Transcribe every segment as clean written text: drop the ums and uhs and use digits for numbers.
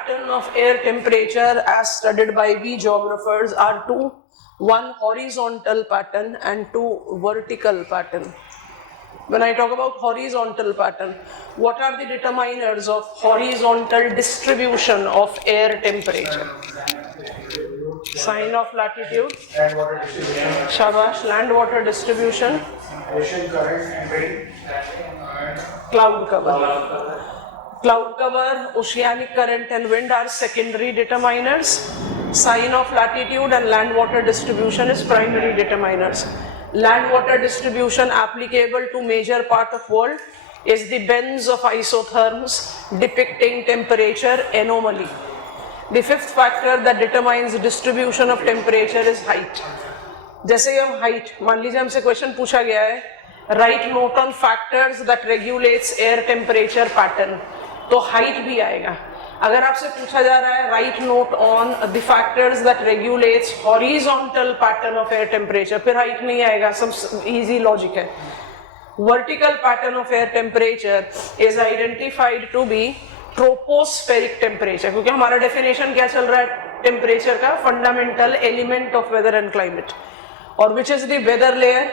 pattern of air temperature as studied by we geographers are two. One horizontal pattern and two vertical pattern. When I talk about horizontal pattern, what are the determiners of horizontal distribution of air temperature? Sign of latitude, land water distribution, shabash, land water distribution, ocean current and wind, cloud cover. Cloud cover, oceanic current and wind are secondary determiners. Sign of latitude and land water distribution is primary determiners. Land water distribution applicable to major part of world is the bends of isotherms depicting temperature anomaly. The fifth factor that determines distribution of temperature is height. जैसे हम height, मान लीजिए हमसे question पूछा गया है, write note on factors that regulates air temperature pattern, तो height भी आएगा. अगर आपसे पूछा जा रहा है write note on the factors that regulates horizontal pattern of air temperature, फिर height नहीं आएगा, सब easy logic है. Vertical pattern of air temperature is identified to be tropospheric temperature, क्योंकि हमारा definition क्या चल रहा है temperature का, fundamental element of weather and climate, और which is the weather layer?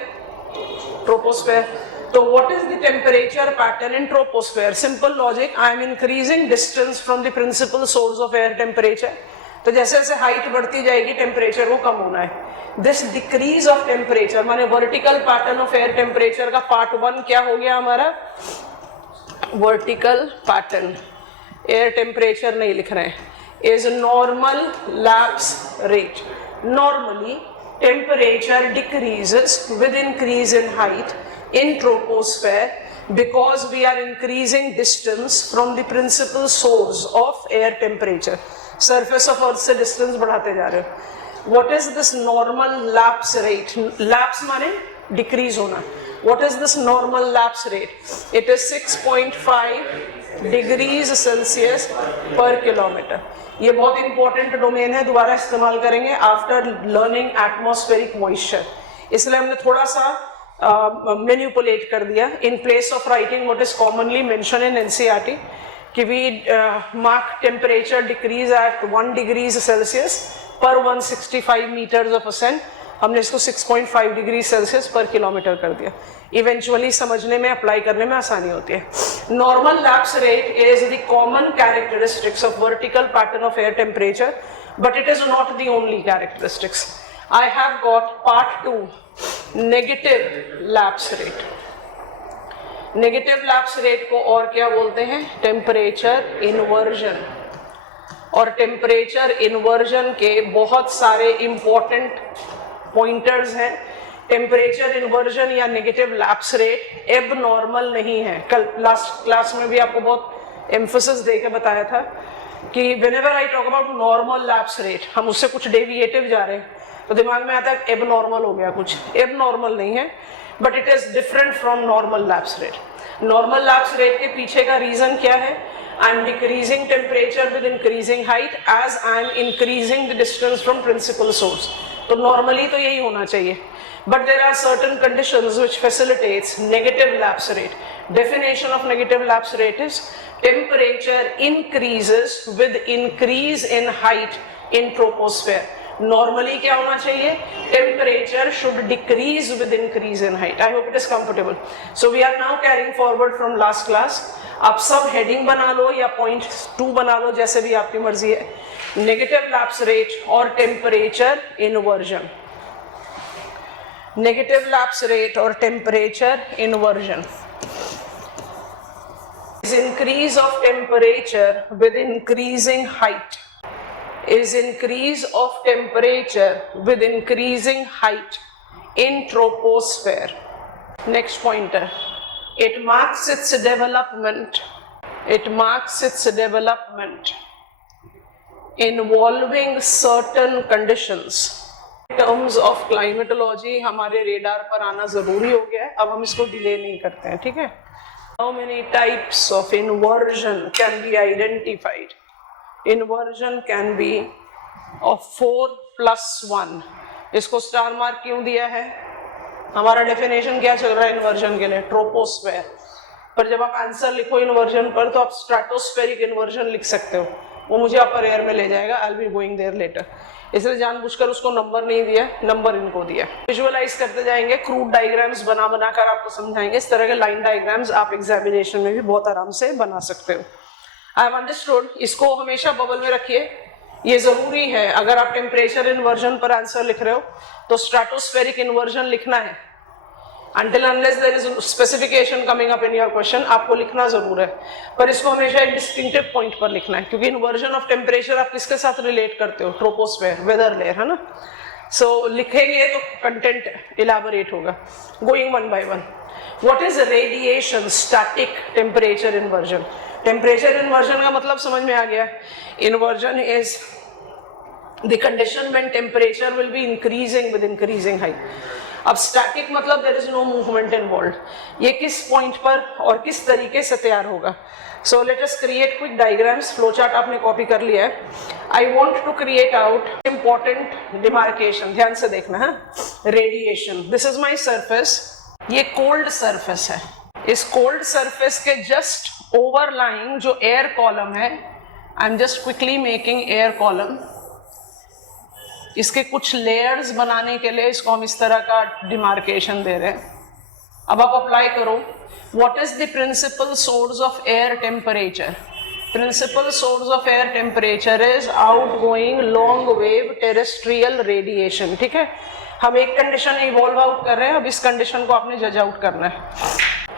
Troposphere. So what is the temperature pattern in troposphere? Simple logic, I am increasing distance from the principal source of air temperature. तो जैसे जैसे height बढ़ती जाएगी temperature को कम होना है. This decrease of temperature माने vertical pattern of air temperature का part 1 क्या हो गया हमारा? Vertical pattern. Air temperature नहीं लिख रहे हैं. Is normal lapse rate. Normally temperature decreases with increase in height in troposphere because we are increasing distance from the principal source of air temperature. Surface of earth से distance बढ़ाते जा रहे हो. What is this normal lapse rate? Lapse माने decrease होना. What is this normal lapse rate? It is 6.5 degrees Celsius per kilometer. ये बहुत important domain है, दोबारा इस्तेमाल करेंगे आफ्टर लर्निंग एटमॉस्फेरिक मॉइस्चर. इसलिए हमने थोड़ा सा मैनिपुलेट कर दिया. In place of writing what is commonly mention in NCERT कि we mark temperature decrease at 1 degree Celsius पर 165 मीटर्स ऑफ असेंट, हमने इसको 6.5 डिग्री सेल्सियस पर किलोमीटर कर दिया. इवेंचुअली समझने में, अप्लाई करने में आसानी होती है. Normal lapse rate is the common characteristics of vertical pattern of air temperature, but it is not the only characteristics. I have got part 2, negative lapse rate. Negative lapse rate को और क्या बोलते हैं? Temperature inversion. और temperature inversion के बहुत सारे important pointers हैं. टेम्परेचर इन्वर्जन या नेगेटिव लैप्स रेट एब नॉर्मल नहीं है. कल लास्ट क्लास में भी आपको बहुत एम्फोसिस देके बताया था कि whenever I talk about normal lapse rate, हम उससे कुछ डेविएटिव जा रहे हैं तो दिमाग में आता है एब नॉर्मल हो गया कुछ. एब नॉर्मल नहीं है, but it is different from normal lapse rate. Normal lapse rate के पीछे का रीजन क्या है? I am decreasing temperature with increasing height as I am increasing the distance from principal source. तो normally तो यही होना चाहिए. But there are certain conditions which facilitates negative lapse rate. Definition of negative lapse rate is temperature increases with increase in height in troposphere. Normally क्या होना चाहिए? Temperature should decrease with increase in height. I hope it is comfortable. So we are now carrying forward from last class. आप सब heading बना लो या point 2 बना लो, जैसे भी आपकी मर्जी है. नेगेटिव लैप्स रेट और temperature inversion. Negative lapse rate और temperature inversion is increase of temperature with increasing height. Is increase of temperature with increasing height in troposphere. Next pointer. It marks its development. It marks its development involving certain conditions. Terms of climatology हमारे radar पर आना जरूरी हो गया है. अब हम इसको डिले नहीं करते हैं, ठीक है? How many types of inversion can be identified? Inversion can be of 4+1. इसको स्टार मार्क क्यों दिया है? हमारा डेफिनेशन क्या चल रहा है इन्वर्जन के लिए? ट्रोपोस्फेयर. पर जब आप आंसर लिखो इन्वर्जन पर तो आप स्ट्रेटोस्फेरिक इन्वर्जन लिख सकते हो. वो मुझे अपर एयर में ले जाएगा, I will be going there later. इसलिए जानबूझकर उसको नंबर नहीं दिया, नंबर इनको दिया। विजुअलाइज करते जाएंगे, क्रूड डायग्राम्स बना बना कर आपको समझाएंगे। इस तरह के लाइन डायग्राम्स आप एग्जामिनेशन में भी बहुत आराम से बना सकते हो। I have understood. इसको हमेशा बबल में रखिए, ये जरूरी है। अगर आप टेम्परेचर इन्वर्जन पर आंसर लिख रहे हो तो स्ट्रेटोस्फेरिक इन्वर्जन लिखना है। Until unless there is specification coming up in your question, आपको लिखना जरूर है, पर इसको हमेशा एक डिस्टिंक्टिव पॉइंट पर लिखना है, क्योंकि इन्वर्जन ऑफ टेम्परेचर आप किसके साथ रिलेट करते हो? ट्रोपोस्फेयर, वेदर लेयर, है ना। सो लिखेंगे तो कंटेंट इलाबोरेट होगा। Going one by one. What is radiation? Static temperature inversion. Temperature inversion का मतलब समझ में आ गया। Inversion is the condition when temperature will be increasing with increasing height. अब स्टैटिक मतलब there is no movement involved. ये किस पॉइंट पर और किस तरीके से तैयार होगा? So let us create quick diagrams. Flow chart आपने कॉपी कर लिया है। I want to create out important demarcation. ध्यान से देखना है। Radiation, this is my surface. ये कोल्ड सरफेस है। इस कोल्ड सरफेस के जस्ट ओवरलाइंग जो एयर कॉलम है, I am just quickly making air column. इसके कुछ लेयर्स बनाने के लिए इसको हम इस तरह का डिमार्केशन दे रहे हैं। अब आप अप्लाई करो। What is the principal source of air temperature? Principal source of air temperature is outgoing long wave terrestrial radiation. ठीक है, हम एक कंडीशन इवॉल्व आउट कर रहे हैं, अब इस कंडीशन को आपने जज आउट करना है।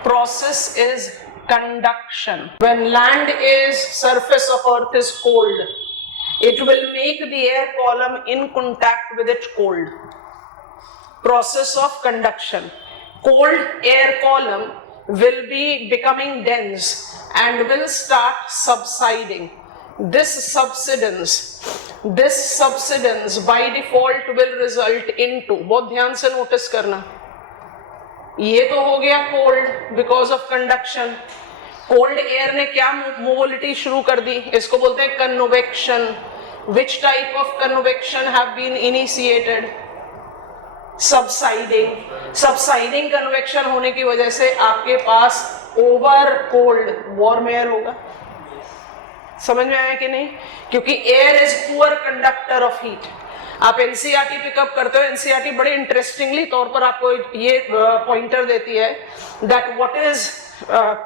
Process is conduction. When land is surface of earth is cold, it will make the air column in contact with it cold. Process of conduction. Cold air column will be becoming dense and will start subsiding. This subsidence by default will result into, बहुत ध्यान से notice करना, ये तो हो गया cold because of conduction. Cold air ने क्या मोबिलिटी शुरू कर दी? इसको बोलते हैं convection. Which type of convection have been initiated? Subsiding. Subsiding convection होने की वजह से आपके पास ओवर कोल्ड वार्म एयर होगा। समझ में आया कि नहीं? क्योंकि air is poor conductor of heat. आप एनसीईआरटी पिकअप करते हो। एनसीईआरटी बड़े इंटरेस्टिंगली तौर पर आपको ये पॉइंटर देती है that what is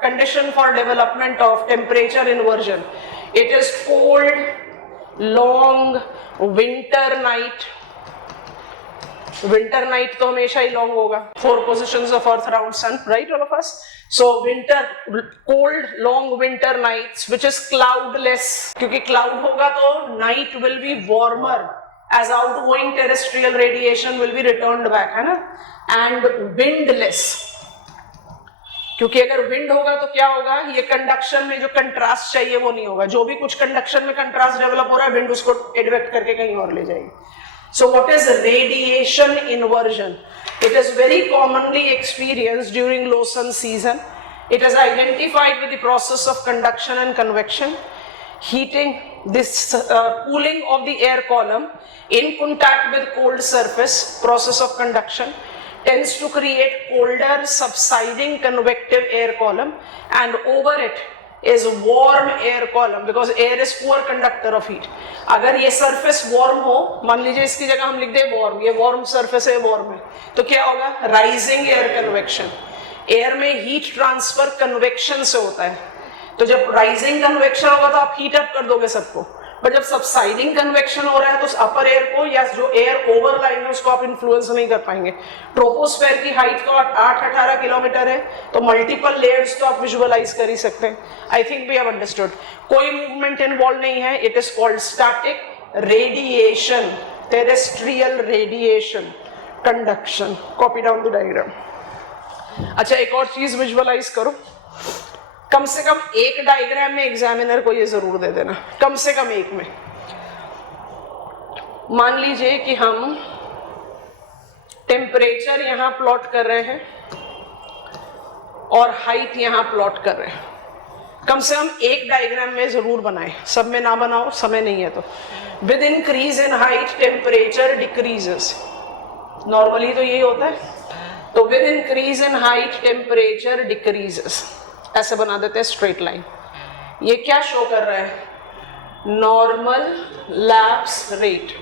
condition for development of temperature inversion. It is cold, long winter night. Winter night तो हमेशा ही long होगा. 4 positions of Earth around Sun, right, all of us? So winter, cold, long winter nights, which is cloudless. क्योंकि cloud होगा तो night will be warmer as outgoing terrestrial radiation will be returned back, है ना? And windless. क्योंकि अगर wind होगा तो क्या होगा? ये कंडक्शन में जो कंट्रास्ट चाहिए वो नहीं होगा। जो भी कुछ कंडक्शन में कंट्रास्ट डेवलप हो रहा है, विंड उसको एडवेक्ट करके कहीं और ले जाएगी। So what is radiation inversion? It is very commonly experienced during low sun season. It is identified with the process of conduction and convection, heating this cooling of the air column in contact with cold surface, process of conduction tends to create colder subsiding convective air column, and over it is warm air column because air is poor conductor of heat. अगर ये surface warm हो, मान लीजिए इसकी जगह हम लिख दे warm, ये warm surface है, warm है, तो क्या होगा? Rising air convection. Air में heat transfer convection से होता है, तो जब rising convection होगा तो आप heat up कर दोगे सबको। बट जब सबसाइडिंग कन्वेक्शन हो रहा है तो अपर एयर को या जो एयर ओवरलाइन है उसको आप इन्फ्लुएंस नहीं कर पाएंगे। ट्रोपोस्फेयर की हाइट तो 8-18 किलोमीटर है, तो मल्टीपल लेयर्स तो आप विजुअलाइज कर ही सकते हैं। I think we have understood. कोई मूवमेंट इन्वॉल्व नहीं है। It is called static radiation, terrestrial radiation, conduction. Copy down the diagram. अच्छा, एक और चीज विजुअलाइज करो। कम से कम एक डायग्राम में एग्जामिनर को ये जरूर दे देना, कम से कम एक में। मान लीजिए कि हम टेम्परेचर यहां प्लॉट कर रहे हैं और हाइट यहां प्लॉट कर रहे हैं। कम से कम एक डायग्राम में जरूर बनाएं, सब में ना बनाओ, समय नहीं है तो। With increase in height temperature decreases, normally तो यही होता है। तो with increase in height temperature decreases, ऐसे बना देते हैं स्ट्रेट लाइन। ये क्या शो कर रहा है? Normal lapse rate.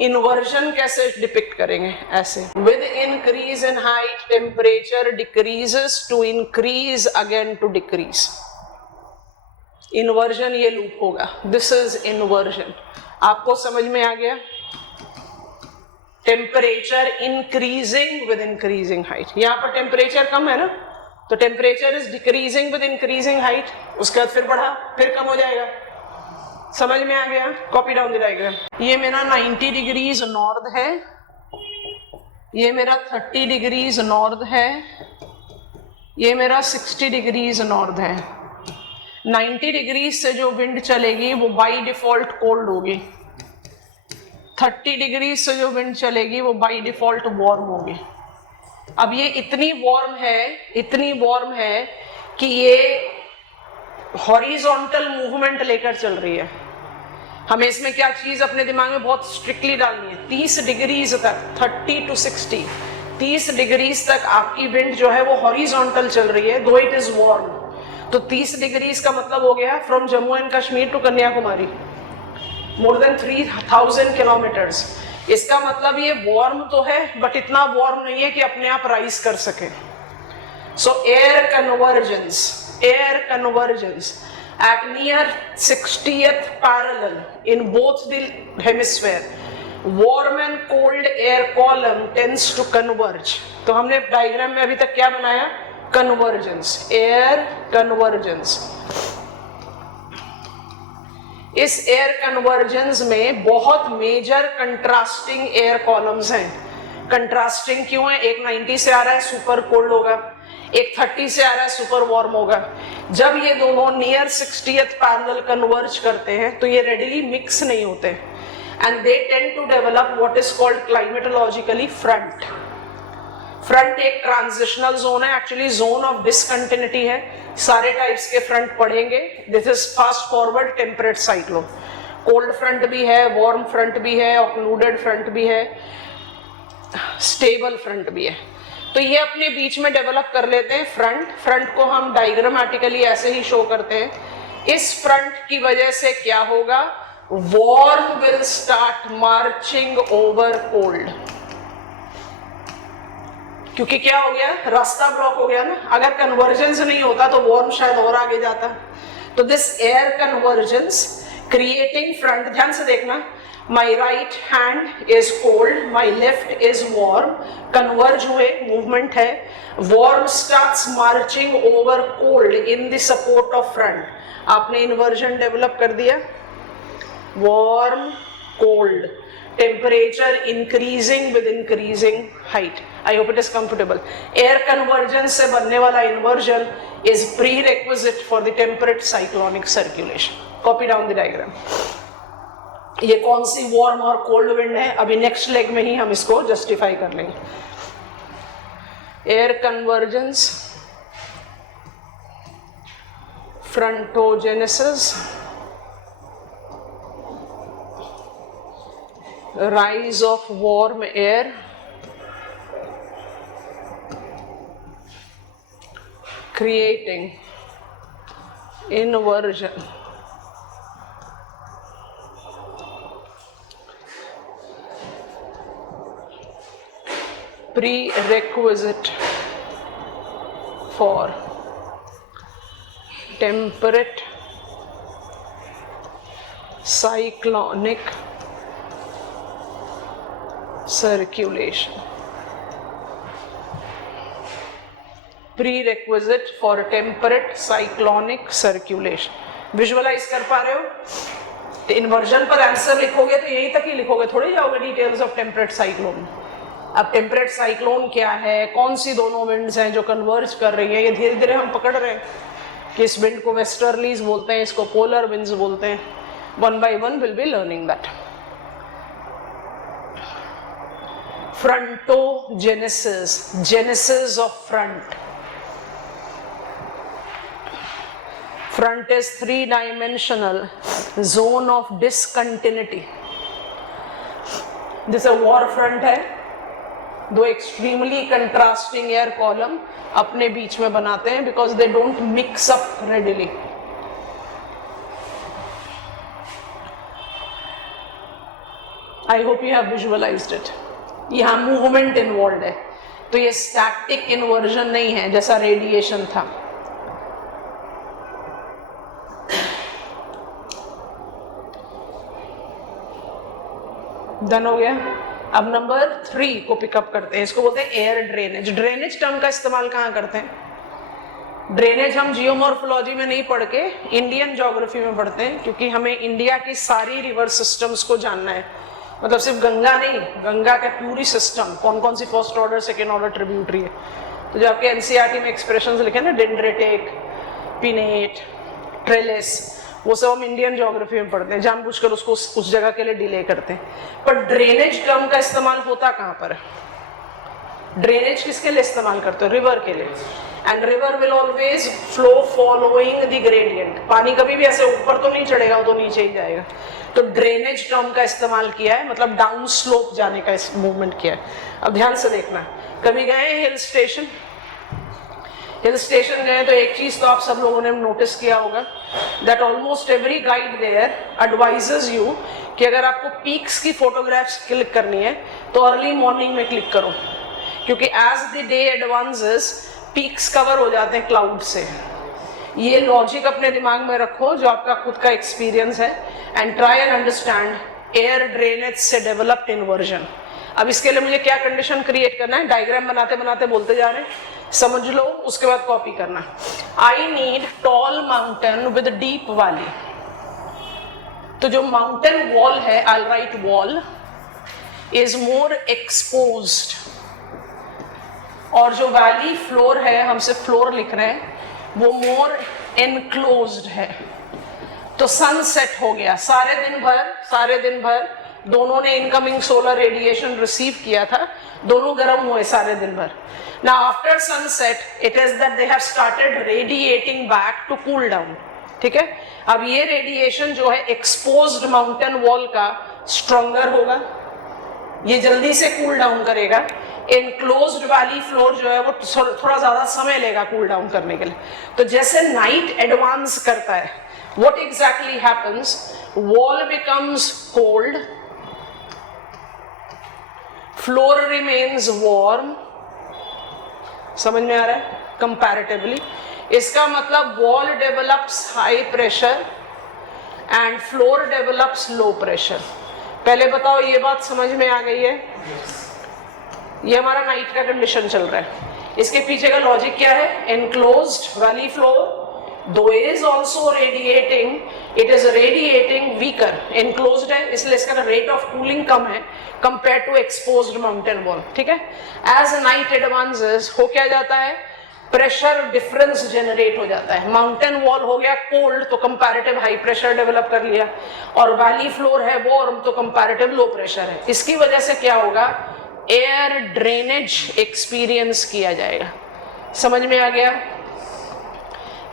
इन्वर्जन कैसे डिपिक्ट करेंगे? ऐसे, with increase in height temperature decreases to increase again to decrease. Inversion ये लूप होगा, दिस इज इन्वर्जन। आपको समझ में आ गया? Temperature increasing with increasing height. यहां पर टेम्परेचर कम है ना, तो temperature is decreasing with increasing height, उसके बाद फिर बढ़ा, फिर कम हो जाएगा। समझ में आ गया? Copy down the diagram. ये मेरा 90 डिग्रीज नॉर्थ है, ये मेरा 30 डिग्रीज नॉर्थ है, ये मेरा 60 डिग्रीज नॉर्थ है। 90 डिग्रीज से जो विंड चलेगी वो बाई डिफॉल्ट कोल्ड होगी, 30 डिग्री से जो विंड चलेगी वो बाई डिफॉल्ट वार्म होगी। अब ये इतनी वार्म है कि ये हॉरिजॉन्टल मूवमेंट लेकर चल रही है। हमें इसमें क्या चीज अपने दिमाग में बहुत स्ट्रिक्टली डालनी है, 30 डिग्रीज तक, 30 to 60, 30 डिग्रीज तक आपकी विंड जो है वो हॉरिजॉन्टल चल रही है, दो इट इज वार्म। तो 30 डिग्रीज का मतलब हो गया from Jammu and Kashmir to Kanyakumari, more than 3000 kilometres. इसका मतलब ये वार्म तो है बट इतना वार्म नहीं है कि अपने आप राइज कर सके। सो air convergence at near 60th parallel in both the hemisphere, warm and cold air column tends to converge। तो हमने डायग्राम में अभी तक क्या बनाया? Convergence, air convergence. इस एयर कन्वर्जेंस में बहुत मेजर कंट्रास्टिंग एयर कॉलम्स हैं। कंट्रास्टिंग क्यों है? एक 90 से आ रहा है, सुपर कोल्ड होगा, एक 30 से आ रहा है, सुपर वार्म होगा। जब ये दोनों नियर 60th पैरेलल कन्वर्ज करते हैं तो ये रेडिली मिक्स नहीं होते and they tend to develop what is called climatologically front. Front एक ट्रांजिशनल जोन है, एक्चुअली जोन ऑफ डिसकंटिन्यूटी है। सारे टाइप्स के फ्रंट पढ़ेंगे। This is fast forward temperate cyclone. Cold front भी है, वार्म फ्रंट भी है, ऑक्लूडेड फ्रंट भी है, स्टेबल फ्रंट भी है। तो ये अपने बीच में डेवलप कर लेते हैं फ्रंट को हम डायग्रामेटिकली ऐसे ही शो करते हैं। इस फ्रंट की वजह से क्या होगा? Warm will start marching over cold. क्योंकि क्या हो गया? रास्ता ब्लॉक हो गया ना। अगर कन्वर्जेंस नहीं होता तो वार्म शायद और आगे जाता। तो this air convergence creating front, ध्यान से देखना, my right hand is cold, my left is warm, converge हुए, movement है, warm starts marching over cold in the support of front। आपने inversion develop कर दिया, warm cold, temperature increasing with increasing height। I hope it is comfortable। air convergence से बनने वाला inversion is prerequisite for the temperate cyclonic circulation। copy down the diagram। ये कौन सी warm और cold wind है, अभी नेक्स्ट लेग में ही हम इसको जस्टिफाई कर लेंगे। Air convergence, frontogenesis, rise of warm air, creating inversion, prerequisite for temperate cyclonic circulation। prerequisite for temperate cyclonic circulation। Visualise कर पा रहे हो? तो इन्वर्जन पर आंसर लिखोगे तो यहीं तक ही लिखोगे, थोड़ी जाओगे डिटेल्स ऑफ टेम्परेट साइक्लोन। अब टेम्परेट साइक्लोन क्या है, कौन सी दोनों विंड्स हैं जो कन्वर्ज कर रही हैं, ये धीरे धीरे हम पकड़ रहे हैं कि इस विंड को वेस्टर्लीज बोलते हैं, इसको पोलर विंड्स बोलते हैं। One by one will be learning that. Frontogenesis, genesis of front. Front is 3-dimensional zone of discontinuity। जैसे वॉर फ्रंट है, दो एक्सट्रीमली कंट्रास्टिंग एयर कॉलम अपने बीच में बनाते हैं because they don't mix up readily. I hope you have visualised it. यहाँ movement involve है, तो ये स्टैटिक इन्वर्जन नहीं है जैसा रेडिएशन था। डन हो गया। अब नंबर 3 को पिकअप करते हैं, इसको बोलते हैं एयर ड्रेनेज। ड्रेनेज टर्म का इस्तेमाल कहाँ करते हैं? ड्रेनेज हम जियोमॉर्फोलॉजी में नहीं पढ़ के इंडियन ज्योग्राफी में पढ़ते हैं, क्योंकि हमें इंडिया की सारी रिवर सिस्टम्स को जानना है। मतलब सिर्फ गंगा नहीं, गंगा का पूरी सिस्टम, कौन कौन सी first order second order tributary है। तो जो आपके एनसीईआरटी में एक्सप्रेशंस लिखे ना, डेंड्रेटिक, पिनेट, ट्रेलिस, वो सब हम इंडियन ज्योग्राफी में पढ़ते हैं, जानबूझकर उसको उस जगह के लिए डिले करते हैं। पर ड्रेनेज टर्म का इस्तेमाल होता कहाँ पर है? ड्रेनेज किसके लिए इस्तेमाल करते हो? रिवर के लिए। And river will always flow following the gradient. पानी कभी भी ऐसे ऊपर तो नहीं चढ़ेगा, वो तो नीचे ही जाएगा। तो ड्रेनेज टर्म का इस्तेमाल किया है, मतलब डाउन स्लोप जाने का मूवमेंट किया है। अब ध्यान से देखना, कभी गए हिल स्टेशन? हिल स्टेशन गए तो एक चीज तो आप सब लोगों ने नोटिस किया होगा, that almost every guide there advises you कि अगर आपको पीक्स की फोटोग्राफ्स क्लिक करनी है तो अर्ली मॉर्निंग में क्लिक करो, क्योंकि as the day advances peaks cover हो जाते हैं क्लाउड से। ये लॉजिक अपने दिमाग में रखो जो आपका खुद का एक्सपीरियंस है, and try and understand air drainage से डेवलप्ड इन्वर्जन। अब इसके लिए मुझे क्या कंडीशन क्रिएट करना है? डायग्राम बनाते बनाते बोलते जा रहे हैं, समझ लो, उसके बाद कॉपी करना। I need tall mountain with deep valley. तो जो माउंटेन वॉल है, I write wall is more exposed, और जो वैली फ्लोर है, हम सिर्फ फ्लोर लिख रहे हैं, वो मोर एनक्लोज्ड है। तो सनसेट हो गया, सारे दिन भर दोनों ने इनकमिंग सोलर रेडिएशन रिसीव किया था, दोनों गर्म हुए सारे दिन भर। Now after sunset, it is that they have started radiating back to cool down. ठीक है? अब ये रेडिएशन जो है एक्सपोज्ड माउंटेन वॉल का स्ट्रॉन्गर होगा, ये जल्दी से कूल डाउन करेगा। एनक्लोज्ड वैली फ्लोर जो है वो थोड़ा ज्यादा समय लेगा कूल डाउन करने के लिए। तो जैसे नाइट एडवांस करता है, what exactly happens? Wall becomes cold, floor remains warm. समझ में आ रहा है? कंपैरेटिवली इसका मतलब wall develops high pressure and floor develops low pressure. पहले बताओ, ये बात समझ में आ गई है? ये हमारा नाइट का कंडीशन चल रहा है, इसके पीछे का लॉजिक क्या है? Enclosed valley floor, though is also radiating, it is radiating weaker. Enclosed है इसलिए इसका रेट ऑफ कूलिंग कम है compare to exposed mountain wall. ठीक है? एज नाइट एडवांसेस हो क्या जाता है? प्रेशर डिफरेंस जनरेट हो जाता है। माउंटेन वॉल हो गया कोल्ड तो कंपैरेटिव हाई प्रेशर डेवलप कर लिया, और वैली फ्लोर है वार्म तो कंपैरेटिव लो प्रेशर है। इसकी वजह से क्या होगा? एयर ड्रेनेज एक्सपीरियंस किया जाएगा। समझ में आ गया?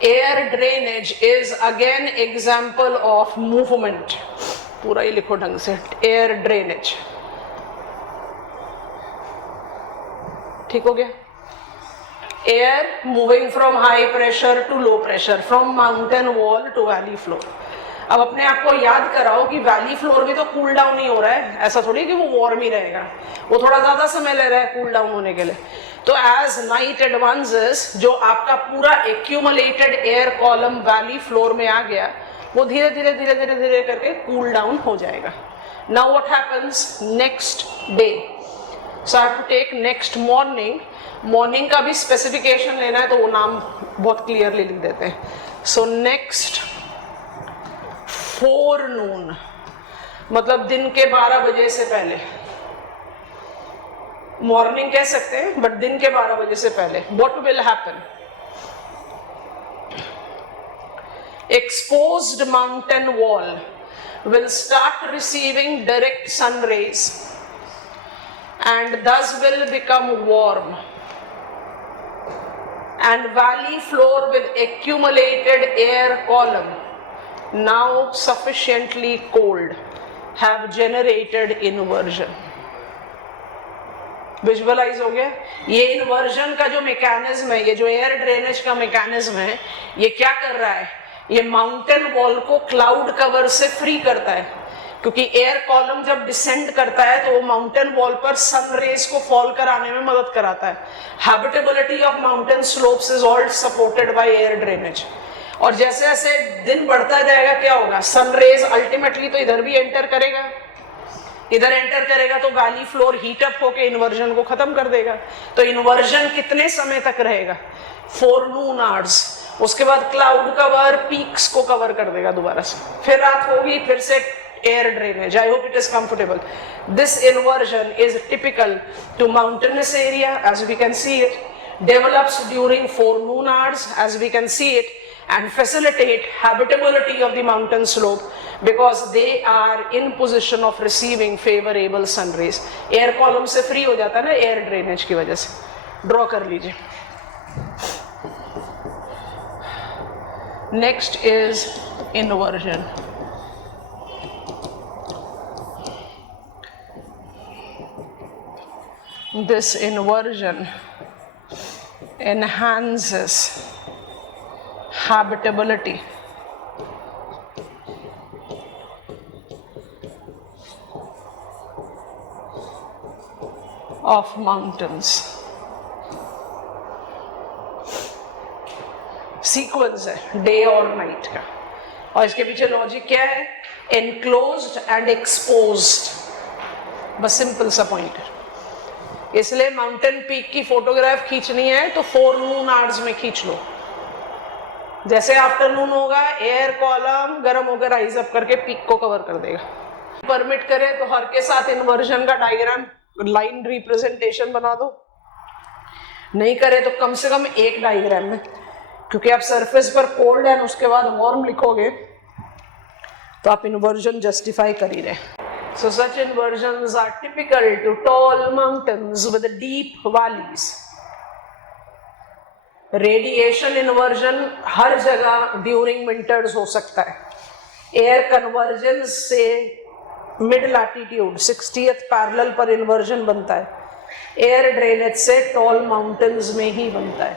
Air drainage is again example of movement. पूरा ही लिखो ढंग से, एयर ड्रेनेज। ठीक हो गया? Air moving from high pressure to low pressure, from mountain wall to valley floor. अब अपने आप को याद कराओ कि वैली फ्लोर भी तो कूल डाउन ही हो रहा है, ऐसा थोड़ी कि वो वार्म ही रहेगा, वो थोड़ा ज्यादा समय ले रहा है कूल डाउन होने के लिए। तो एज नाइट एडवांसेस जो आपका पूरा accumulated air column valley floor में आ गया, वो धीरे धीरे धीरे धीरे धीरे करके कूल डाउन हो जाएगा। Now what happens next day? So I have to take next morning. Morning का भी स्पेसिफिकेशन लेना है तो वो नाम बहुत क्लियरली लिख देते हैं। सो नेक्स्ट फोरनून, मतलब दिन के 12 बजे से पहले, मॉर्निंग कह सकते हैं बट दिन के 12 बजे से पहले what will happen? Exposed mountain wall will start receiving direct sun rays and thus will become warm, and valley floor with accumulated air column now sufficiently cold have generated inversion. Visualise हो गया? ये inversion का जो mechanism है, ये जो air drainage का mechanism है, ये क्या कर रहा है? ये माउंटेन वॉल को क्लाउड कवर से फ्री करता है। क्योंकि एयर कॉलम जब डिसेंड करता है तो वो माउंटेन वॉल पर सन रेज को फॉल कराने में मदद कराता है. Habitability of mountain slopes is all supported by air drainage. और जैसे जैसे दिन बढ़ता जाएगा क्या होगा, सन रेज अल्टीमेटली तो इधर भी एंटर करेगा, इधर एंटर करेगा तो वैली फ्लोर हीट अप होकर इन्वर्जन को खत्म कर देगा. तो इन्वर्जन कितने समय तक रहेगा, फोरनून आवर्स. उसके बाद क्लाउड कवर पीक्स को कवर कर देगा दोबारा से, फिर रात होगी, फिर से air drainage. I hope it is comfortable. This inversion is typical to mountainous area, as we can see it, develops during forenoon hours, as we can see it, and facilitate habitability of the mountain slope because they are in position of receiving favorable sun rays. Air column से free हो जाता है ना air drainage की वजह से. Draw कर लीजिए. Next is inversion. This inversion enhances habitability of mountains. Sequence है डे और नाइट का, और इसके पीछे लॉजिक क्या है, एनक्लोज्ड एंड एक्सपोज्ड. बस सिंपल सा पॉइंट है. इसलिए माउंटेन पीक की फोटोग्राफ खींचनी है तो फोरनून आवर्स में खींच लो. जैसे आफ्टरनून होगा एयर कॉलम गर्म होकर राइज अप करके पीक को कवर कर देगा. परमिट करें तो हर के साथ इन्वर्जन का डायग्राम लाइन रिप्रेजेंटेशन बना दो, नहीं करे तो कम से कम एक डायग्राम में, क्योंकि आप सरफेस पर कोल्ड एंड उसके बाद वार्म लिखोगे तो आप इन्वर्जन जस्टिफाई कर ही रहे. So such inversions are typical to tall mountains with deep valleys. Radiation inversion हर जगह during winters हो सकता है. Air convergence से mid latitude 60th parallel पर inversion बनता है. Air drainage से tall mountains में ही बनता है.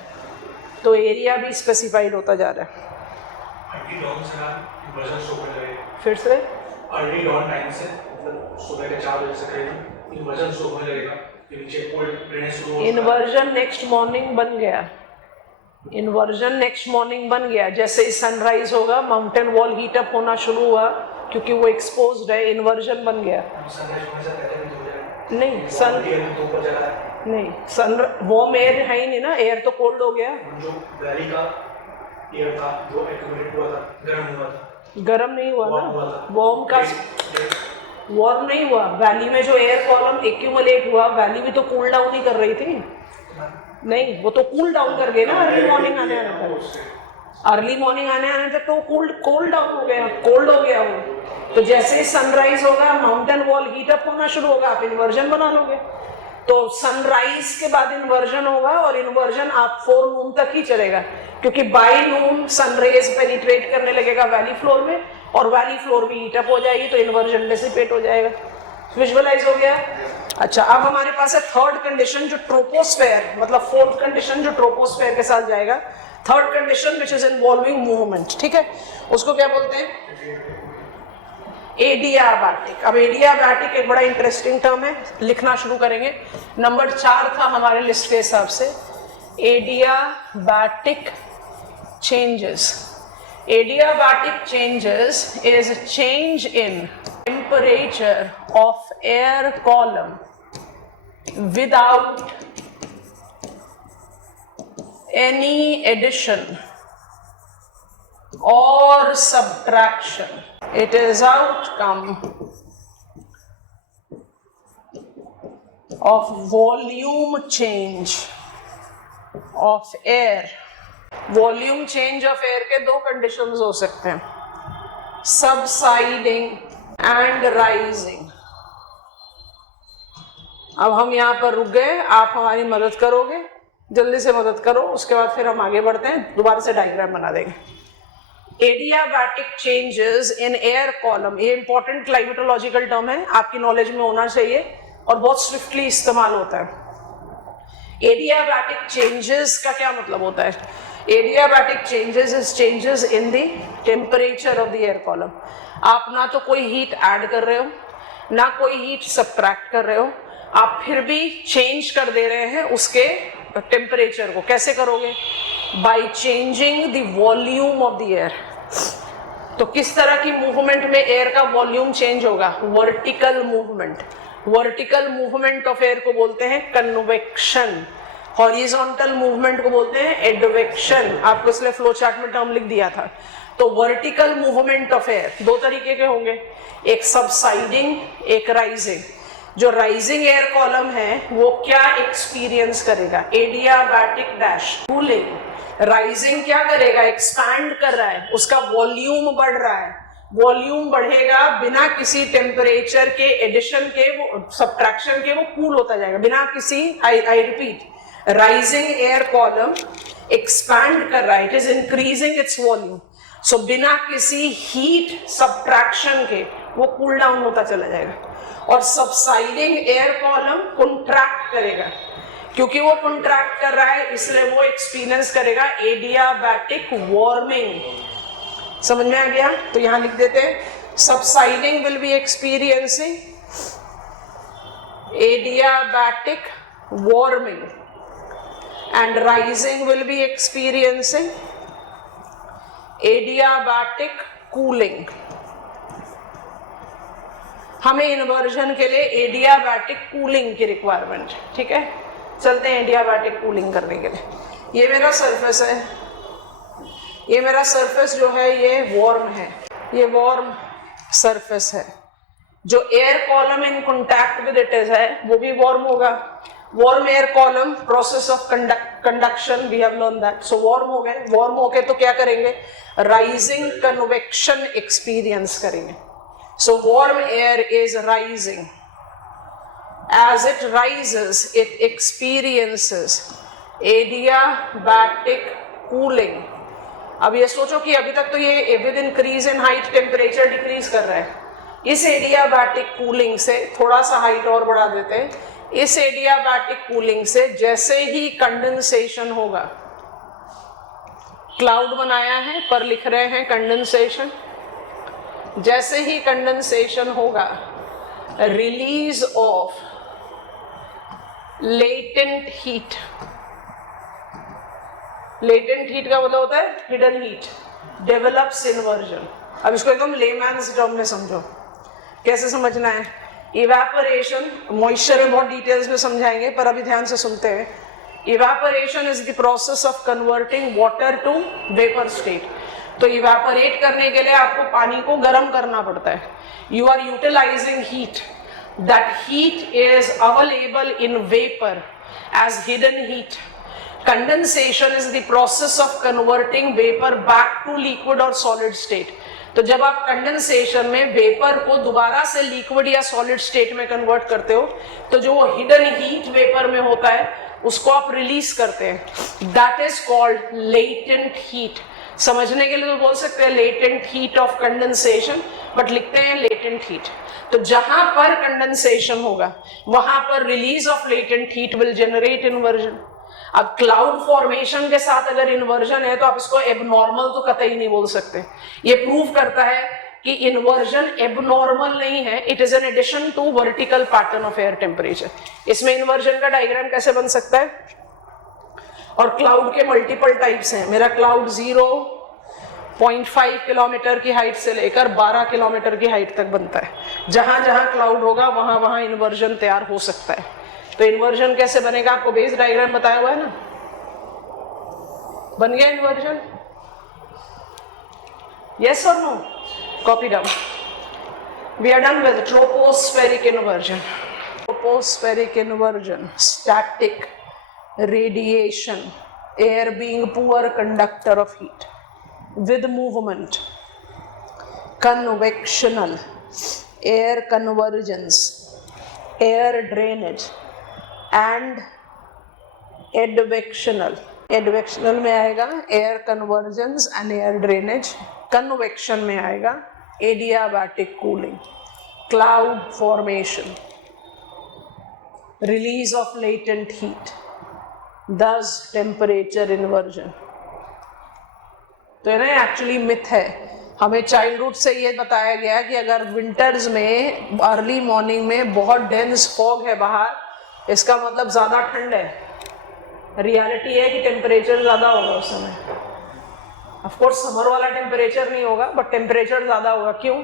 तो एरिया भी स्पेसिफाइड होता जा रहा है. फिर से अर्ली डॉन टाइम से सुबह के 4 बजे से करीब इन्वर्जन शुरू होने लगेगा, फिर नीचे कोल्ड ड्रेनेज शुरू होगा. इन्वर्जन नेक्स्ट मॉर्निंग बन गया. इन्वर्जन नेक्स्ट मॉर्निंग बन गया. जैसे ही सनराइज होगा माउंटेन वॉल हीट अप होना शुरू हुआ क्योंकि वो एक्सपोज्ड है, इन्वर्जन बन गया. नहीं सन नहीं सन वार्म एयर है ही नहीं ना, एयर तो कोल्ड हो गया. जो वैली का एयर था जो एक्यूमुलेट हुआ था, गर्म हुआ था. गर्म नहीं हुआ ना, वार्म नहीं हुआ. वैली में जो एयर कॉलम एक्यूमुलेट हुआ, वैली भी तो कूल डाउन ही कर रही थी. नहीं, वो तो कूल डाउन कर गए ना अर्ली मॉर्निंग आने तक. अर्ली मॉर्निंग आने तक तो कोल्ड डाउन हो गया, कोल्ड हो गया वो. तो जैसे ही सनराइज होगा माउंटेन वॉल हीट अप होना शुरू होगा, आप इन्वर्जन बना लोगे. तो सनराइज के बाद इन्वर्जन होगा और इन्वर्जन आप फोरनून तक ही चलेगा, क्योंकि बाय नून सनरेज पेनिट्रेट करने लगेगा वैली फ्लोर में और वैली फ्लोर भी हीट अप हो जाएगी तो इन्वर्जन डिसिपेट हो जाएगा. विजुअलाइज हो गया. अच्छा, अब हमारे पास है थर्ड कंडीशन जो ट्रोपोस्फेयर, मतलब फोर्थ कंडीशन जो ट्रोपोस्फेयर के साथ जाएगा. Third condition which is involving movement. ठीक है, उसको क्या बोलते हैं, एडियाबैटिक. अब एडियाबैटिक एक बड़ा इंटरेस्टिंग टर्म है, लिखना शुरू करेंगे. नंबर 4 था हमारे लिस्ट के हिसाब से. Adiabatic changes. Adiabatic changes is a change in temperature of air column without any addition or subtraction. It is outcome of volume change of air. Volume change of air के 2 conditions हो सकते हैं, subsiding and rising. अब हम यहाँ पर रुक गए, आप हमारी मदद करोगे, जल्दी से मदद करो, उसके बाद फिर हम आगे बढ़ते हैं, दोबारा से डायग्राम बना देंगे. Adiabatic changes in air column, ये इंपॉर्टेंट क्लाइमेटोलॉजिकल टर्म है, आपकी नॉलेज में होना चाहिए और बहुत स्विफ्टली इस्तेमाल होता है. एडियाबैटिक चेंजेस का क्या मतलब होता है? Adiabatic changes is changes in the temperature of the air column. आप ना तो कोई हीट ऐड कर रहे हो ना कोई हीट सब्ट्रैक्ट कर रहे हो, आप फिर भी चेंज कर दे रहे हैं उसके टेम्परेचर को. कैसे करोगे? By changing the volume of the air. तो किस तरह की मूवमेंट में एयर का वॉल्यूम चेंज होगा? Vertical movement. Vertical movement of air को बोलते हैं कन्वेक्शन. हॉरिजॉन्टल मूवमेंट को बोलते हैं एडवेक्शन. आपको इसलिए फ्लो चार्ट में टर्म लिख दिया था. तो वर्टिकल मूवमेंट ऑफ एयर दो तरीके के होंगे, एक सबसाइडिंग, एक राइजिंग. जो राइजिंग एयर कॉलम है वो क्या एक्सपीरियंस करेगा? Adiabatic dash cooling. राइजिंग क्या करेगा? एक्सपैंड कर रहा है, उसका वॉल्यूम बढ़ रहा है. वॉल्यूम बढ़ेगा बिना किसी टेम्परेचर के एडिशन के, वो सब्ट्रैक्शन के, वो कूल होता जाएगा बिना किसी. I repeat, rising air column expand कर रहा है, it is increasing its volume. So बिना किसी हीट सब्ट्रैक्शन के वो कूल डाउन होता चला जाएगा. और सबसाइडिंग एयर कॉलम कॉन्ट्रैक्ट करेगा, क्योंकि वो कॉन्ट्रैक्ट कर रहा है इसलिए वो एक्सपीरियंस करेगा एडियाबैटिक वार्मिंग. समझ में आ गया? तो यहां लिख देते हैं subsiding will be experiencing adiabatic warming and rising will be experiencing adiabatic cooling. हमें इन्वर्जन के लिए एडियाबैटिक कूलिंग की रिक्वायरमेंट. ठीक है, चलते हैं एडियाबैटिक कूलिंग करने के लिए. ये मेरा सरफेस है, ये मेरा सरफेस जो है ये वार्म है, ये वार्म सरफेस है. जो air column in contact with it is है वो भी वार्म होगा. Warm air column, process of conduction, we have learn that. So warm हो गए. वार्म होके तो क्या करेंगे? राइजिंग कन्वेक्शन एक्सपीरियंस करेंगे. So warm air is rising. As it rises it experiences adiabatic cooling. अब ये सोचो कि अभी तक तो ये with increase in height temperature decrease कर रहा है. इस एडियाबैटिक कूलिंग से थोड़ा सा हाइट और बढ़ा देते हैं. इस एडियाबैटिक कूलिंग से जैसे ही कंडेंसेशन होगा, क्लाउड बनाया है पर लिख रहे हैं कंडेंसेशन. जैसे ही कंडेंसेशन होगा, release of latent heat. Latent heat का मतलब होता है हिडन हीट. Develops inversion. अब इसको एकदम लेमैन्स टर्म में समझो. कैसे समझना है? इवेपोरेशन, मॉइस्चर में बहुत डिटेल्स में समझाएंगे पर अभी ध्यान से सुनते हैं. Evaporation is the process of converting water to vapour state. तो इवेपोरेट करने के लिए आपको पानी को गर्म करना पड़ता है. You are utilising heat. That heat is available in vapour as hidden heat. Condensation is the process of converting vapour back to liquid और सॉलिड स्टेट. तो जब आप कंडेंसेशन में वेपर को दोबारा से लिक्विड या सॉलिड स्टेट में कन्वर्ट करते हो तो जो वो हिडन हीट वेपर में होता है उसको आप रिलीज करते हैं. That is called latent heat. समझने के लिए तो बोल सकते हैं latent heat of condensation, but लिखते हैं लेटेंट हीट. तो जहां पर कंडेंसेशन होगा वहां पर release of latent heat will generate inversion. अब क्लाउड फॉर्मेशन के साथ अगर इन्वर्जन है तो आप इसको एबनॉर्मल तो कतई नहीं बोल सकते. ये प्रूव करता है कि इन्वर्जन एबनॉर्मल नहीं है. It is an addition to vertical pattern of air temperature. इसमें इन्वर्जन का डायग्राम कैसे बन सकता है? और क्लाउड के मल्टीपल टाइप्स हैं. मेरा क्लाउड 0.5 किलोमीटर की हाइट से लेकर 12 किलोमीटर की हाइट तक बनता है. जहां जहां क्लाउड होगा वहां वहां इन्वर्जन तैयार हो सकता है. तो इन्वर्जन कैसे बनेगा? आपको बेस डायग्राम बताया हुआ है ना. बन गया इन्वर्जन? यस और no? Copy down. We are done with tropospheric inversion. Tropospheric inversion, static radiation, air being poor conductor of heat with movement. Convectional, air convergence, air drainage and advectional. advectional में आएगा air convergence and air drainage. convection में आएगा adiabatic cooling, cloud formation, release of latent heat, thus temperature inversion. तो है ना actually myth है। हमें childhood से ये बताया गया कि अगर विंटर्स में अर्ली मॉर्निंग में बहुत डेंस फॉग है बाहर, इसका मतलब ज़्यादा ठंड है। रियलिटी है कि टेम्परेचर ज़्यादा होगा उस समय। ऑफ कोर्स समर वाला टेम्परेचर नहीं होगा, बट टेम्परेचर ज़्यादा होगा। क्यों?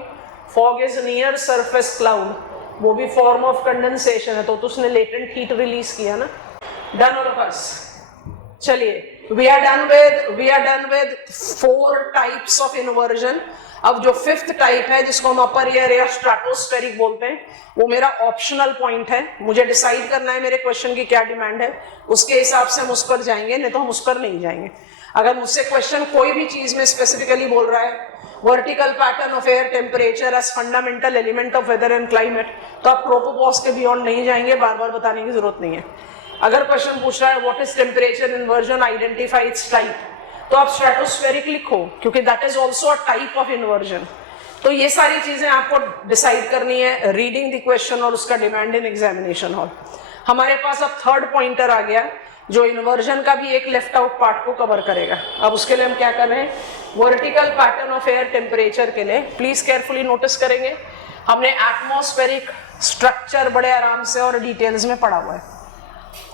Fog is near surface cloud, वो भी फॉर्म ऑफ कंडेंसेशन है, तो उसने लेटेंट हीट रिलीज किया ना। Done all of us. चलिए, we are done with 4 types of inversion. अब जो 5th टाइप है जिसको हम अपर एयर या स्ट्रेटोस्फेरिक बोलते हैं, वो मेरा ऑप्शनल पॉइंट है। मुझे डिसाइड करना है मेरे क्वेश्चन की क्या डिमांड है, उसके हिसाब से हम उस पर जाएंगे, नहीं तो हम उस पर नहीं जाएंगे। अगर मुझसे क्वेश्चन कोई भी चीज में स्पेसिफिकली बोल रहा है vertical pattern of air temperature as fundamental element of weather and climate, तो आप ट्रोपोपॉज के बियॉन्ड नहीं जाएंगे, बार बार बताने की जरूरत नहीं है। अगर क्वेश्चन पूछ रहा है what is temperature inversion, identify it's type, तो आप स्ट्रेटोस्फेरिक लिखो, क्योंकि that is also a type of inversion. तो ये सारी चीजें आपको डिसाइड करनी है रीडिंग द क्वेश्चन और उसका डिमांड इन एग्जामिनेशन हॉल। हमारे पास अब 3rd पॉइंटर आ गया, जो इन्वर्जन का भी एक लेफ्ट आउट पार्ट को कवर करेगा। अब उसके लिए हम क्या कर रहे हैं, vertical pattern of air temperature के लिए प्लीज केयरफुली नोटिस करेंगे, हमने एटमॉस्फेरिक स्ट्रक्चर बड़े आराम से और डिटेल्स में पढ़ा हुआ है।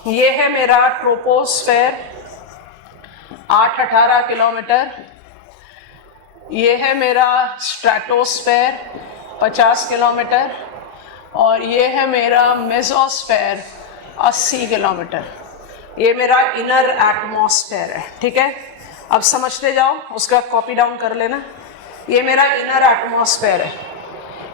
ये है मेरा ट्रोपोस्फेयर 8-18 किलोमीटर, ये है मेरा स्ट्रेटोस्फेयर 50 किलोमीटर, और ये है मेरा मेसोस्फेयर 80 किलोमीटर। ये मेरा इनर एटमॉस्फेयर है, ठीक है। अब समझते जाओ, उसका कॉपी डाउन कर लेना। ये मेरा इनर एटमॉस्फेयर है।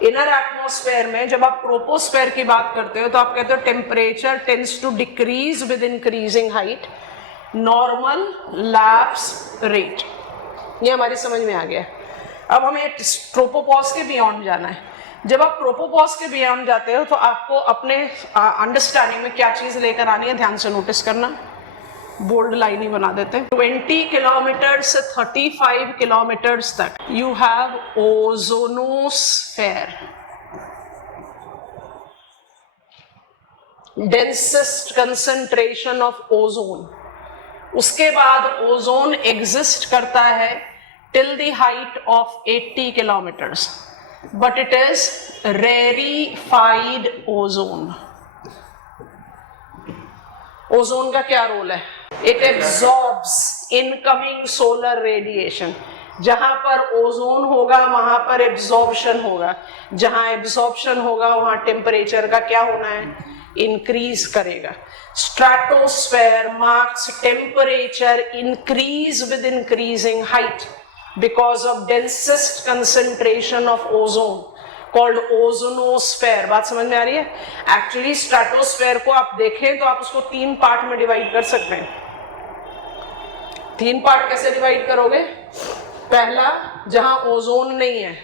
इनर एटमॉस्फेयर में जब आप ट्रोपोस्फेयर की बात करते हो तो आप कहते हो temperature tends to decrease with increasing height, normal lapse rate. ये हमारी समझ में आ गया। अब हमें ट्रोपोपॉज के बियॉन्ड जाना है। जब आप ट्रोपोपॉज के बियॉन्ड जाते हो तो आपको अपने अंडरस्टैंडिंग में क्या चीज लेकर आनी है, ध्यान से नोटिस करना। बोल्ड लाइन ही बना देते हैं। 20 किलोमीटर से 35 किलोमीटर तक you have ozonosphere, densest concentration of ozone. उसके बाद ओजोन एग्जिस्ट करता है till the height of 80 kilometres, but it is rarefied ozone. Ozone का क्या रोल है? It absorbs incoming solar radiation. जहां पर ओजोन होगा वहां पर एब्जॉर्प्शन होगा, जहां एब्जॉर्प्शन होगा वहां टेम्परेचर का क्या होना है, इंक्रीज करेगा। Stratosphere marks temperature increase with increasing height because of densest concentration of ozone called ozonosphere। बात समझ में आ रही है? एक्चुअली स्ट्रेटोस्फेयर को आप देखें तो आप उसको 3 पार्ट में डिवाइड कर सकते हैं। 3 पार्ट कैसे डिवाइड करोगे? पहला, जहां ओजोन नहीं है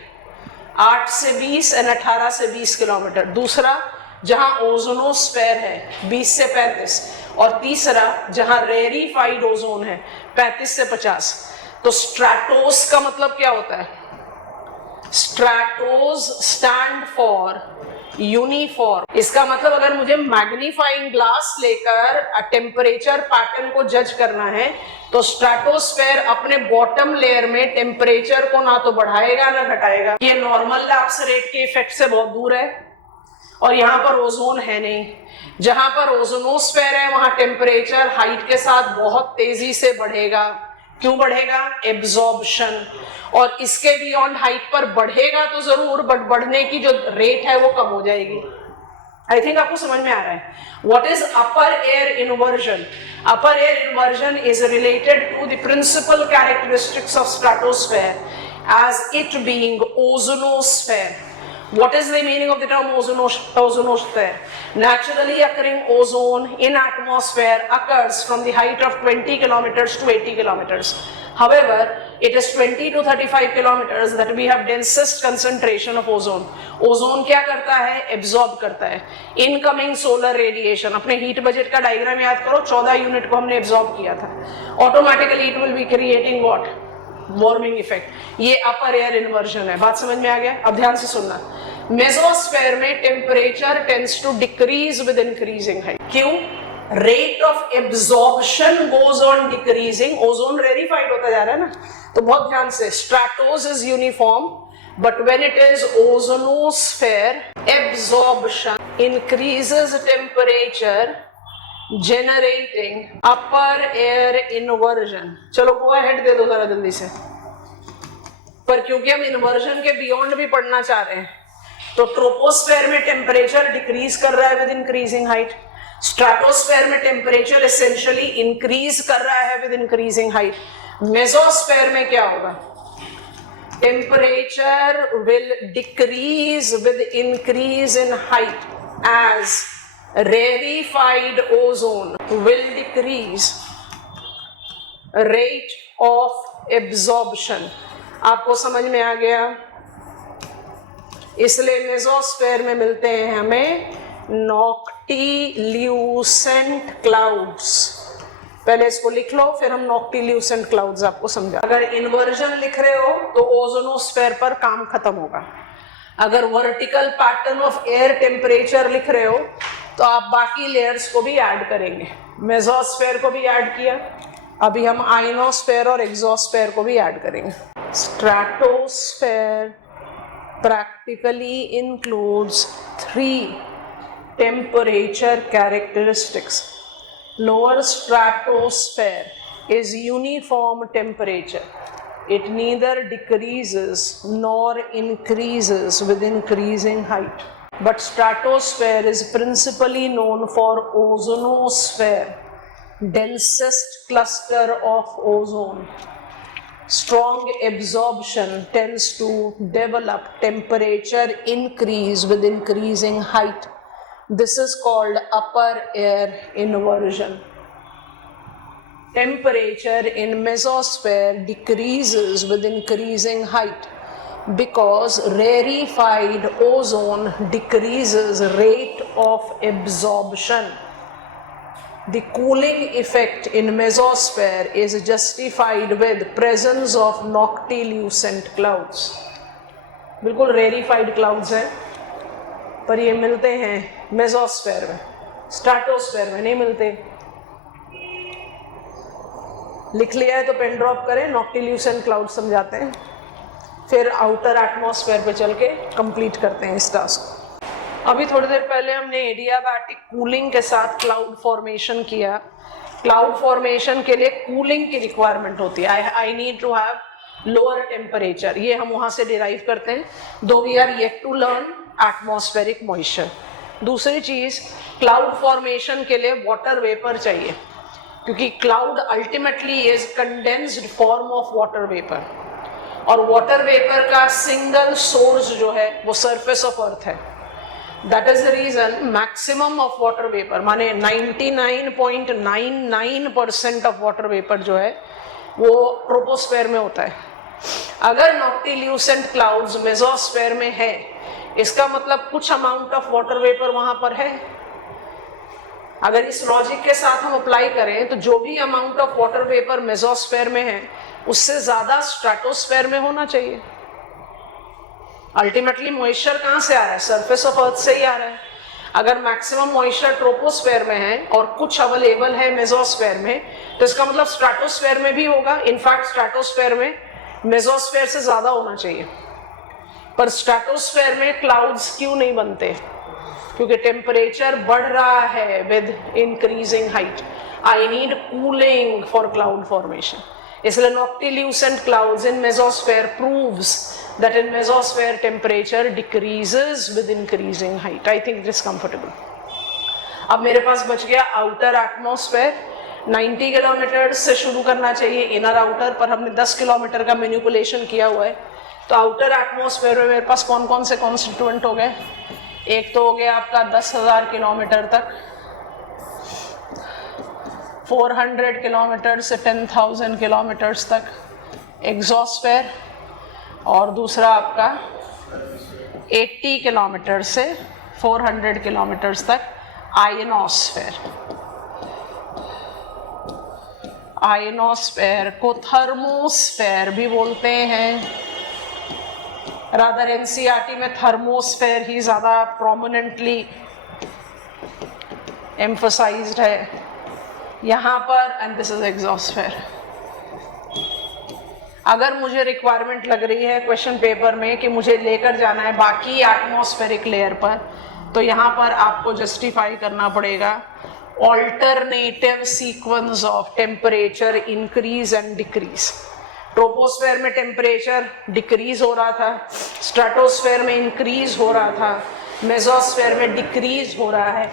8 से 20 और 18 से 20 किलोमीटर। दूसरा, जहां ओजोनोस्फेयर है 20 से 35, और तीसरा जहां रेरिफाइड ओजोन है 35 से 50। तो स्ट्रैटोस का मतलब क्या होता है? Stratos stand for uniform. इसका मतलब अगर मुझे मैग्नीफाइंग ग्लास लेकर टेम्परेचर पैटर्न को जज करना है तो स्ट्रैटोस्फेयर अपने बॉटम लेयर में टेम्परेचर को ना तो बढ़ाएगा ना घटाएगा। ये नॉर्मल लैप्स रेट के इफेक्ट से बहुत दूर है, और यहाँ पर ओजोन है नहीं। जहां पर ओजोनोस्फेयर है वहां टेम्परेचर हाइट के साथ बहुत तेजी से बढ़ेगा। क्यों बढ़ेगा? एब्जॉर्प्शन। और इसके बियॉन्ड हाइट पर बढ़ेगा तो जरूर, बट बढ़ने की जो रेट है वो कम हो जाएगी। आई थिंक आपको समझ में आ रहा है। What is upper air inversion? Upper air inversion is related to the principal characteristics of stratosphere as it being ozonosphere. What is the meaning of the term ozonosphere? Naturally occurring ozone in atmosphere occurs from the height of 20 kilometers to 80 kilometers. However, it is 20 to 35 kilometers that we have densest concentration of ozone. Ozone क्या करता है? Absorb करता है incoming solar radiation. अपने heat budget का diagram याद करो, 14 unit को हमने absorb किया था। Automatically it will be creating what? Warming effect. ये अपर एयर इन्वर्जन है। बात समझ में आ गया? अब ध्यान से सुनना। मेसोस्फेयर में temperature tends to decrease with increasing height. क्यों? rate of absorption goes on decreasing. Ozone rarefied होता जा रहा है ना, तो बहुत ध्यान से, stratos is uniform, but when it is ozonosphere, absorption increases temperature, generating upper air inversion. चलो go ahead दे दो जरा जल्दी से, पर क्योंकि हम इन्वर्जन के बियॉन्ड भी पढ़ना चाह रहे हैं, तो ट्रोपोस्फेयर में टेम्परेचर डिक्रीज कर रहा है विद इंक्रीजिंग हाइट, स्ट्रेटोस्फेयर में टेम्परेचर एसेंशियली इंक्रीज कर रहा है विद इंक्रीजिंग हाइट, मेसोस्फेयर में क्या होगा? Temperature will decrease with increase in height as rarefied ozone will decrease rate of absorption. आपको समझ में आ गया? इसलिए मेसोस्फेयर में मिलते हैं हमें नॉक्टिल्यूसेंट क्लाउड्स. पहले इसको लिख लो, फिर हम नॉक्टिल्यूसेंट क्लाउड्स आपको समझा. अगर इन्वर्जन लिख रहे हो तो ओजोनोस्फेयर पर काम खत्म होगा. अगर vertical pattern of air temperature लिख रहे हो तो आप बाकी लेयर्स को भी ऐड करेंगे. मेसोस्फेयर को भी ऐड किया, अभी हम आइनोस्फेयर और एक्सोस्फेयर को भी ऐड करेंगे. Stratosphere practically includes 3 temperature characteristics. Lower stratosphere is uniform temperature. It neither decreases nor increases with increasing height. But stratosphere is principally known for ozonosphere, densest cluster of ozone. Strong absorption tends to develop temperature increase with increasing height. This is called upper air inversion. Temperature in mesosphere decreases with increasing height because rarefied ozone decreases rate of absorption. The cooling effect in mesosphere is justified with presence of noctilucent clouds. बिल्कुल rarefied clouds हैं, पर ये मिलते हैं mesosphere में, stratosphere में नहीं मिलते. लिख लिया है तो पेन ड्रॉप करें. नॉक्टिल्यूसेंट क्लाउड समझाते हैं, फिर आउटर एटमॉस्फेयर पे चल के कंप्लीट करते हैं इस टास्क. अभी थोड़ी देर पहले हमने एडियाबैटिक कूलिंग के साथ क्लाउड फॉर्मेशन किया. क्लाउड फॉर्मेशन के लिए कूलिंग की रिक्वायरमेंट होती है. I need to have lower temperature. ये हम वहाँ से डिराइव करते हैं, though we are yet to learn atmospheric moisture. दूसरी चीज़, क्लाउड फॉर्मेशन के लिए वाटर वेपर चाहिए, क्योंकि cloud ultimately is condensed form of water vapour, और वाटर वेपर का सिंगल सोर्स जो है वो सरफेस ऑफ अर्थ है. That is the reason maximum of water vapor, माने 99.99% of water vapor जो है वो ट्रोपोस्फेयर में होता है. अगर नॉक्टिल्यूसेंट क्लाउड्स मेसोस्फेयर में है, इसका मतलब कुछ अमाउंट ऑफ वाटर वेपर वहां पर है. अगर इस लॉजिक के साथ हम अप्लाई करें तो जो भी amount of water vapour mesosphere में है उससे ज्यादा स्ट्रेटोस्फेयर में होना चाहिए. अल्टीमेटली मॉइस्चर कहाँ से आ रहा है? सरफेस ऑफ अर्थ से ही आ रहा है. अगर मैक्सिमम मॉइस्चर ट्रोपोस्फेयर में है और कुछ अवेलेबल है मेसोस्फेयर में, तो इसका मतलब स्ट्रेटोस्फेयर में भी होगा. इनफैक्ट स्ट्रेटोस्फेयर में मेसोस्फेयर से ज्यादा होना चाहिए. पर स्ट्रेटोस्फेयर में क्लाउड्स क्यों नहीं बनते? क्योंकि टेम्परेचर बढ़ रहा है with increasing height. I need cooling for cloud formation. इसलिए noctilucent clouds in mesosphere proves that in mesosphere temperature decreases with increasing height. I think it is comfortable. अब मेरे पास बच गया आउटर एटमॉस्फेयर. 90 किलोमीटर से शुरू करना चाहिए इनर आउटर, पर हमने 10 किलोमीटर का मैनिपुलेशन किया हुआ है. तो आउटर एटमॉस्फेयर में मेरे पास कौन कौन से कॉन्स्टिट्यूएंट हो गए? एक तो हो गया आपका 10,000 किलोमीटर तक, 400 किलोमीटर से 10,000 किलोमीटर्स तक एक्सोस्फेयर, और दूसरा आपका 80 किलोमीटर से 400 किलोमीटर्स तक आयनोस्फेयर. आयनोस्फेयर को थर्मोस्फेयर भी बोलते हैं. रादर एनसीईआरटी में थर्मोस्फेयर ही ज़्यादा प्रोमिनेंटली एम्फोसाइज्ड है यहाँ पर, एंड दिस इज एग्जॉस्फेयर। अगर मुझे रिक्वायरमेंट लग रही है क्वेश्चन पेपर में कि मुझे लेकर जाना है बाकी एटमॉस्फेरिक लेयर पर, तो यहाँ पर आपको जस्टिफाई करना पड़ेगा alternative sequence of temperature increase and decrease. Troposphere में टेम्परेचर डिक्रीज हो रहा था, स्ट्रेटोस्फेयर में इंक्रीज हो रहा था, मेसोस्फेयर में डिक्रीज हो रहा है,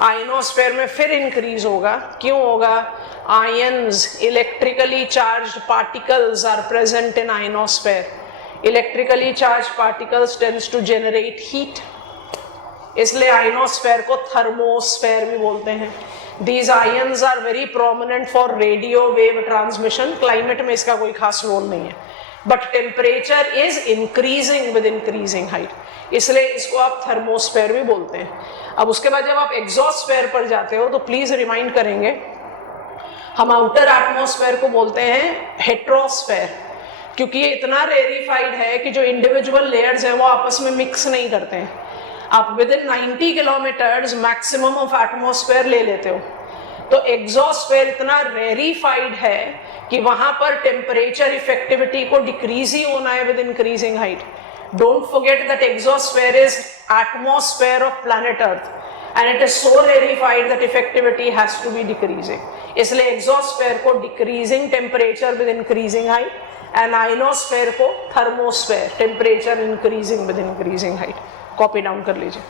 आयनोस्फेयर में फिर इंक्रीज होगा। क्यों होगा? Ions, electrically charged particles are present in ionosphere. Electrically charged particles tends to generate heat, इसलिए आयनोस्फेयर को थर्मोस्फेयर भी बोलते हैं। These ions are very prominent for radio wave transmission. Climate में इसका कोई खास रोल नहीं है, but temperature is increasing with increasing height, इसलिए इसको आप थर्मोस्फेयर भी बोलते हैं। अब उसके बाद जब आप एग्जॉस्फेयर पर जाते हो तो प्लीज रिमाइंड करेंगे, हम आउटर एटमॉस्फेयर को बोलते हैं हेट्रोस्फेयर, क्योंकि ये इतना रेरिफाइड है कि जो इंडिविजुअल लेयर्स हैं वो आपस में मिक्स नहीं करते हैं। आप with in 90 kilometres maximum of atmosphere ले लेते हो, तो एग्जॉस्फेयर इतना रेरिफाइड है कि वहां पर टेम्परेचर इफेक्टिविटी को डिक्रीज ही होना है with increasing height. Don't forget that exosphere is atmosphere of planet earth and it is so rarefied that effectivity has to be decreasing. इसलिए एग्जॉस्फेयर को decreasing temperature with increasing height and ionosphere को thermosphere, temperature increasing with increasing height. Copy down कर लीजिए।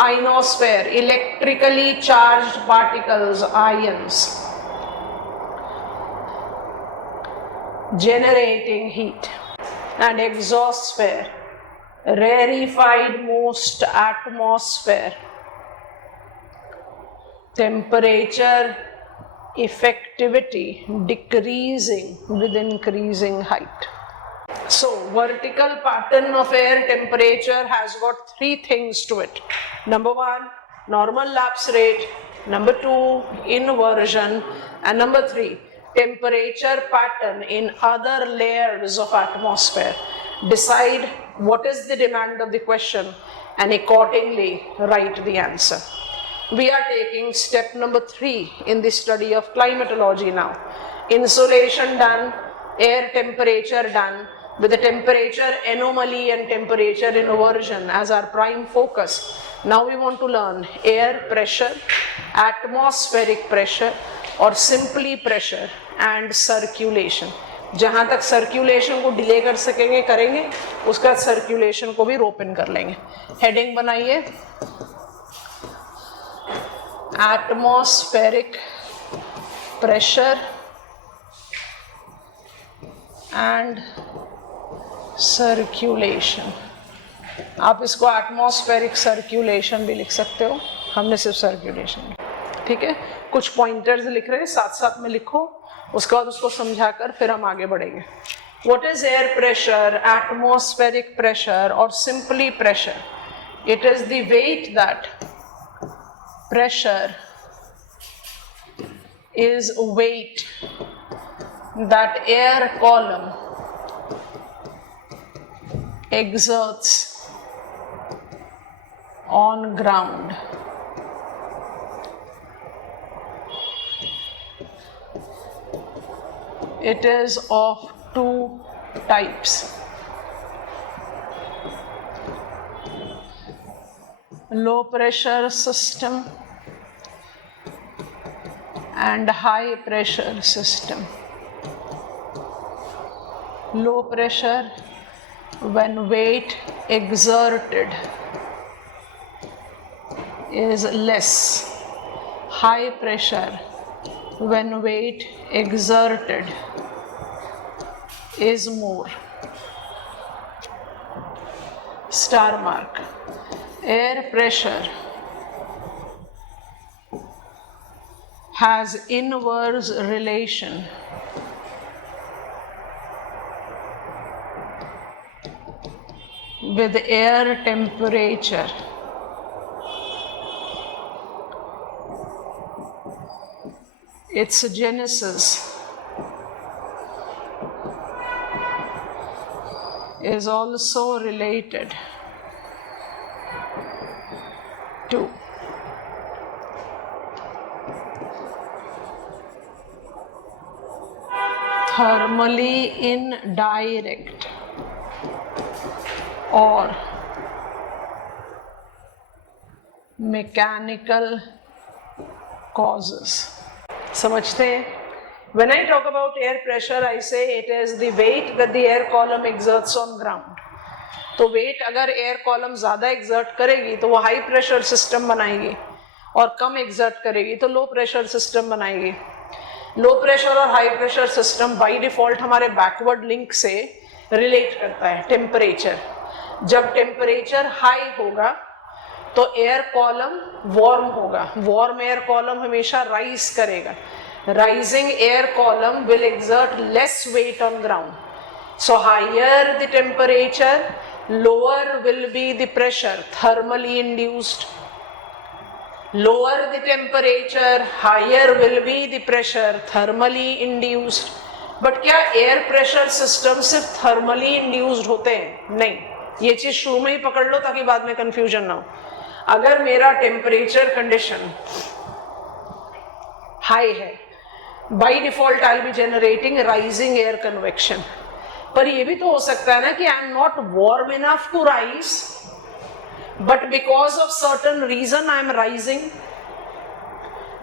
Ionosphere, electrically charged particles, ions generating heat, and exosphere, rarefied most atmosphere, temperature effectivity decreasing with increasing height. So vertical pattern of air temperature has got three things to it. Number one, normal lapse rate. Number two, inversion. And number three, temperature pattern in other layers of atmosphere. Decide what is the demand of the question and accordingly write the answer. We are taking step number 3 in the study of climatology now. Insolation done, air temperature done, with the temperature anomaly and temperature inversion as our prime focus. Now we want to learn air pressure, atmospheric pressure, और simply pressure and circulation. जहां तक circulation को delay कर सकेंगे करेंगे, उसका circulation को भी रोपन कर लेंगे। हेडिंग बनाइए, एटमॉस्फेरिक प्रेशर एंड सर्कुलेशन। आप इसको एटमॉस्फेरिक सर्कुलेशन भी लिख सकते हो, हमने सिर्फ सर्कुलेशन, ठीक है। कुछ पॉइंटर्स लिख रहे हैं, साथ साथ में लिखो, उसके बाद उसको समझाकर फिर हम आगे बढ़ेंगे। What is air pressure, atmospheric pressure और simply pressure? It is the weight that pressure is weight that air column exerts on ground. It is of two types. Low pressure system and high pressure system. Low pressure when weight exerted is less. High pressure when weight exerted is more. Star mark. Air pressure has inverse relation with air temperature. Its genesis is also related to thermally indirect or mechanical causes. समझते हैं? When I talk about air pressure, I say it is the weight that the air column exerts on ground. तो weight अगर air column ज़्यादा exert करेगी तो वो high pressure system बनाएगी, और कम exert करेगी तो low pressure system बनाएगी. Low pressure और high pressure system by default हमारे backward link से relate करता है temperature. जब temperature high होगा तो एयर कॉलम वार्म होगा. वार्म एयर कॉलम हमेशा राइज करेगा. Rising air column will exert less weight on ground. So higher the temperature, lower will be the pressure, thermally induced. Lower the temperature, higher will be the pressure, thermally induced. But क्या air pressure system सिर्फ thermally induced होते हैं? नहीं. ये चीज शुरू में ही पकड़ लो ताकि बाद में कंफ्यूजन ना हो. अगर मेरा टेम्परेचर कंडीशन हाई है, by default I will be generating rising air convection. पर ये भी तो हो सकता है ना कि I am not warm enough to rise, but because of certain reason I am rising.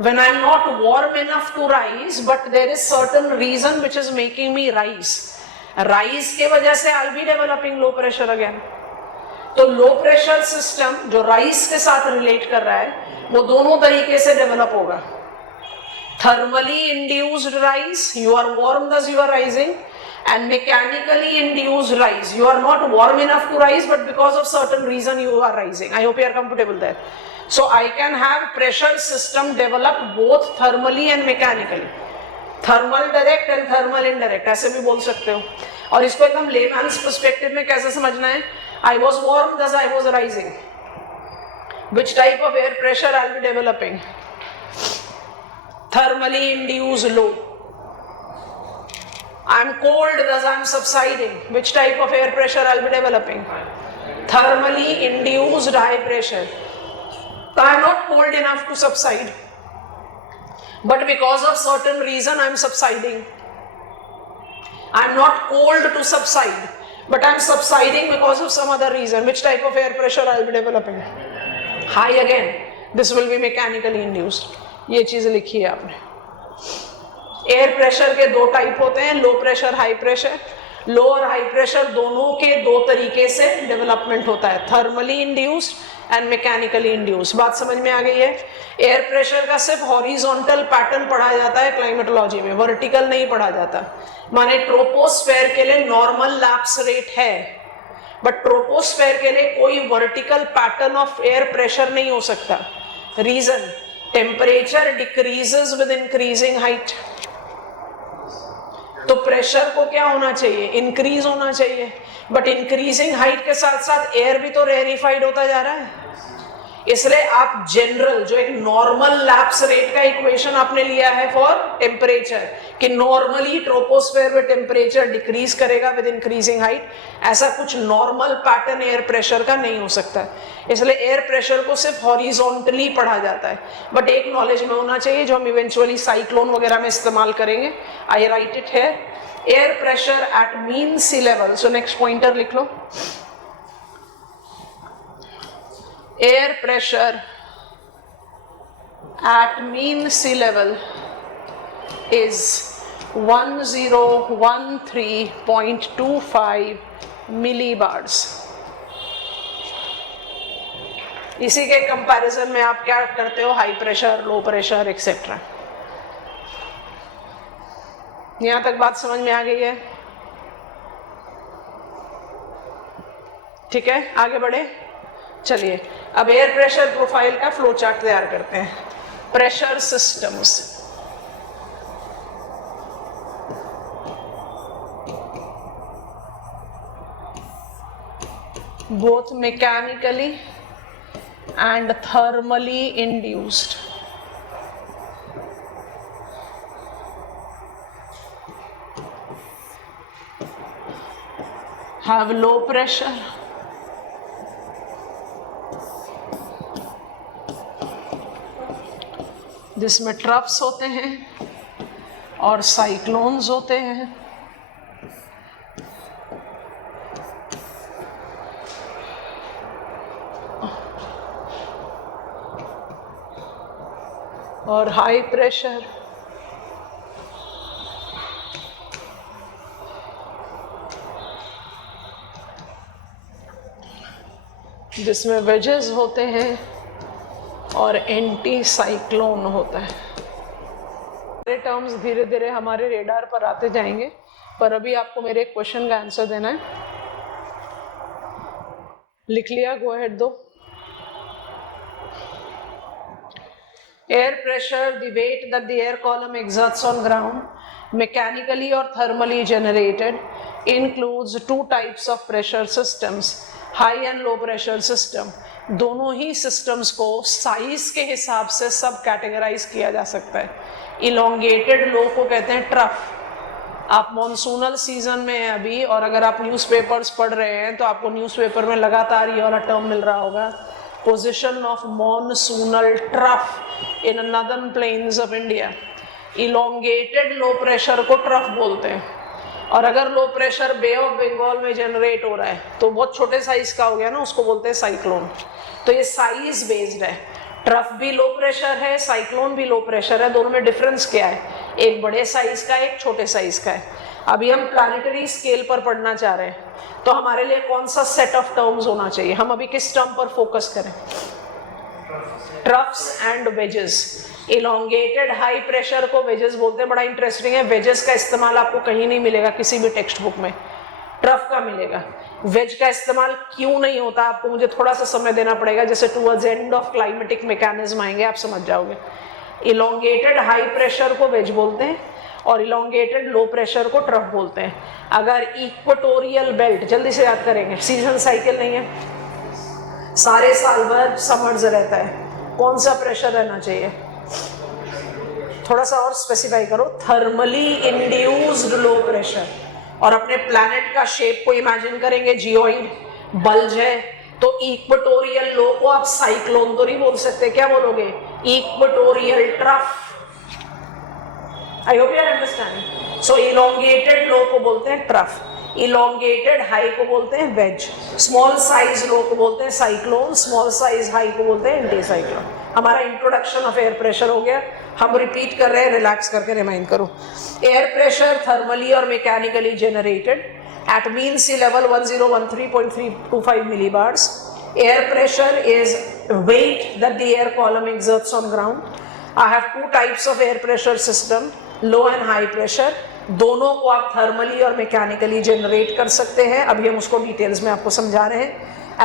When I am not warm enough to rise, but there is certain reason which is making me rise. Rise के वजह से I'll be developing low pressure again. तो low pressure system जो rise के साथ relate कर रहा है वो दोनों तरीके से डेवलप होगा. Thermally induced rise, you are warm thus you are rising, and mechanically induced rise, you are not warm enough to rise but because of certain reason you are rising. I hope you are comfortable there. So I can have pressure system develop both thermally and mechanically. Thermal direct and thermal indirect ऐसे भी बोल सकते हो. और इसको एकदम layman's perspective में कैसे समझना है? I was warm, thus I was rising. Which type of air pressure I'll be developing? Thermally induced low. I'm cold, thus I'm subsiding. Which type of air pressure I'll be developing? Thermally induced high pressure. So I'm not cold enough to subside, but because of certain reason I'm subsiding. I'm not cold to subside, but I'm subsiding because of some other reason. Which type of air pressure I'll be developing? High again. This will be mechanically induced. ये चीज लिखी है आपने. Air pressure के दो type होते हैं, low pressure, high pressure. लो और हाई प्रेशर दोनों के दो तरीके से डेवलपमेंट होता है, thermally induced and mechanically induced. बात समझ में आ गई है? एयर प्रेशर का सिर्फ हॉरिजॉन्टल पैटर्न पढ़ा जाता है क्लाइमेटोलॉजी में, वर्टिकल नहीं पढ़ा जाता. माने ट्रोपोस्फेयर के लिए नॉर्मल लैप्स रेट है, बट ट्रोपोस्फेयर के लिए कोई vertical pattern of air pressure नहीं हो सकता. Reason, temperature decreases with increasing height. तो प्रेशर को क्या होना चाहिए? इंक्रीज होना चाहिए. बट इंक्रीजिंग हाइट के साथ साथ एयर भी तो रेरिफाइड होता जा रहा है. इसलिए आप जनरल जो एक नॉर्मल लैप्स रेट का इक्वेशन आपने लिया है फॉर टेम्परेचर, कि नॉर्मली ट्रोपोस्फेयर में टेम्परेचर डिक्रीज करेगा विद इंक्रीजिंग हाइट, ऐसा कुछ नॉर्मल पैटर्न एयर प्रेशर का नहीं हो सकता. इसलिए एयर प्रेशर को सिर्फ हॉरिजॉन्टली पढ़ा जाता है. बट एक नॉलेज में होना चाहिए जो हम इवेंचुअली साइक्लोन वगैरह में इस्तेमाल करेंगे. आई राइट इट है. Air pressure at mean sea level. So next pointer लिख लो. Air pressure at mean sea level is 1013.25 millibars. इसी के कंपैरिजन में आप क्या करते हो? High pressure, low pressure etcetera. यहां तक बात समझ में आ गई है? ठीक है, आगे बढ़े. चलिए अब एयर प्रेशर प्रोफाइल का फ्लो चार्ट तैयार करते हैं. Pressure systems. Both mechanically and thermally induced. Have low pressure, जिसमें ट्रफ्स होते हैं और साइक्लोन्स होते हैं. और हाई प्रेशर जिसमें वेजेस होते हैं और एंटी साइक्लोन होता है। सारे टर्म्स धीरे धीरे हमारे रेडार पर आते जाएंगे, पर अभी आपको मेरे एक क्वेश्चन का आंसर देना है। लिख लिया? गो अहेड दो। Air pressure, the weight that the air column exerts on ground, mechanically or thermally generated, includes two types of pressure systems, high and low pressure system. दोनों ही systems को size के हिसाब से सब categorize किया जा सकता है। Elongated low को कहते हैं trough। आप मॉनसूनल सीजन में हैं अभी, और अगर आप न्यूज़पेपर्स पढ़ रहे हैं तो आपको न्यूज़पेपर में लगातार ये वाला टर्म मिल रहा होगा, position of monsoonal trough in northern plains of India. Elongated low pressure को ट्रफ बोलते हैं, और अगर low pressure bay of Bengal में जनरेट हो रहा है तो बहुत छोटे साइज का हो गया ना, उसको बोलते हैं साइक्लोन। तो ये साइज बेस्ड है। ट्रफ भी लो प्रेशर है, साइक्लोन भी लो प्रेशर है। दोनों में डिफरेंस क्या है? एक बड़े साइज का है, एक छोटे साइज का है। अभी हम प्लानिटरी स्केल पर पढ़ना चाह रहे हैं, तो हमारे लिए कौन सा सेट ऑफ टर्म्स होना चाहिए? हम अभी किस टर्म पर फोकस करें? Troughs and wages. Elongated high pressure को वेजेस बोलते हैं। बड़ा इंटरेस्टिंग है, वेजेस का इस्तेमाल आपको कहीं नहीं मिलेगा किसी भी टेक्स्ट बुक में, ट्रफ का मिलेगा। वेज का इस्तेमाल क्यों नहीं होता, आपको मुझे थोड़ा सा समय देना पड़ेगा, जैसे towards end of climatic mechanism आएंगे आप समझ जाओगे। इलोंगेटेड हाई प्रेशर को वेज बोलते हैं और इलोंगेटेड लो प्रेशर को ट्रफ बोलते हैं। अगर इक्वेटोरियल बेल्ट, जल्दी से याद करेंगे, सीजन साइकिल नहीं है, सारे साल भर समर्स रहता है, कौन सा प्रेशर रहना चाहिए? थोड़ा सा और स्पेसिफाई करो। Thermally induced low pressure. और अपने प्लैनेट का शेप को इमेजिन करेंगे, जियोइड बल्ज है, तो इक्वेटोरियल लो को आप साइक्लोन तो नहीं बोल सकते, क्या बोलोगे? Equatorial trough. I hope you are understanding. So elongated low को बोलते हैं ट्रफ, इलोंगेटेड हाई को बोलते हैं वेज, स्मॉल साइज लो को बोलते हैं साइक्लोन, स्मॉल साइज हाई को बोलते हैं एंटी साइक्लोन। हमारा इंट्रोडक्शन ऑफ एयर प्रेशर हो गया। हम रिपीट कर रहे हैं, रिलैक्स करके रिमाइंड करो। एयर प्रेशर थर्मली और mechanically generated at mean sea level 1013.325 millibars. Air pressure is weight that the air column exerts on ground. I have two types of air pressure system, low and high pressure. दोनों को आप thermally और mechanically generate कर सकते हैं। अभी हम उसको डिटेल्स में आपको समझा रहे हैं।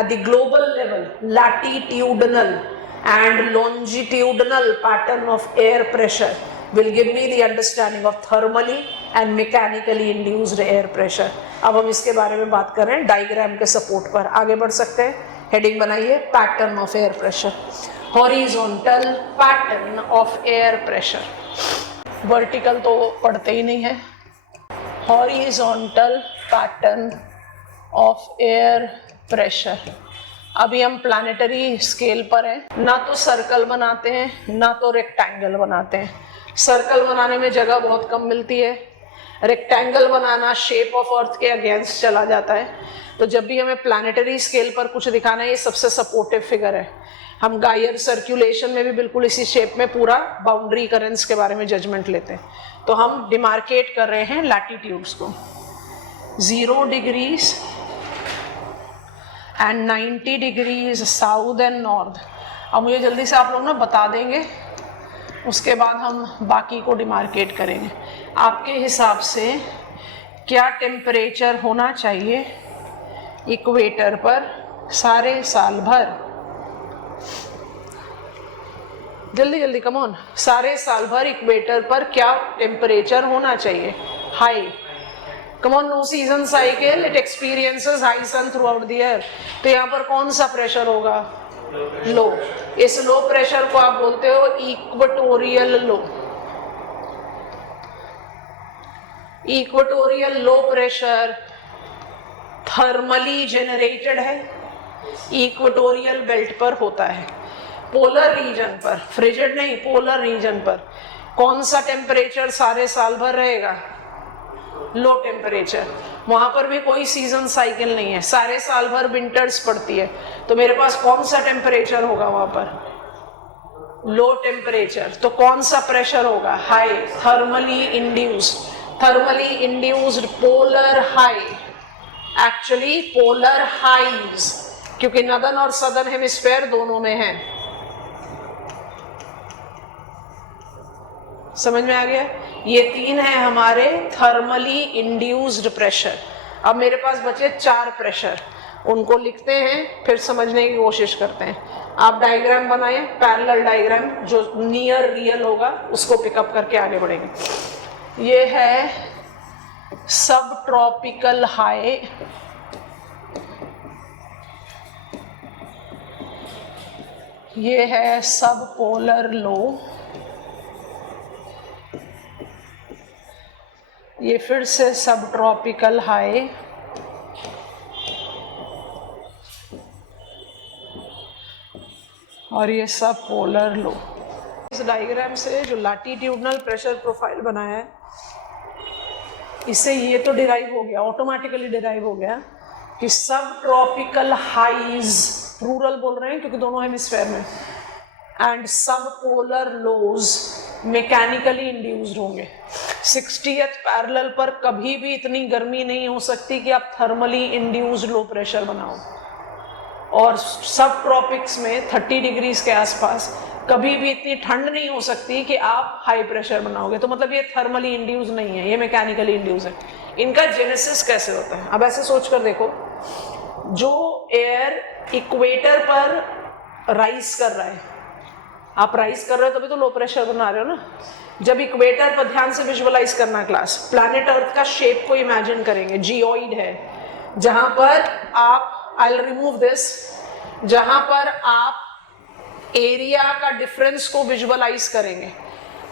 At the global level, latitudinal and longitudinal pattern of air pressure will give me the understanding of thermally and mechanically induced air pressure. अब हम इसके बारे में बात कर रहे हैं डायग्राम के सपोर्ट पर। आगे बढ़ सकते हैं, हेडिंग बनाइए, pattern of air pressure. Horizontal pattern of air pressure, vertical तो पढ़ते ही नहीं है। Horizontal pattern of air pressure. अभी हम प्लानिटरी स्केल पर हैं, ना तो सर्कल बनाते हैं ना तो रेक्टेंगल बनाते हैं। सर्कल बनाने में जगह बहुत कम मिलती है, rectangle banana shape of earth के अगेंस्ट चला जाता है। तो जब भी हमें प्लानिटरी स्केल पर कुछ दिखाना है, ये सबसे सपोर्टिव फिगर है। हम गायर सर्कुलेशन में भी बिल्कुल इसी शेप में पूरा बाउंड्री करंट्स के बारे में जजमेंट लेते हैं। तो हम डिमार्केट कर रहे हैं लैटिट्यूड्स को, 0 degrees and 90 degrees south and north. अब मुझे जल्दी से आप लोग ना बता देंगे, उसके बाद हम बाकी को डिमार्केट करेंगे। आपके हिसाब से क्या टेम्परेचर होना चाहिए इक्वेटर पर सारे साल भर? जल्दी जल्दी कम ऑन, सारे साल भर इक्वेटर पर क्या टेम्परेचर होना चाहिए? High. Come on, no season cycle, it experiences high sun throughout the year. तो यहाँ पर कौन सा प्रेशर होगा? लो। इस लो प्रेशर को आप बोलते हो equatorial low. Equatorial low pressure thermally generated है, इक्वेटोरियल बेल्ट पर होता है। पोलर रीजन पर, फ्रिजिड नहीं, पोलर रीजन पर कौन सा टेम्परेचर सारे साल भर रहेगा? Low temperature. वहां पर भी कोई सीजन साइकिल नहीं है, सारे साल भर विंटर्स पड़ती है। तो मेरे पास कौन सा टेम्परेचर होगा वहां पर? लो टेम्परेचर, तो कौन सा प्रेशर होगा? High, thermally induced polar high, actually polar highs, क्योंकि नॉर्दर्न और सदर्न हेमिस्फीयर दोनों में है। समझ में आ गया? ये तीन है हमारे थर्मली इंड्यूस्ड प्रेशर। अब मेरे पास बचे 4 प्रेशर, उनको लिखते हैं, फिर समझने की कोशिश करते हैं। आप डायग्राम बनाए, पैरेलल डायग्राम, जो नियर रियल होगा उसको पिकअप करके आगे बढ़ेंगे। ये है सब ट्रॉपिकल हाई, ये है सब पोलर लो, ये फिर से सब ट्रॉपिकल हाई, और ये सब पोलर लो। इस डायग्राम से जो लैटिट्यूडनल प्रेशर प्रोफाइल बनाया है, इससे ये तो डिराइव हो गया, ऑटोमेटिकली डिराइव हो गया कि सब ट्रॉपिकल हाईज, प्लूरल बोल रहे हैं क्योंकि दोनों हेमिस्फीयर में, एंड सब पोलर लोज मैकेनिकली इंड्यूस्ड होंगे। 60th पैरेलल पर कभी भी इतनी गर्मी नहीं हो सकती कि आप थर्मली इंड्यूस्ड लो प्रेशर बनाओ, और सब ट्रॉपिक्स में 30 डिग्रीज के आसपास कभी भी इतनी ठंड नहीं हो सकती कि आप हाई प्रेशर बनाओगे। तो मतलब ये थर्मली इंड्यूस नहीं है, ये मैकेनिकली इंड्यूस है। इनका जेनेसिस कैसे होता है? अब ऐसे सोच कर देखो, जो एयर इक्वेटर पर राइज कर रहा है, आप राइज कर रहे हो तभी तो लो प्रेशर बना रहे हो ना। जब इक्वेटर पर, ध्यान से विजुअलाइज करना क्लास, प्लैनेट अर्थ का शेप को इमेजिन करेंगे, जियोइड है, जहां पर आप, आई विल रिमूव दिस, जहां पर आप एरिया का डिफरेंस को विजुअलाइज करेंगे।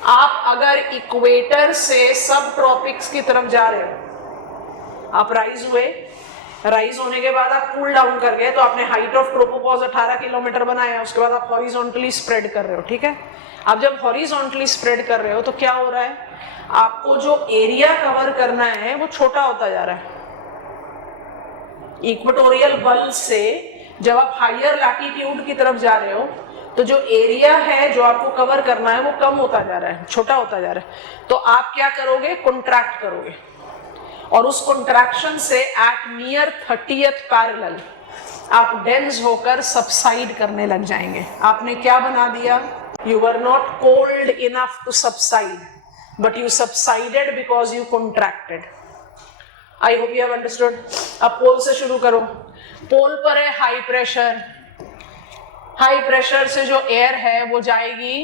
आप अगर इक्वेटर से सब ट्रॉपिक्स की तरफ जा रहे हो, आप राइज हुए, राइज होने के बाद आप कूल डाउन कर गए, तो आपने हाइट ऑफ ट्रोपोपॉज 18 किलोमीटर बनाया, उसके बाद आप हॉरिजॉन्टली स्प्रेड कर रहे हो, ठीक है। अब जब हॉरिजॉन्टली स्प्रेड कर रहे हो तो क्या हो रहा है? आपको जो एरिया कवर करना है वो छोटा होता जा रहा है। इक्वेटोरियल बल से जब आप हायर लैटिट्यूड की तरफ जा रहे हो तो जो एरिया है जो आपको कवर करना है वो कम होता जा रहा है, छोटा होता जा रहा है। तो आप क्या करोगे? कॉन्ट्रैक्ट करोगे, और उस कॉन्ट्रैक्शन से एट नियर 30th पैरेलल आप डेंस होकर सबसाइड करने लग जाएंगे। आपने क्या बना दिया? You were not cold enough to subside, but you subsided because you contracted. I hope you have understood. अब पोल से शुरू करो। पोल पर है हाई प्रेशर, हाई प्रेशर से जो एयर है वो जाएगी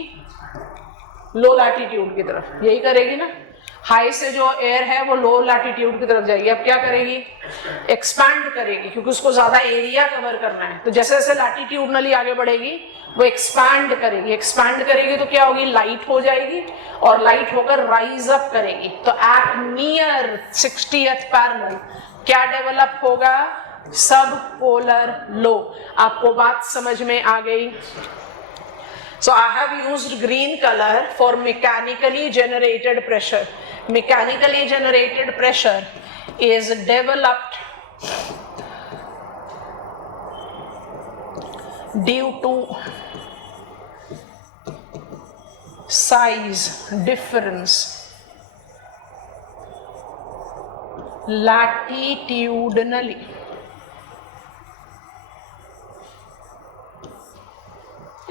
लो लैटिट्यूड की तरफ, यही करेगी ना। हाई से जो एयर है वो लो लैटिट्यूड की तरफ जाएगी। अब क्या करेगी? एक्सपैंड करेगी, क्योंकि उसको ज्यादा एरिया कवर करना है। तो जैसे जैसे लैटिट्यूडनली आगे बढ़ेगी वो एक्सपैंड करेगी। एक्सपैंड करेगी तो क्या होगी? लाइट हो जाएगी, और लाइट होकर राइज अप करेगी। तो एट नियर 60th पैरेलल क्या डेवलप होगा? सब पोलर लो। आपको बात समझ में आ गई? So I have used green color for mechanically generated pressure. Mechanically generated pressure is developed due to size difference, latitudinally.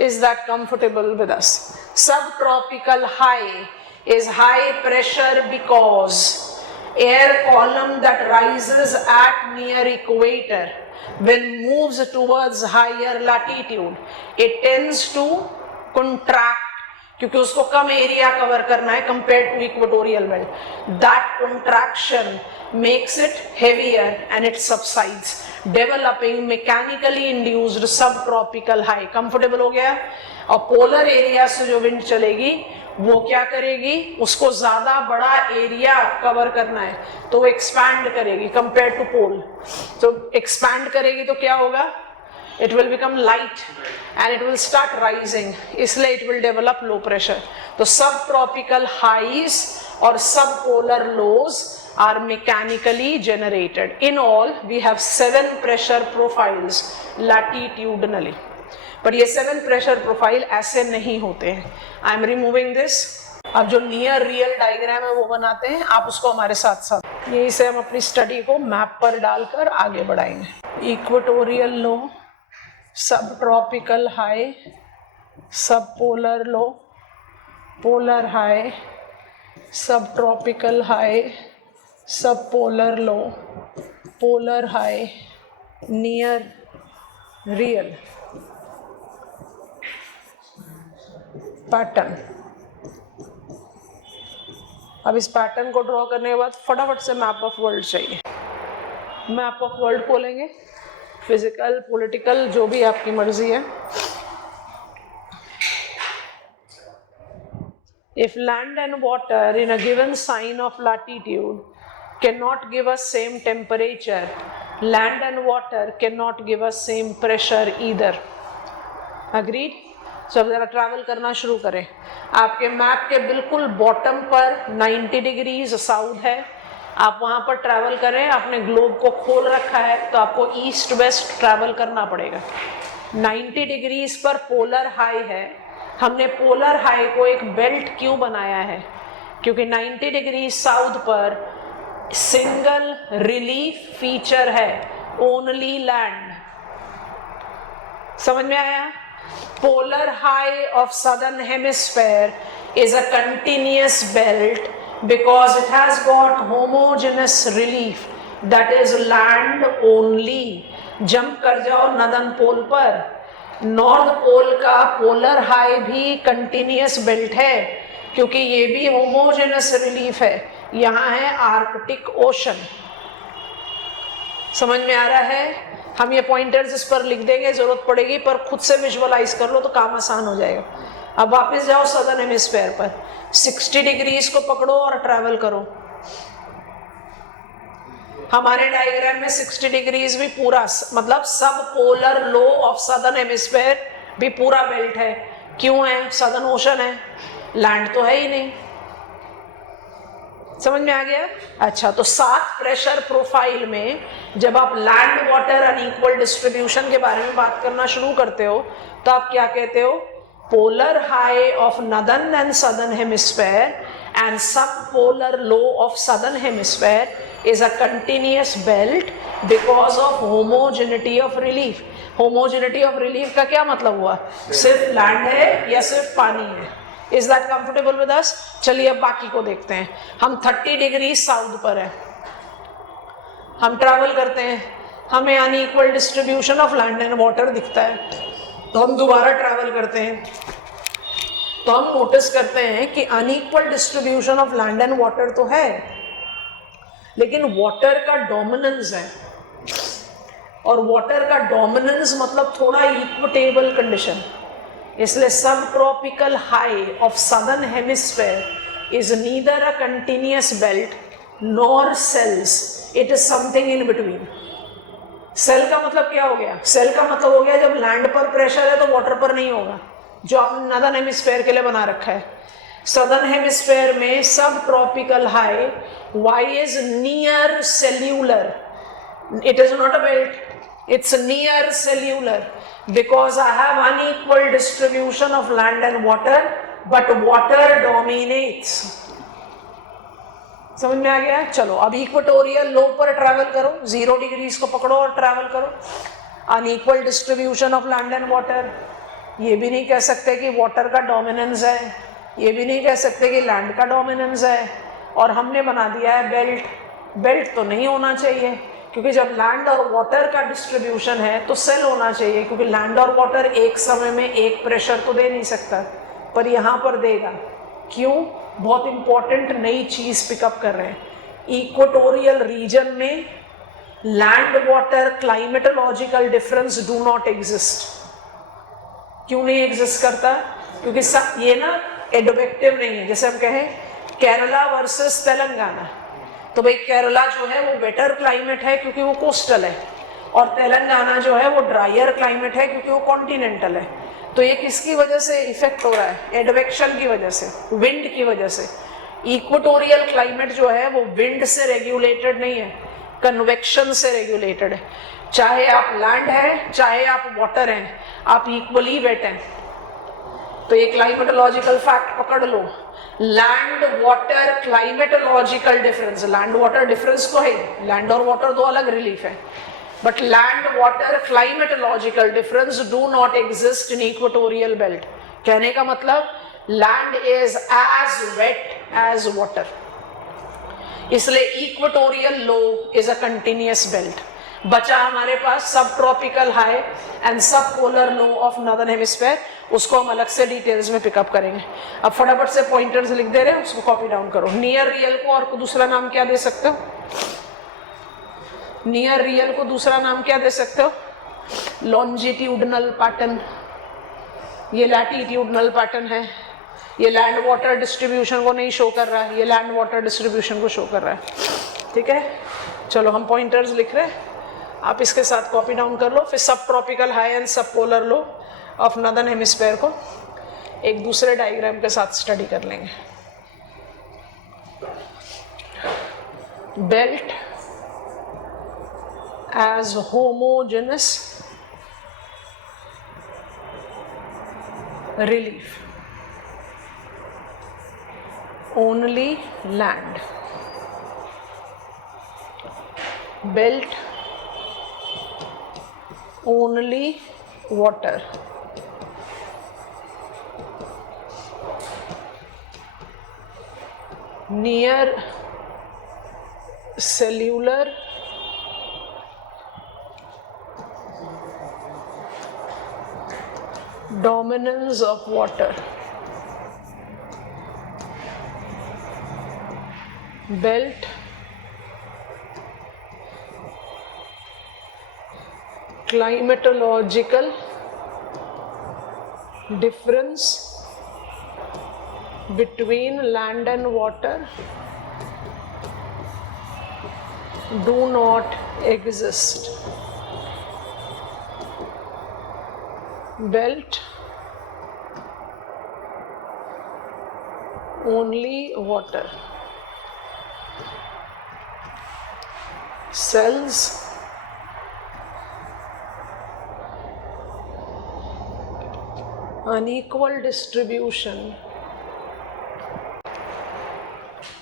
Is that comfortable with us? Subtropical high is high pressure because air column that rises at near equator, when moves towards higher latitude, it tends to contract, क्योंकि उसको कम area cover करना है compared to equatorial belt. That contraction makes it heavier and it subsides, developing mechanically induced subtropical high. Comfortable हो गया? और polar area से जो wind चलेगी वो क्या करेगी? उसको ज्यादा बड़ा एरिया कवर करना है तो वो एक्सपैंड करेगी कंपेयर टू पोल। तो एक्सपैंड करेगी तो क्या होगा? It will become light and it will start rising, इसलिए it will develop low pressure. तो subtropical highs और subpolar lows are mechanically generated. In all, we have 7 pressure profiles latitudinally. पर ये 7 प्रेशर प्रोफाइल ऐसे नहीं होते हैं। I am removing this. अब जो नियर रियल डायग्राम है वो बनाते हैं, आप उसको हमारे साथ साथ यही से हम अपनी स्टडी को मैप पर डालकर आगे बढ़ाएंगे। इक्वेटोरियल लो, सब ट्रॉपिकल हाई, सब पोलर लो, पोलर हाई, सब ट्रॉपिकल हाई, सब polar low, polar high, near real pattern. अब इस पैटर्न को ड्रॉ करने के बाद फटाफट से मैप ऑफ वर्ल्ड चाहिए। मैप ऑफ वर्ल्ड खोलेंगे, फिजिकल, पॉलिटिकल, जो भी आपकी मर्जी है। If land and water in a given sign of latitude cannot give us same temperature, land and water cannot give us same pressure either. Agreed? So अब जरा travel करना शुरू करें। आपके मैप के बिल्कुल बॉटम पर 90 डिग्रीज साउथ है, आप वहां पर ट्रैवल करें। आपने ग्लोब को खोल रखा है तो आपको ईस्ट वेस्ट ट्रैवल करना पड़ेगा। 90 डिग्रीज पर पोलर हाई है। हमने पोलर हाई को एक बेल्ट क्यों बनाया है? क्योंकि 90 डिग्री साउथ पर सिंगल रिलीफ फीचर है, ओनली लैंड। समझ में आया? Polar high of southern hemisphere is a continuous belt because it has got homogeneous relief, that is land only. Jump कर जाओ नदर्न पोल पर, नॉर्थ पोल का पोलर हाई भी कंटिन्यूअस बेल्ट है क्योंकि ये भी होमोजेनस रिलीफ है। यहाँ है आर्कटिक ओशन। समझ में आ रहा है? हम ये पॉइंटर्स इस पर लिख देंगे, जरूरत पड़ेगी, पर खुद से विजुअलाइज कर लो तो काम आसान हो जाएगा। अब वापस जाओ सदर्न हेमिस्फेयर पर, 60 डिग्रीज को पकड़ो और ट्रैवल करो। हमारे डायग्राम में 60 डिग्रीज भी पूरा, मतलब सब polar low of southern hemisphere भी पूरा बेल्ट है। क्यों है? सदर्न ओशन है, लैंड तो है ही नहीं। समझ में आ गया? अच्छा, तो 7 प्रेशर प्रोफाइल में जब आप लैंड वाटर अनइक्वल डिस्ट्रीब्यूशन के बारे में बात करना शुरू करते हो तो आप क्या कहते हो? Polar high of northern and southern hemisphere and subpolar low of southern hemisphere is a continuous belt because of homogeneity of relief. Homogeneity of relief का क्या मतलब हुआ? सिर्फ लैंड है या सिर्फ पानी है? Is that comfortable with us? चलिए अब बाकी को देखते हैं। हम 30 डिग्री साउथ पर है, हम ट्रैवल करते हैं, हमें unequal distribution of land and water दिखता है, तो हम दोबारा ट्रैवल करते हैं तो हम नोटिस करते हैं कि unequal distribution of land and water तो है, लेकिन वाटर का डोमिनेंस है। और वाटर का डोमिनेंस मतलब थोड़ा इक्विटेबल कंडीशन। इसलिए sub tropical high of southern hemisphere is neither a continuous belt nor cells, it is something in between. Cell का मतलब क्या हो गया? सेल का मतलब हो गया जब लैंड पर प्रेशर है तो वाटर पर नहीं होगा, जो आपने नदर्न हेमिस्फेयर के लिए बना रखा है। सदर्न हेमिस्फेयर में सब tropical high, why is near cellular, it is not a belt, it's near cellular because I have unequal distribution of land and water, but water dominates. समझ में आ गया? चलो अब इक्वेटोरियल लो पर ट्रैवल करो, 0 डिग्रीज को पकड़ो और ट्रैवल करो। Unequal distribution of land and water, ये भी नहीं कह सकते कि वाटर का डोमिनेंस है, ये भी नहीं कह सकते कि लैंड का डोमिनेंस है, और हमने बना दिया है बेल्ट। बेल्ट तो नहीं होना चाहिए क्योंकि जब लैंड और वाटर का डिस्ट्रीब्यूशन है तो सेल होना चाहिए, क्योंकि लैंड और वाटर एक समय में एक प्रेशर तो दे नहीं सकता, पर यहाँ पर देगा। क्यों? बहुत इंपॉर्टेंट नई चीज पिकअप कर रहे हैं। इक्वेटोरियल रीजन में land water climatological difference do not exist. क्यों नहीं एग्जिस्ट करता? क्योंकि सब ये ना एडोबेक्टिव नहीं है। जैसे हम कहें केरला वर्सेस तेलंगाना, तो भाई केरला जो है वो बेटर क्लाइमेट है क्योंकि वो कोस्टल है, और तेलंगाना जो है वो ड्रायर क्लाइमेट है क्योंकि वो कॉन्टिनेंटल है। तो ये किसकी वजह से इफेक्ट हो रहा है? एडवेक्शन की वजह से, विंड की वजह से। इक्वेटोरियल क्लाइमेट जो है वो विंड से रेगुलेटेड नहीं है, कन्वेक्शन से रेगुलेटेड है। चाहे आप लैंड हैं चाहे आप वाटर हैं, आप इक्वली वेट हैं। तो ये क्लाइमेटोलॉजिकल फैक्ट पकड़ लो, land water climatological difference, land water difference तो है, लैंड और वाटर दो अलग रिलीफ है, but land water climatological difference do not exist in equatorial belt. कहने का मतलब land is as wet as water, इसलिए equatorial low is a continuous belt. बचा हमारे पास सब ट्रॉपिकल हाई एंड सब polar low of northern hemisphere, उसको हम अलग से डिटेल्स में पिकअप करेंगे। अब फटाफट से पॉइंटर्स लिख दे रहे हैं, उसको कॉपी डाउन करो। नियर रियल को और दूसरा नाम क्या दे सकते हो? नियर रियल को दूसरा नाम क्या दे सकते हो? लॉन्जिट्यूडनल पैटर्न, ये लैटिट्यूडनल पैटर्न है, ये लैंड वाटर डिस्ट्रीब्यूशन को नहीं शो कर रहा है, ये लैंड वाटर डिस्ट्रीब्यूशन को शो कर रहा है। ठीक है, चलो हम पॉइंटर्स लिख रहे हैं, आप इसके साथ कॉपी डाउन कर लो। फिर सब ट्रॉपिकल हाई एंड सब polar low of northern hemisphere को एक दूसरे डायग्राम के साथ स्टडी कर लेंगे। Belt as homogenous relief, only land, belt only water, near cellular dominance of water, belt climatological difference between land and water do not exist. Belt only water, cells unequal distribution.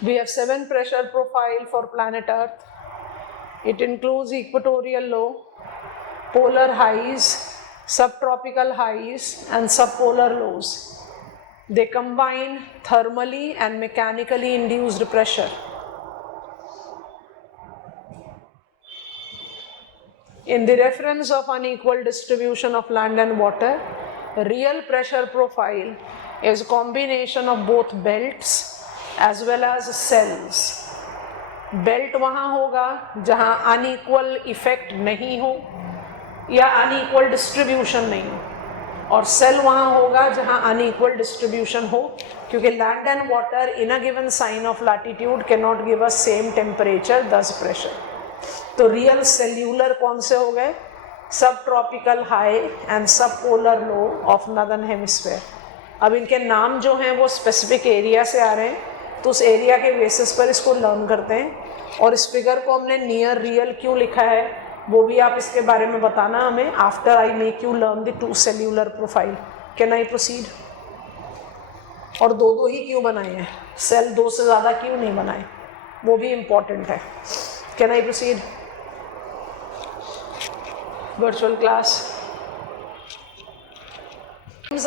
We have 7 pressure profile for planet Earth. It includes equatorial low, polar highs, subtropical highs and subpolar lows. They combine thermally and mechanically induced pressure. In the reference of unequal distribution of land and water, real pressure profile is a combination of both belts as well as cells. Belt वहाँ होगा जहाँ unequal effect नहीं हो या unequal distribution नहीं हो, और cell वहाँ होगा जहाँ अनइक्वल डिस्ट्रीब्यूशन हो, क्योंकि land and water in a given sine of latitude can not give us same temperature thus pressure. तो रियल सेल्यूलर कौन से हो गए? सब ट्रॉपिकल हाई एंड सब polar low of northern hemisphere. अब इनके नाम जो हैं वो स्पेसिफिक एरिया से आ रहे हैं, तो उस एरिया के बेसिस पर इसको लर्न करते हैं। और इस फिगर को हमने नियर रियल क्यों लिखा है वो भी आप इसके बारे में बताना हमें, after I make you learn the two cellular profile. Can I proceed? और दो ही क्यों बनाए हैं, सेल 2 से ज़्यादा क्यों नहीं बनाए, वो भी इम्पॉर्टेंट है। Can I proceed? virtual class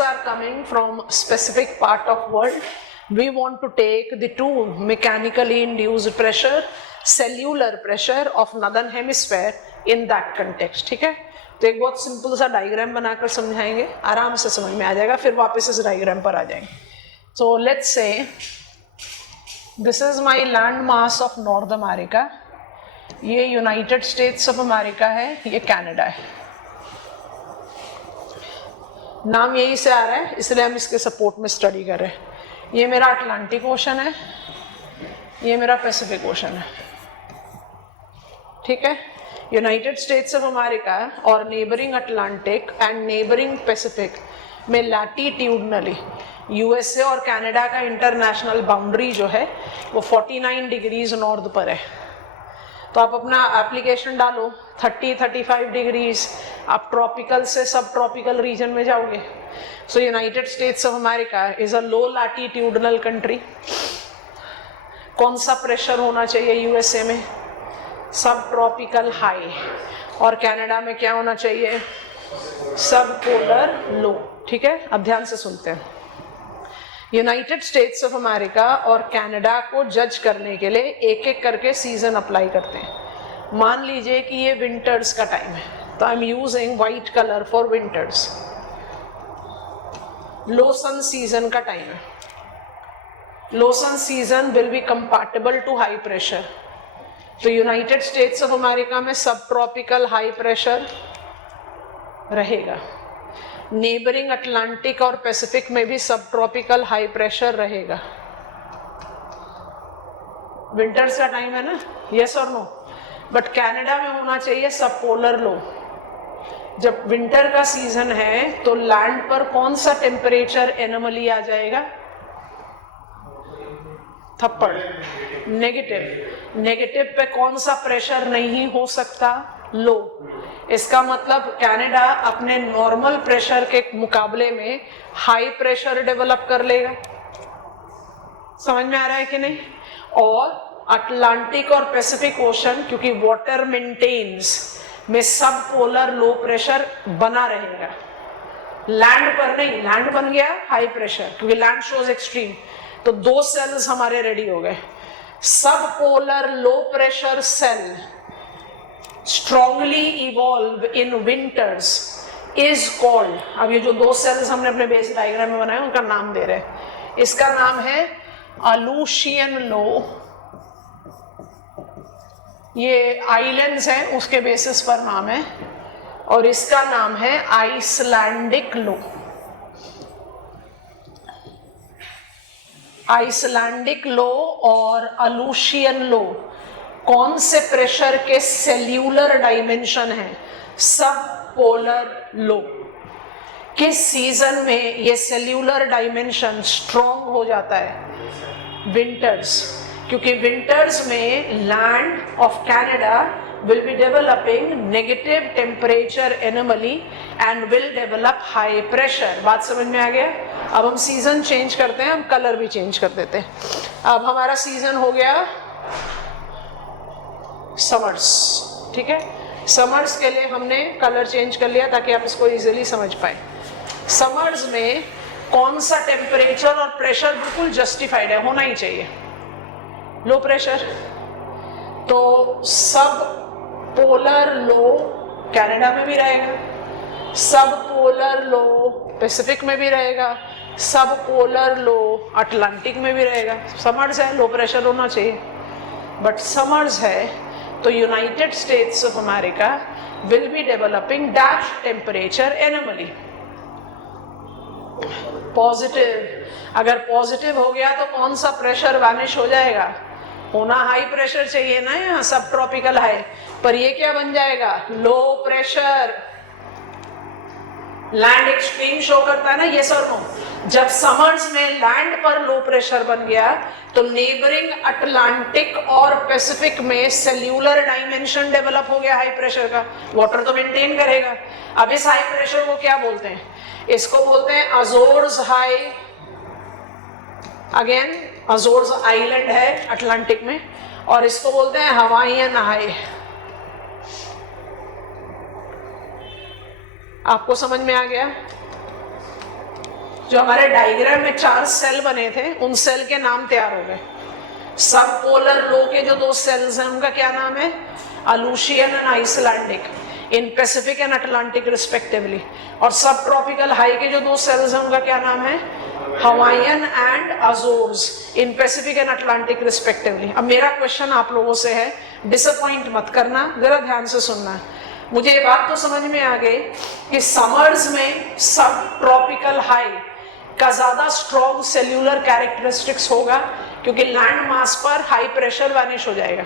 are coming from specific part of world. We want to take the two mechanically induced pressure, cellular pressure of northern hemisphere in that context. ठीक है, तो एक बहुत सिंपल सा diagram बनाकर समझाएंगे, आराम से समझ में आ जाएगा, फिर वापस इस डायग्राम पर आ जाएंगे। So let's say this is my land mass of North America. ये यूनाइटेड स्टेट्स ऑफ अमेरिका है, ये कनाडा है। नाम यही से आ रहा है इसलिए हम इसके सपोर्ट में स्टडी कर रहे हैं। ये मेरा अटलांटिक ओशन है, ये मेरा पैसिफिक ओशन है। ठीक है, यूनाइटेड स्टेट्स ऑफ अमेरिका और neighbouring Atlantic and neighbouring Pacific में लैटिट्यूडनली यूएसए और कनाडा का इंटरनेशनल बाउंड्री जो है वो 49 डिग्रीज नॉर्थ पर है। तो आप अपना एप्लीकेशन डालो 30-35 डिग्रीज, आप ट्रॉपिकल से सब ट्रॉपिकल रीजन में जाओगे। So United States of America is a low latitudinal country. कौन सा प्रेशर होना चाहिए यूएसए में? सब ट्रॉपिकल हाई। और कनाडा में क्या होना चाहिए? सब पोलर लो। ठीक है, अब ध्यान से सुनते हैं। यूनाइटेड स्टेट्स ऑफ अमेरिका और कनाडा को जज करने के लिए एक एक करके सीजन अप्लाई करते हैं। मान लीजिए कि ये विंटर्स का टाइम है, तो I am using white colour for winters. Low sun season का टाइम है। Low sun season will be compatible to high pressure. तो यूनाइटेड स्टेट्स ऑफ अमेरिका में सब ट्रॉपिकल हाई प्रेशर रहेगा। नेबरिंग अटलांटिक और पैसिफिक में भी सब ट्रॉपिकल हाई प्रेशर रहेगा। विंटर्स का टाइम है ना, यस और नो? बट कनाडा में होना चाहिए सब पोलर लो। जब विंटर का सीजन है तो लैंड पर कौन सा टेम्परेचर एनोमली आ जाएगा? थप्पड़, नेगेटिव। नेगेटिव पे कौन सा प्रेशर नहीं हो सकता? लो। इसका मतलब कनाडा अपने नॉर्मल प्रेशर के मुकाबले में हाई प्रेशर डेवलप कर लेगा। समझ में आ रहा है कि नहीं? और अटलांटिक और पैसिफिक ओशन, क्योंकि वाटर मेंटेन्स में सब पोलर लो प्रेशर बना रहेगा। लैंड पर नहीं, लैंड बन गया हाई प्रेशर क्योंकि लैंड शोज एक्सट्रीम। तो दो सेल्स हमारे रेडी हो गए। Sub polar low pressure cell strongly evolve in winters is called, अब ये जो दो सेल्स हमने अपने बेस डायग्राम में बनाए उनका नाम दे रहे हैं। इसका नाम है अलूशियन लो। ये आइलैंड्स हैं उसके बेसिस पर नाम है। और इसका नाम है आइसलैंडिक लो। आइसलैंडिक लो और अलूशियन लो कौन से प्रेशर के सेल्यूलर डायमेंशन है? सब पोलर लो। किस सीजन में ये सेल्यूलर डायमेंशन स्ट्रॉन्ग हो जाता है? विंटर्स, क्योंकि विंटर्स में land of Canada will be developing negative temperature anomaly and will develop high pressure। बात समझ में आ गया? अब हम सीजन चेंज करते हैं, हम कलर भी चेंज कर देते हैं। अब हमारा सीजन हो गया समर्स। ठीक है, समर्स के लिए हमने कलर चेंज कर लिया ताकि आप इसको इजीली समझ पाए। समर्स में कौन सा टेम्परेचर और प्रेशर बिल्कुल जस्टिफाइड है, होना ही चाहिए? लो प्रेशर। तो सब पोलर लो कनाडा में भी रहेगा, सब पोलर लो पैसिफिक में भी रहेगा, सब पोलर लो अटलांटिक में भी रहेगा। समर्स है, लो प्रेशर होना चाहिए। बट समर्स है तो United States of America will be developing dash temperature anomaly. Positive, अगर पॉजिटिव हो गया तो कौन सा प्रेशर वैनिश हो जाएगा? होना हाई प्रेशर चाहिए ना, यहाँ सब ट्रॉपिकल हाई, पर ये क्या बन जाएगा? Low pressure. Land extreme show करता है ना, ये सर नो? जब समर्स में लैंड पर लो प्रेशर बन गया तो नेबरिंग अटलांटिक और पैसिफिक में सेल्यूलर डायमेंशन डेवलप हो गया हाई प्रेशर का। वाटर तो मेंटेन करेगा। अब इस हाई प्रेशर को क्या बोलते हैं? इसको बोलते हैं Azores high. Again Azores island है अटलांटिक में, और इसको बोलते हैं हवाईयन हाई। आपको समझ में आ गया? जो हमारे डायग्राम में 4 सेल बने थे उन सेल के नाम तैयार हो गए। सब पोलर लो के जो 2 सेल्स हैं उनका क्या नाम है? Aleutian and Icelandic in Pacific and Atlantic respectively. और सब ट्रॉपिकल हाई के जो 2 सेल्स हैं उनका क्या नाम है? Hawaiian and Azores in Pacific and Atlantic respectively. अब मेरा क्वेश्चन आप लोगों से है, डिसअपॉइंट मत करना, जरा ध्यान से सुनना। मुझे ये बात तो समझ में आ गई कि समर्स में सब ट्रॉपिकल हाई का ज्यादा स्ट्रॉन्ग सेल्यूलर कैरेक्टरिस्टिक्स होगा क्योंकि लैंड मास पर हाई प्रेशर वैनिश हो जाएगा।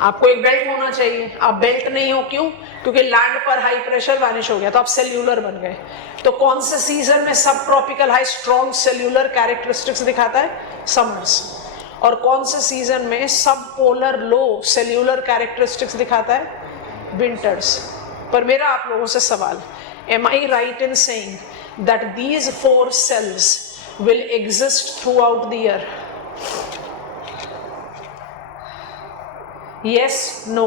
आपको एक बेल्ट होना चाहिए, आप बेल्ट नहीं हो, क्यों? क्योंकि लैंड पर हाई प्रेशर वैनिश हो गया तो आप सेल्यूलर बन गए। तो कौन से सीजन में सब tropical high strong cellular characteristics दिखाता है? समर्स। और कौन से सीजन में सब पोलर लो सेल्यूलर कैरेक्टरिस्टिक्स दिखाता है? विंटर्स। पर मेरा आप लोगों से सवाल, am I right in saying that these 4 cells will exist throughout the year? Yes, no?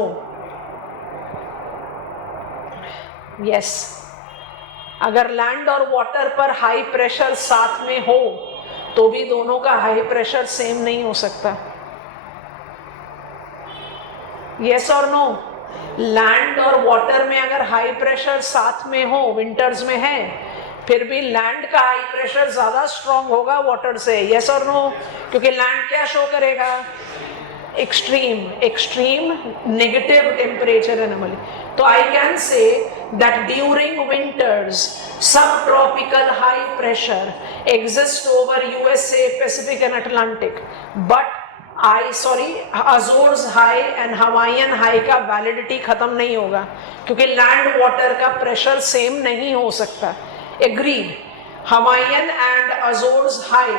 Yes. अगर लैंड और वाटर पर हाई प्रेशर साथ में हो तो भी दोनों का हाई प्रेशर सेम नहीं हो सकता। Yes or no? लैंड और वाटर में अगर हाई प्रेशर साथ में हो, विंटर्स में है, फिर भी लैंड का हाई प्रेशर ज्यादा स्ट्रांग होगा वाटर से। यस और नो? क्योंकि लैंड क्या शो करेगा? Extreme negative temperature anomaly. तो I can say that during winters सब tropical high pressure exist over USA, Pacific and Atlantic, but Azores high and Hawaiian high का validity खत्म नहीं होगा क्योंकि लैंड वाटर का प्रेशर सेम नहीं हो सकता। Agreed. Hawaiian and Azores high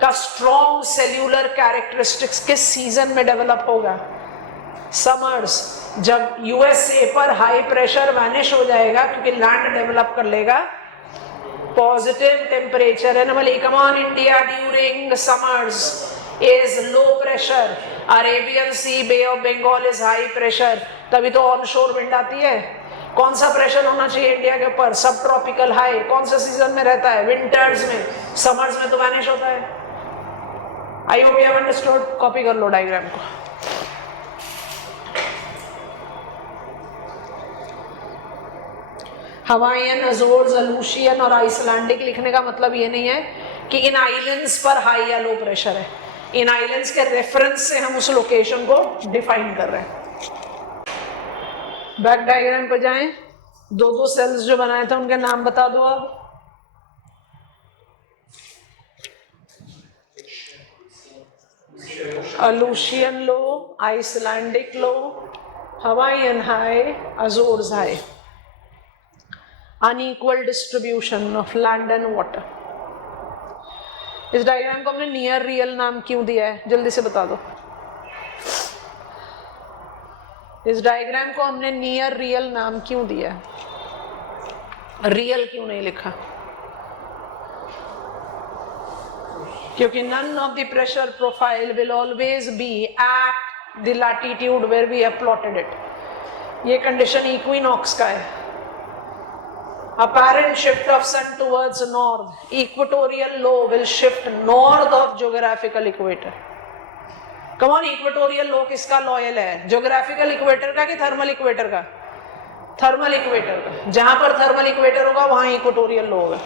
का स्ट्रॉन्ग सेल्यूलर कैरेक्टरिस्टिक्स किस सीजन में डेवलप होगा? समर्स, जब यूएसए पर हाई प्रेशर वैनिश हो जाएगा क्योंकि लैंड डेवलप कर लेगा positive temperature anomaly. Come on India during summers is low pressure, Arabian Sea, Bay of Bengal is high pressure, तभी तो ऑन शोर विंड आती है। कौन सा प्रेशर होना चाहिए इंडिया के ऊपर? सब ट्रॉपिकल हाई। कौन से सीजन में रहता है? विंटर्स में। समर्स में तो वैनिश होता है। आई hope you have understood. Copy कर लो डायग्राम को। हवाईयन, अजोर्स, अलूशियन और आइसलैंडिक लिखने का मतलब ये नहीं है कि इन आइलैंड्स पर हाई या लो प्रेशर है। इन आइलैंड्स के रेफरेंस से हम उस लोकेशन को डिफाइन कर रहे हैं। बैक डायग्राम पर जाएं। 2 सेल्स जो बनाए थे उनके नाम बता दो अब। Aleutian low, Icelandic low, Hawaiian high, Azores high. Unequal distribution of land and water. इस डायग्राम को हमने नियर रियल नाम क्यों दिया है? जल्दी से बता दो। इस डायग्राम को हमने नियर रियल नाम क्यों दिया है? रियल क्यों नहीं लिखा? क्योंकि none of the pressure profile will always be at the latitude where we have plotted it. ये कंडीशन इक्विनॉक्स का है। Apparent shift of sun towards north, equatorial low will shift north of geographical equator. Come on, equatorial low किसका loyal है? geographical equator का कि thermal equator का? Thermal equator का। जहां पर थर्मल इक्वेटर होगा वहां इक्वेटोरियल लो होगा।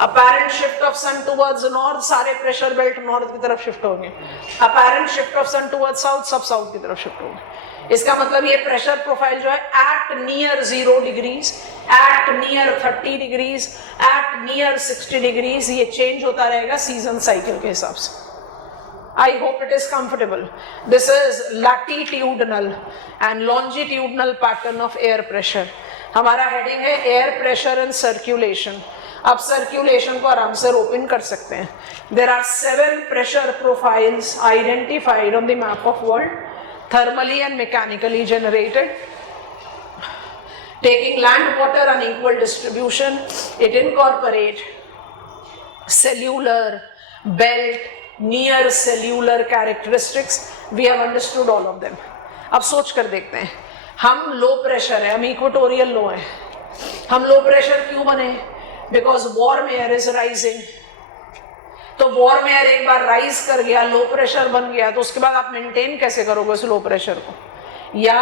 Apparent shift of sun towards north, सारे प्रेशर बेल्ट नॉर्थ की तरफ शिफ्ट होंगे। Apparent shift of sun towards south, सब साउथ की तरफ शिफ्ट होंगे। इसका मतलब ये प्रेशर प्रोफाइल जो है at near 0 degrees, at near 30 degrees, at near 60 degrees ये चेंज होता रहेगा सीजन साइकिल के हिसाब से। I hope it is comfortable. This is latitudinal and longitudinal pattern of air pressure. हमारा हेडिंग है एयर प्रेशर एंड सर्कुलेशन। अब circulation को आराम से ओपन कर सकते हैं। There are 7 pressure profiles identified on the map of world, thermally and mechanically generated. Taking land water unequal distribution, it incorporates cellular, belt, near cellular characteristics. We have understood all of them. अब सोच कर देखते हैं, हम low pressure है, हम equatorial low है। हम लो प्रेशर क्यों बने? Because warm air is rising. तो वार्म एयर एक बार राइज कर गया, लो प्रेशर बन गया, तो उसके बाद आप मेंटेन कैसे करोगे उस लो प्रेशर को? या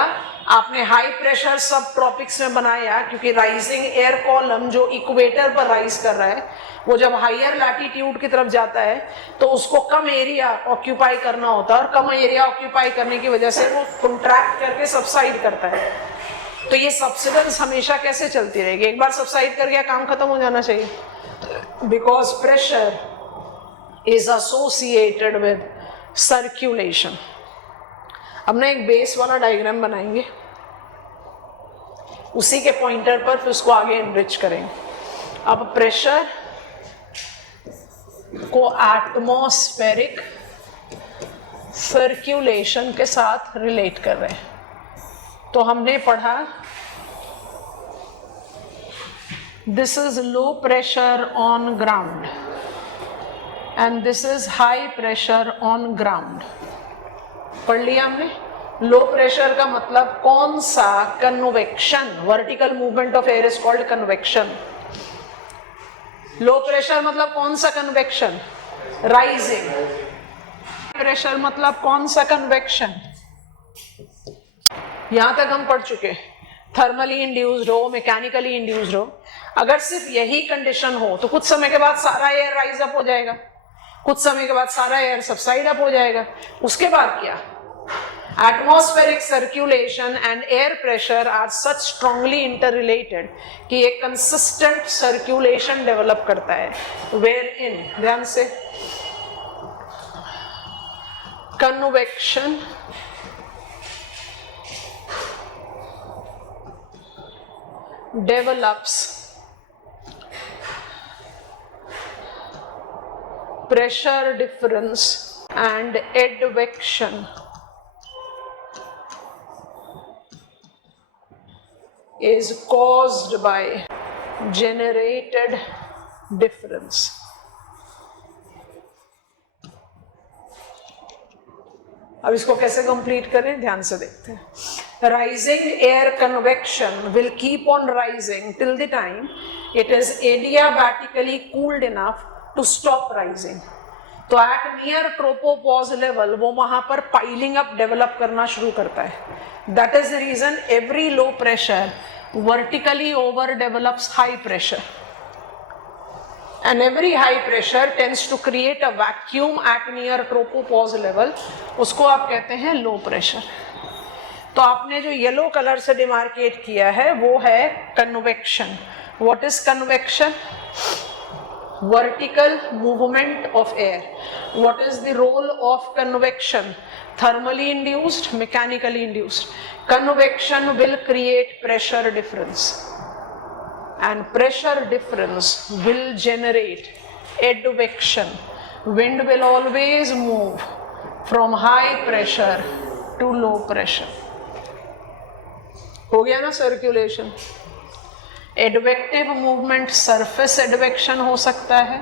आपने हाई प्रेशर सब ट्रॉपिक्स में बनाया, क्योंकि राइजिंग एयर कॉलम जो इक्वेटर पर राइज कर रहा है, वो जब हायर लैटिट्यूड की तरफ जाता है तो उसको कम एरिया ऑक्यूपाई करना होता है, और कम एरिया ऑक्यूपाई करने की वजह से वो कंट्रैक्ट करके सबसाइड करता है। तो ये सबसिडेंस हमेशा कैसे चलती रहेगी? एक बार सबसाइड कर गया, काम खत्म हो जाना चाहिए। Because pressure is associated with circulation. अब ना एक बेस वाला डायग्राम बनाएंगे, उसी के पॉइंटर पर फिर उसको आगे एनरिच करेंगे। अब प्रेशर को एटमॉस्फेरिक सर्कुलेशन के साथ रिलेट कर रहे हैं। तो हमने पढ़ा this is low pressure on ground and this is high pressure on ground. पढ़ लिया हमने। लो प्रेशर का मतलब कौन सा? Convection. Vertical movement of air is called convection. Low pressure मतलब कौन सा कन्वेक्शन? राइजिंग। प्रेशर मतलब कौन सा कन्वेक्शन? यहां तक हम पढ़ चुके। थर्मली इंड्यूस्ड हो, मैकेनिकली इंड्यूस्ड हो, अगर सिर्फ यही कंडीशन हो तो कुछ समय के बाद सारा एयर राइज अप हो जाएगा, कुछ समय के बाद सारा एयर सबसाइड अप हो जाएगा। उसके बाद क्या? Atmospheric circulation and air pressure are such strongly interrelated कि एक consistent circulation develop करता है, wherein, ध्यान से, convection develops pressure difference and advection is caused by generated difference. अब इसको कैसे कंप्लीट करें, ध्यान से देखते हैं। Rising air convection will keep on rising till the time it is adiabatically cooled enough to stop rising. तो एट नियर ट्रोपोपॉज लेवल वो वहां पर पाइलिंग अप डेवलप करना शुरू करता है। That is the reason every low pressure vertically over develops high pressure and every high pressure tends to create a vacuum at near tropopause level, उसको आप कहते हैं लो प्रेशर। तो आपने जो येलो कलर से डिमार्केट किया है वो है convection. What is convection? Vertical movement of air. What is the role of convection? thermally induced, mechanically induced. Convection will create pressure difference, and pressure difference will generate advection. Wind will always move from high pressure to low pressure. हो गया ना circulation. Advective movement surface advection हो सकता है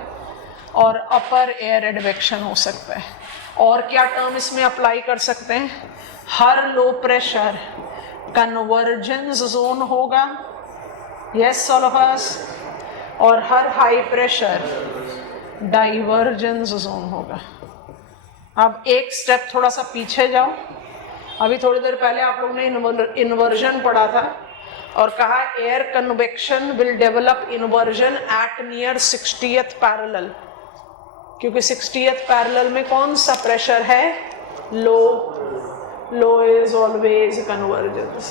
और अपर air advection हो सकता है। और क्या टर्म इसमें अप्लाई कर सकते हैं? हर लो प्रेशर कन्वर्जेंस जोन होगा, यस ऑल ऑफ अस, और हर हाई प्रेशर डाइवर्जेंस जोन होगा। अब एक स्टेप थोड़ा सा पीछे जाओ। अभी थोड़ी देर पहले आप लोगों ने इन्वर्जन पढ़ा था और कहा air convection will develop inversion at near 60th parallel, क्योंकि 60th पैरेलल में कौन सा प्रेशर है? Low. Low is always convergence.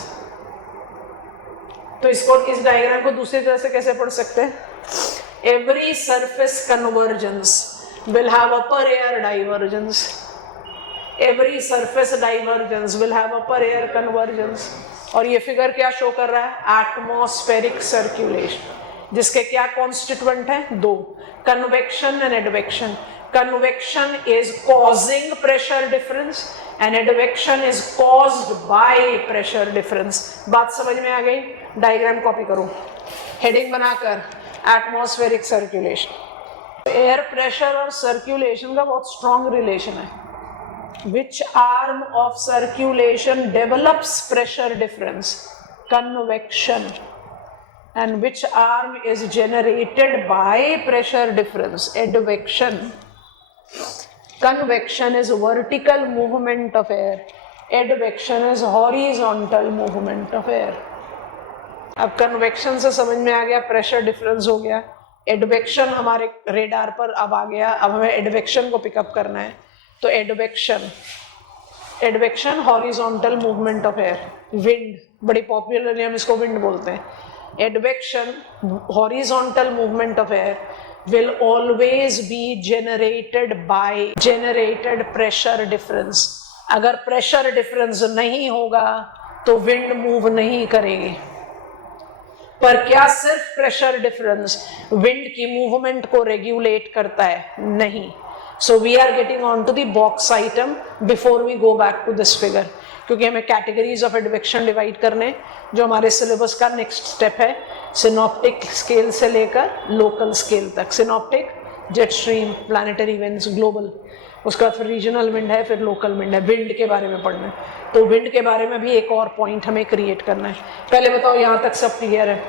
तो इसको, इस डायग्राम को दूसरी तरह से कैसे पढ़ सकते हैं? Every surface convergence will have upper air divergence. Every surface divergence will have upper air convergence. और ये फिगर क्या शो कर रहा है? एटमॉस्फेरिक सर्कुलेशन, जिसके क्या कॉन्स्टिट्यूएंट हैं? दो, convection and advection. Convection is causing pressure difference and advection is caused by pressure difference. बात समझ में आ गई? डायग्राम कॉपी करो, हेडिंग बनाकर एटमॉस्फेरिक सर्कुलेशन। एयर प्रेशर और सर्कुलेशन का बहुत स्ट्रॉन्ग रिलेशन है। Which arm of circulation develops pressure difference? Convection. And which arm is generated by pressure difference? Advection. Convection is vertical movement of air. Advection is horizontal movement of air. अब convection से समझ में आ गया, pressure difference हो गया। Advection हमारे radar पर अब आ गया। अब हमें एडवेक्शन को पिकअप करना है। तो advection horizontal movement of air. Wind, बड़ी पॉपुलरली हम इसको विंड बोलते हैं। Advection horizontal movement of air will always be generated by generated pressure difference. अगर प्रेशर डिफरेंस नहीं होगा तो विंड मूव नहीं करेगी। पर क्या सिर्फ प्रेशर डिफरेंस विंड की मूवमेंट को रेगुलेट करता है? नहीं। So we are getting on to the box item before we go back to this figure, क्योंकि हमें कैटेगरीज ऑफ एडवेक्शन डिवाइड करने, जो हमारे सिलेबस का नेक्स्ट स्टेप है, सिनॉप्टिक स्केल से लेकर लोकल स्केल तक. Synoptic, jet stream, planetary events, global, उसका फिर रीजनल विंड है, फिर लोकल विंड है. विंड के बारे में पढ़ना है, तो विंड के बारे में भी एक और पॉइंट हमें क्रिएट करना है. पहले बताओ यहाँ तक सब क्लियर है?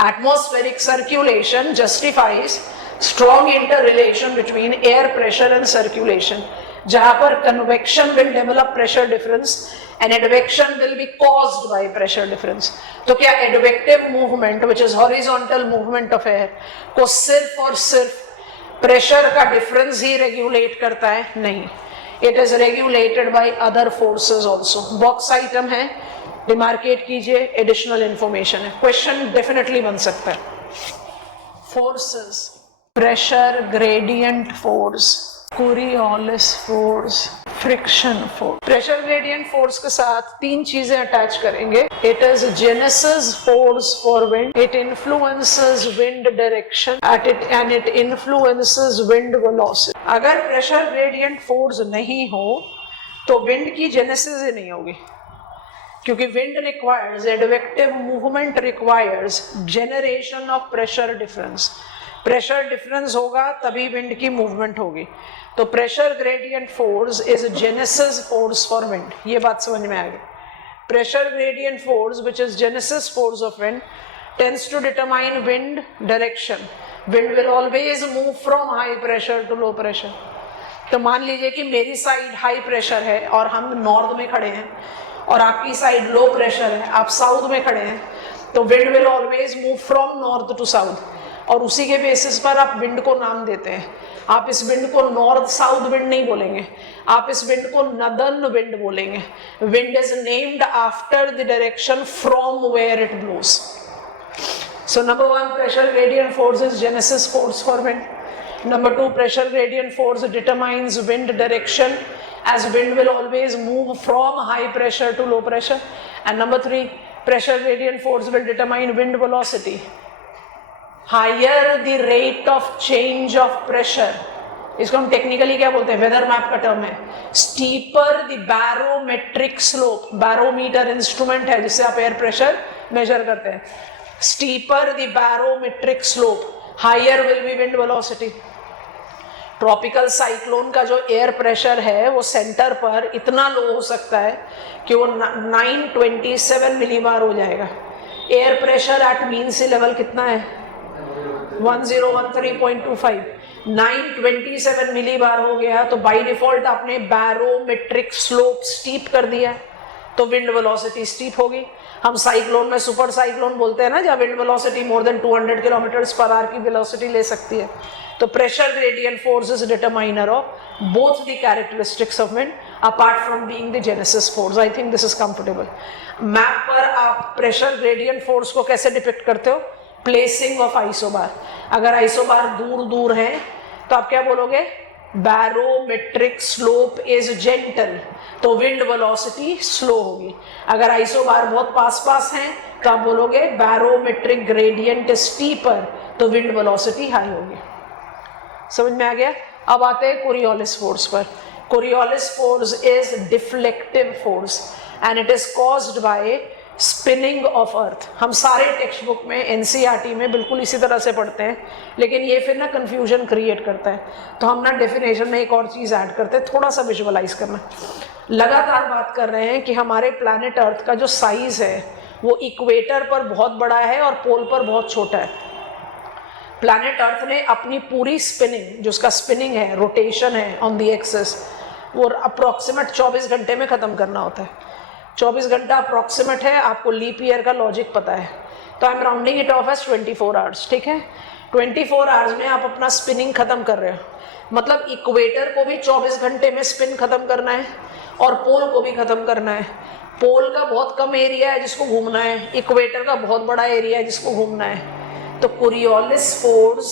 Atmospheric circulation justifies strong interrelation between air pressure and circulation. जहाँ पर convection will develop pressure difference and advection will be caused by pressure difference. तो क्या advective movement, which is horizontal movement of air, को सिर्फ और सिर्फ pressure का difference ही regulate करता है? नहीं. It is regulated by other forces also. Box item है, डिमार्केट कीजिए, एडिशनल इंफॉर्मेशन है. क्वेश्चन डेफिनेटली बन सकता है. Forces, pressure gradient force, Coriolis force, friction force. Pressure gradient force के साथ तीन चीजें अटैच करेंगे. It is genesis force for wind, it influences wind direction and it influences wind velocity. अगर प्रेशर ग्रेडियंट फोर्स नहीं हो तो विंड की जेनेसिस ही नहीं होगी, क्योंकि wind requires, advective movement requires generation of pressure difference. Pressure difference होगा तभी विंड की मूवमेंट होगी. तो pressure gradient force is genesis force for wind. ये बात समझ में आ गई. Pressure gradient force which is genesis force of wind tends to determine wind direction. Wind will always move from high pressure to low pressure. तो मान लीजिए कि मेरी साइड हाई प्रेशर है और हम नॉर्थ में खड़े हैं, और आपकी साइड लो प्रेशर है, आप साउथ में खड़े हैं, तो wind will always move from north to south. और उसी के बेसिस पर आप विंड को नाम देते हैं. आप इस विंड को नॉर्थ साउथ विंड नहीं बोलेंगे, आप इस विंड को नदर्न विंड बोलेंगे. Wind is named after the direction from where it blows. So number one, pressure gradient force is genesis force for wind. Number two, pressure gradient force determines wind direction, as wind will always move from high pressure to low pressure. And number three, pressure gradient force will determine wind velocity. Higher the rate of change of pressure, इसको हम technically क्या बोलते हैं, weather map का term है. Steeper the barometric slope. Barometer instrument है जिससे आप एयर प्रेशर मेजर करते हैं. Steeper the barometric slope, higher will be wind velocity. Tropical cyclone का जो एयर प्रेशर है वो सेंटर पर इतना लो हो सकता है कि वो 927 मिलीबार हो जाएगा. Air pressure at mean sea level कितना है? 1013.25. 927 मिलीबार हो गया तो बाय डिफॉल्ट आपने बैरोमेट्रिक स्लोप स्टीप कर दिया, तो विंड वेलोसिटी स्टीप होगी. हम साइक्लोन में सुपर साइक्लोन बोलते हैं ना, जहाँ wind velocity more than 200 kilometres per hour की वेलोसिटी ले सकती है. तो pressure gradient force is determiner of both the characteristics of wind apart from being the genesis force. I think this is comfortable. Map पर आप pressure gradient force को कैसे depict करते हो? Placing of isobar. अगर आइसोबार दूर दूर है तो आप क्या बोलोगे? बैरोमेट्रिक स्लोप इज जेंटल, तो विंड वेलोसिटी स्लो होगी. अगर आइसोबार बहुत पास पास हैं तो आप बोलोगे बैरोमेट्रिक ग्रेडियंट स्टीपर, तो विंड वेलोसिटी हाई होगी. समझ में आ गया? अब आते हैं कोरियोलिस फोर्स पर. Coriolis force is deflective force and it is caused by spinning of earth. हम सारे टेक्स्ट बुक में, एनसीईआरटी में बिल्कुल इसी तरह से पढ़ते हैं, लेकिन ये फिर ना कंफ्यूजन क्रिएट करता है. तो हम ना डेफिनेशन में एक और चीज़ ऐड करते हैं, थोड़ा सा विजुअलाइज करना. लगातार बात कर रहे हैं कि हमारे प्लैनेट अर्थ का जो साइज है वो इक्वेटर पर बहुत बड़ा है और पोल पर बहुत छोटा है. प्लैनेट अर्थ ने अपनी पूरी स्पिनिंग, जो उसका स्पिनिंग है, रोटेशन है ऑन द एक्सिस, वो अप्रॉक्सीमेट 24 घंटे में ख़त्म करना होता है. 24 घंटा अप्रॉक्सीमेट है. आपको लीप ईयर का लॉजिक पता है, तो I am rounding it off as 24 hours. ठीक है, 24 आवर्स में आप अपना स्पिनिंग खत्म कर रहे हो. मतलब इक्वेटर को भी 24 घंटे में स्पिन खत्म करना है और पोल को भी खत्म करना है. पोल का बहुत कम एरिया है जिसको घूमना है, इक्वेटर का बहुत बड़ा एरिया है जिसको घूमना है. तो Coriolis force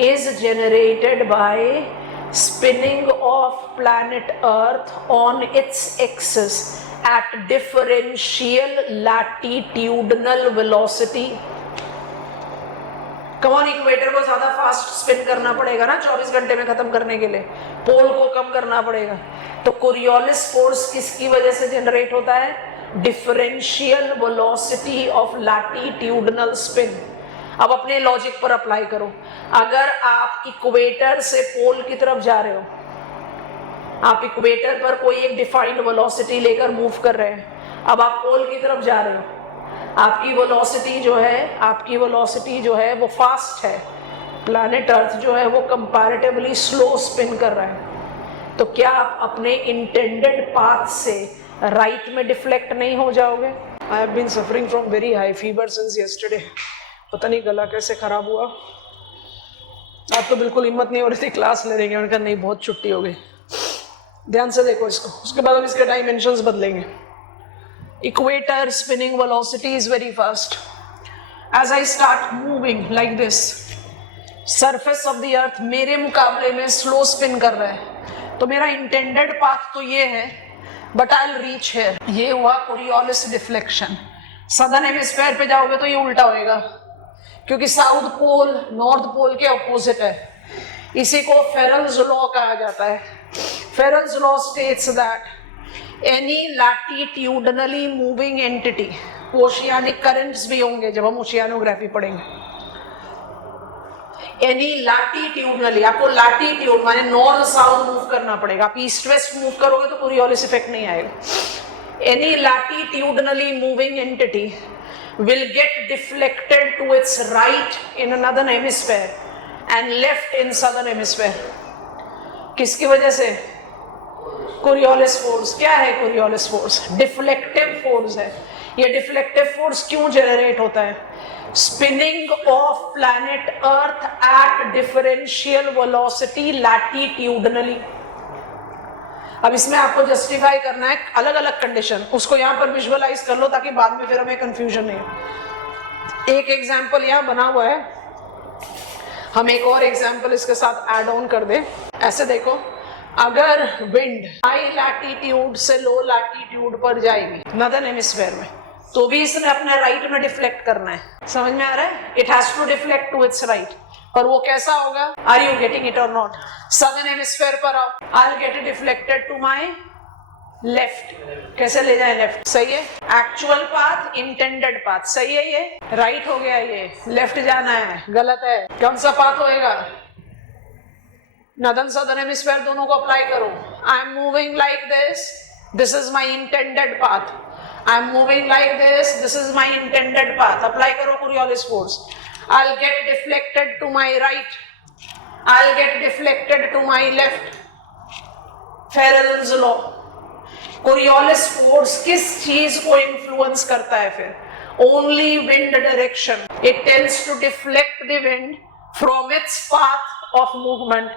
is generated by spinning of planet Earth on its axis at differential latitudinal velocity. कौन इक्वेटर को ज्यादा फास्ट स्पिन करना पड़ेगा ना 24 घंटे में खत्म करने के लिए, पोल को कम करना पड़ेगा। तो कोरियोलिस फोर्स किसकी वजह से जनरेट होता है? Differential velocity of latitudinal spin. अब अपने लॉजिक पर अप्लाई करो, अगर आप इक्वेटर से पोल की तरफ जा रहे हो, आप इक्वेटर पर कोई एक डिफाइंड वेलोसिटी लेकर मूव कर रहे हैं, अब आप पोल की तरफ जा रहे हो, आपकी वेलोसिटी जो है वो फास्ट है, प्लैनेट अर्थ जो है वो कंपैरेटिवली स्लो स्पिन कर रहा है, तो क्या आप अपने इंटेंडेड पाथ से राइट में डिफ्लेक्ट नहीं हो जाओगे? I have been suffering from very high fever since yesterday, पता नहीं गला कैसे खराब हुआ। आप तो बिल्कुल हिम्मत नहीं हो रही थी क्लास लेने की, उनका नहीं बहुत छुट्टी हो गई। ध्यान से देखो इसको, उसके बाद हम इसके डायमेंशंस बदलेंगे। Equator spinning velocity is very fast. As I start moving like this, surface of the earth मेरे मुकाबले में स्लो स्पिन कर रहा है, तो मेरा इंटेंडेड पाथ तो ये है, but I will reach here. ये हुआ कोरियोलिस डिफ्लेक्शन। सदर्न हेमिस्फीयर पे जाओगे तो ये उल्टा होएगा, क्योंकि साउथ पोल नॉर्थ पोल के अपोजिट है। इसी को फेरल्स लॉ कहा जाता है। Ferrel's law states that any latitudinally moving entity, oceanic currents भी होंगे जब हम ओशियानोग्राफी पढ़ेंगे, एनी लैटिट्यूडनली, आपको लैटिट्यूड माने नॉर्थ साउथ मूव करना पड़ेगा, आप ईस्ट वेस्ट मूव करोगे तो कोरियोलिस इफेक्ट नहीं आएगा। Any latitudinally moving entity will get deflected to its right in northern hemisphere and left in southern hemisphere. किसकी वजह से? Coriolis force. क्या है कोरियोलिस फोर्स? डिफ्लेक्टिव फोर्स है। ये डिफ्लेक्टिव फोर्स क्यों जनरेट होता है? Spinning of planet earth at differential velocity latitudinally. अब इसमें आपको जस्टिफाई करना है अलग अलग कंडीशन, उसको यहाँ पर विजुअलाइज कर लो ताकि बाद में फिर हमें कंफ्यूजन नहीं हो। एक एग्जांपल यहाँ बना हुआ है, हम एक और एग्जांपल इसके साथ ऐड ऑन कर दे। ऐसे देखो, अगर विंड हाई लैटिट्यूड से लो लैटिट्यूड पर जाएगी नॉर्दर्न हेमिस्फीयर में, तो भी इसने अपने राइट में डिफ्लेक्ट करना है। समझ में आ रहा है? It has to deflect to its right. और वो कैसा होगा? Are you getting it or not? Southern hemisphere पर आओ, I will get it deflected to my left. कैसे ले जाए लेफ्ट? सही है। एक्चुअल पाथ, इंटेंडेड पाथ, सही है। ये राइट हो गया, ये लेफ्ट जाना है, गलत है। कौन सा पाथ होएगा? नॉर्दर्न सदर्न हेमिस्फीयर दोनों को अप्लाई करो। I am moving like this, this is my intended path. I am moving like this is my intended path. Apply करो Coriolis force. I'll get deflected to my right, I'll get deflected to my left. Farrell's law. Coriolis force किस चीज को influence करता है फिर? Only wind direction. It tends to deflect the wind from its path of movement,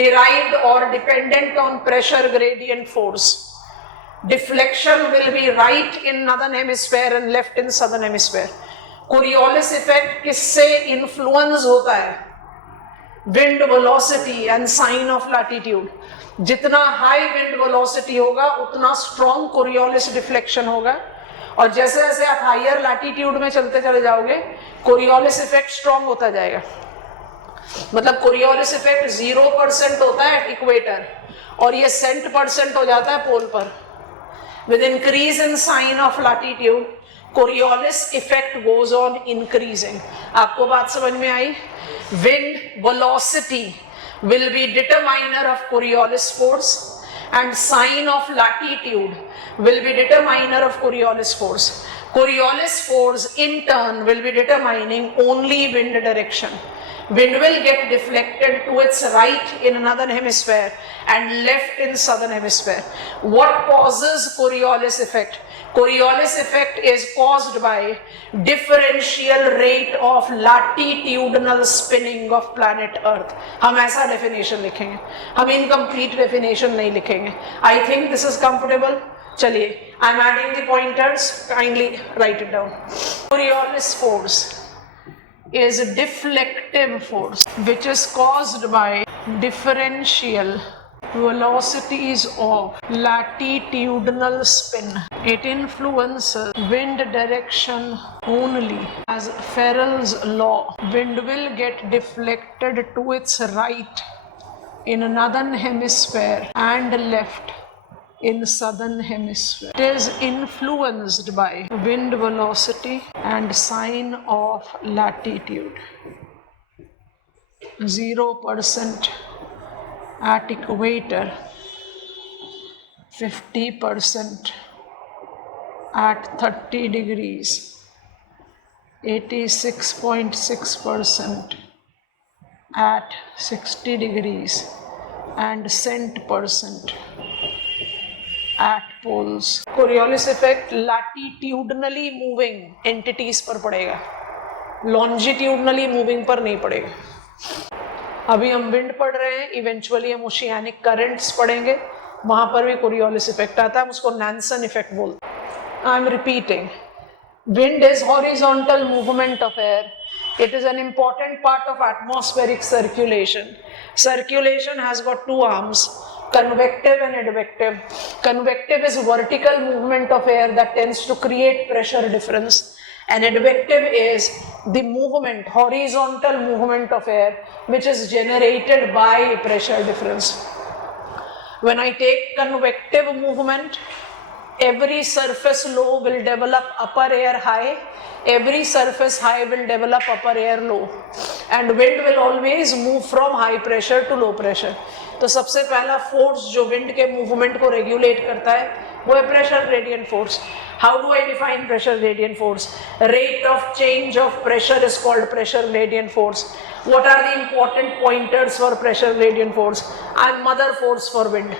derived or dependent on pressure gradient force. Deflection will be right in northern hemisphere and left in southern hemisphere. Coriolis effect किससे influence होता है? Wind velocity and sine of latitude. जितना high wind velocity होगा उतना strong Coriolis deflection होगा, और जैसे जैसे आप हायर लैटिट्यूड में चलते चले जाओगे कोरियोलिस इफेक्ट स्ट्रॉन्ग होता जाएगा। मतलब कोरियोलिस इफेक्ट 0% होता है इक्वेटर, और ये 100% हो जाता है पोल पर। With increase in sine of latitude Coriolis effect goes on increasing. आपको बात समझ में आई? Wind velocity will be determiner of Coriolis force and sign of latitude will be determiner of Coriolis force. Coriolis force in turn will be determining only wind direction. Wind will get deflected to its right in northern hemisphere and left in southern hemisphere. What causes Coriolis effect? Coriolis effect is caused by differential rate of latitudinal spinning of planet Earth. हम ऐसा definition लिखेंगे, हम incomplete definition नहीं लिखेंगे। I think this is comfortable. चलिए, I'm adding the pointers. Kindly write it down. Coriolis force is a deflective force which is caused by differential velocities of latitudinal spin. It influences wind direction only. As Ferrel's law, wind will get deflected to its right in northern hemisphere and left in southern hemisphere. It is influenced by wind velocity and sign of latitude. 0% at equator, 50% at 30 degrees, 86.6% at 60 degrees, and cent% at poles. Coriolis effect latitudinally moving entities पर पड़ेगा, longitudinally moving पर नहीं पड़ेगा. अभी हम wind पढ़ रहे हैं, इवेंचुअली हम ओशियानिक करंट्स पढ़ेंगे, वहां पर भी कोरियोलिस इफेक्ट आता है, हम उसको नैन्सन इफेक्ट बोलते हैं. I am repeating, wind is horizontal movement of air. It is an important part of atmospheric circulation. Circulation has got two arms, convective and advective. Convective is vertical movement of air that tends to create pressure difference, and advective is the movement, horizontal movement of air, which is generated by pressure difference. When I take convective movement, every surface low will develop upper air high, every surface high will develop upper air low, and wind will always move from high pressure to low pressure. तो सबसे पहला force जो wind के movement को regulate करता है वो है pressure gradient force. How do I define pressure gradient force? Rate of change of pressure is called pressure gradient force. What are the important pointers for pressure gradient force? I am mother force for wind.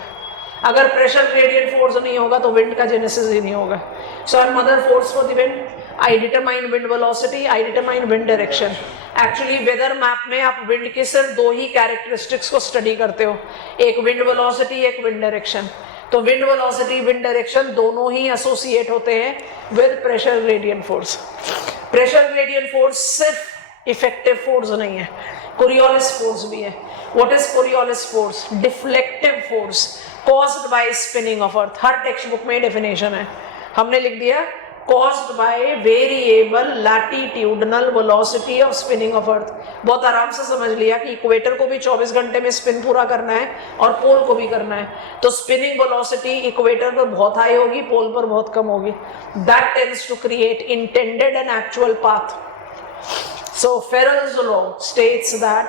अगर pressure gradient force नहीं होगा तो wind का genesis ही नहीं होगा. So I am mother force for the wind. I determine wind velocity, I determine wind direction. Actually weather map में आप विंड के सिर्फ दो ही कैरेक्टरिस्टिक्स को स्टडी करते हो, एक विंड वेलोसिटी, एक विंड डायरेक्शन. तो विंड वेलोसिटी, विंड डायरेक्शन दोनों ही एसोसिएट होते हैं with pressure gradient force. Pressure gradient force सिर्फ इफेक्टिव फोर्स नहीं है, कोरियोलिस फोर्स भी है. What is Coriolis force? Deflective force caused by spinning of earth. हर टेक्स्ट बुक में डेफिनेशन है, हमने लिख दिया caused by variable latitudinal velocity of spinning of earth. बहुत आराम से समझ लिया कि इक्वेटर को भी 24 घंटे में स्पिन पूरा करना है और पोल को भी करना है, तो स्पिनिंग वेलोसिटी इक्वेटर पर बहुत हाई होगी, पोल पर बहुत कम होगी. That tends to create intended and actual path. So Ferrel's law states that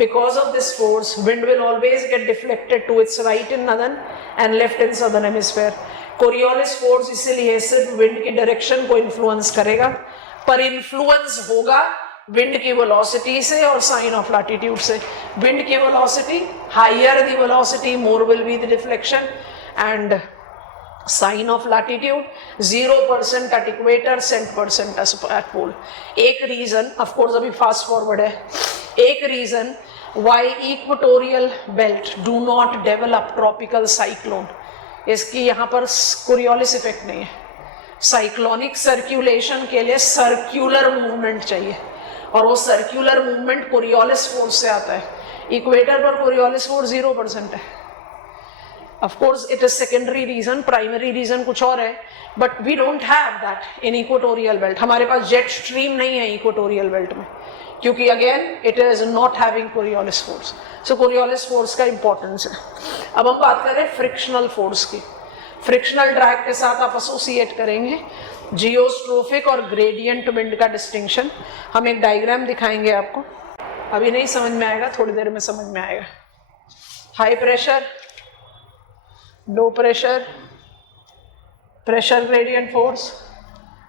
because of this force, wind will always get deflected to its right in northern and left in southern hemisphere. Coriolis force इसीलिए सिर्फ wind की direction को influence करेगा, पर influence होगा wind की velocity से और साइन ऑफ लैटिट्यूड से. विंड की velocity, higher the velocity more will be the deflection, and sine of latitude 0% at equator, cent% at pole. एक रीजन, ऑफ कोर्स अभी फास्ट फॉरवर्ड है, एक region why equatorial belt do not develop tropical cyclone, इसकी यहाँ पर Coriolis effect नहीं है. Cyclonic circulation के लिए सर्क्यूलर मूवमेंट चाहिए, और वो सर्क्यूलर मूवमेंट कोरियोलिस फोर्स से आता है. इक्वेटर पर कोरियोलिस फोर्स 0% है. Of course, it is secondary reason, primary reason कुछ और है, but we don't have that in equatorial belt. हमारे पास jet stream नहीं है equatorial belt में, क्योंकि again it is not having Coriolis force. So Coriolis force का importance है. अब हम बात करें frictional force की. Frictional drag के साथ आप associate करेंगे geostrophic और gradient wind का distinction. हम एक diagram दिखाएंगे आपको, अभी नहीं समझ में आएगा, थोड़ी देर में समझ में आएगा. High pressure, low pressure, pressure gradient force,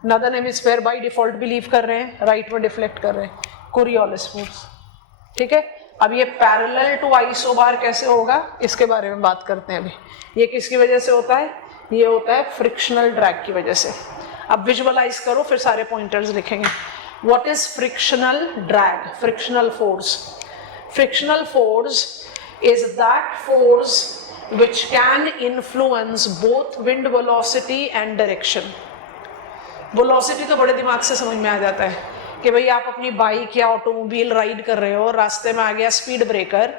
northern hemisphere by default believe कर रहे हैं, राइट में डिफ्लेक्ट कर रहे हैं, कोरियोलिस फोर्स. ठीक है, अब ये पैरेलल टू आइसोबार कैसे होगा इसके बारे में बात करते हैं. अभी ये किसकी वजह से होता है? ये होता है फ्रिक्शनल ड्रैग की वजह से. अब विजुअलाइज करो, फिर सारे पॉइंटर्स लिखेंगे. What is frictional drag? Frictional force. Frictional force is that force which can influence both wind velocity and direction. Velocity तो बड़े दिमाग से समझ में आ जाता है, कि भाई आप अपनी बाइक या ऑटोमोबाइल राइड कर रहे हो और रास्ते में आ गया स्पीड ब्रेकर,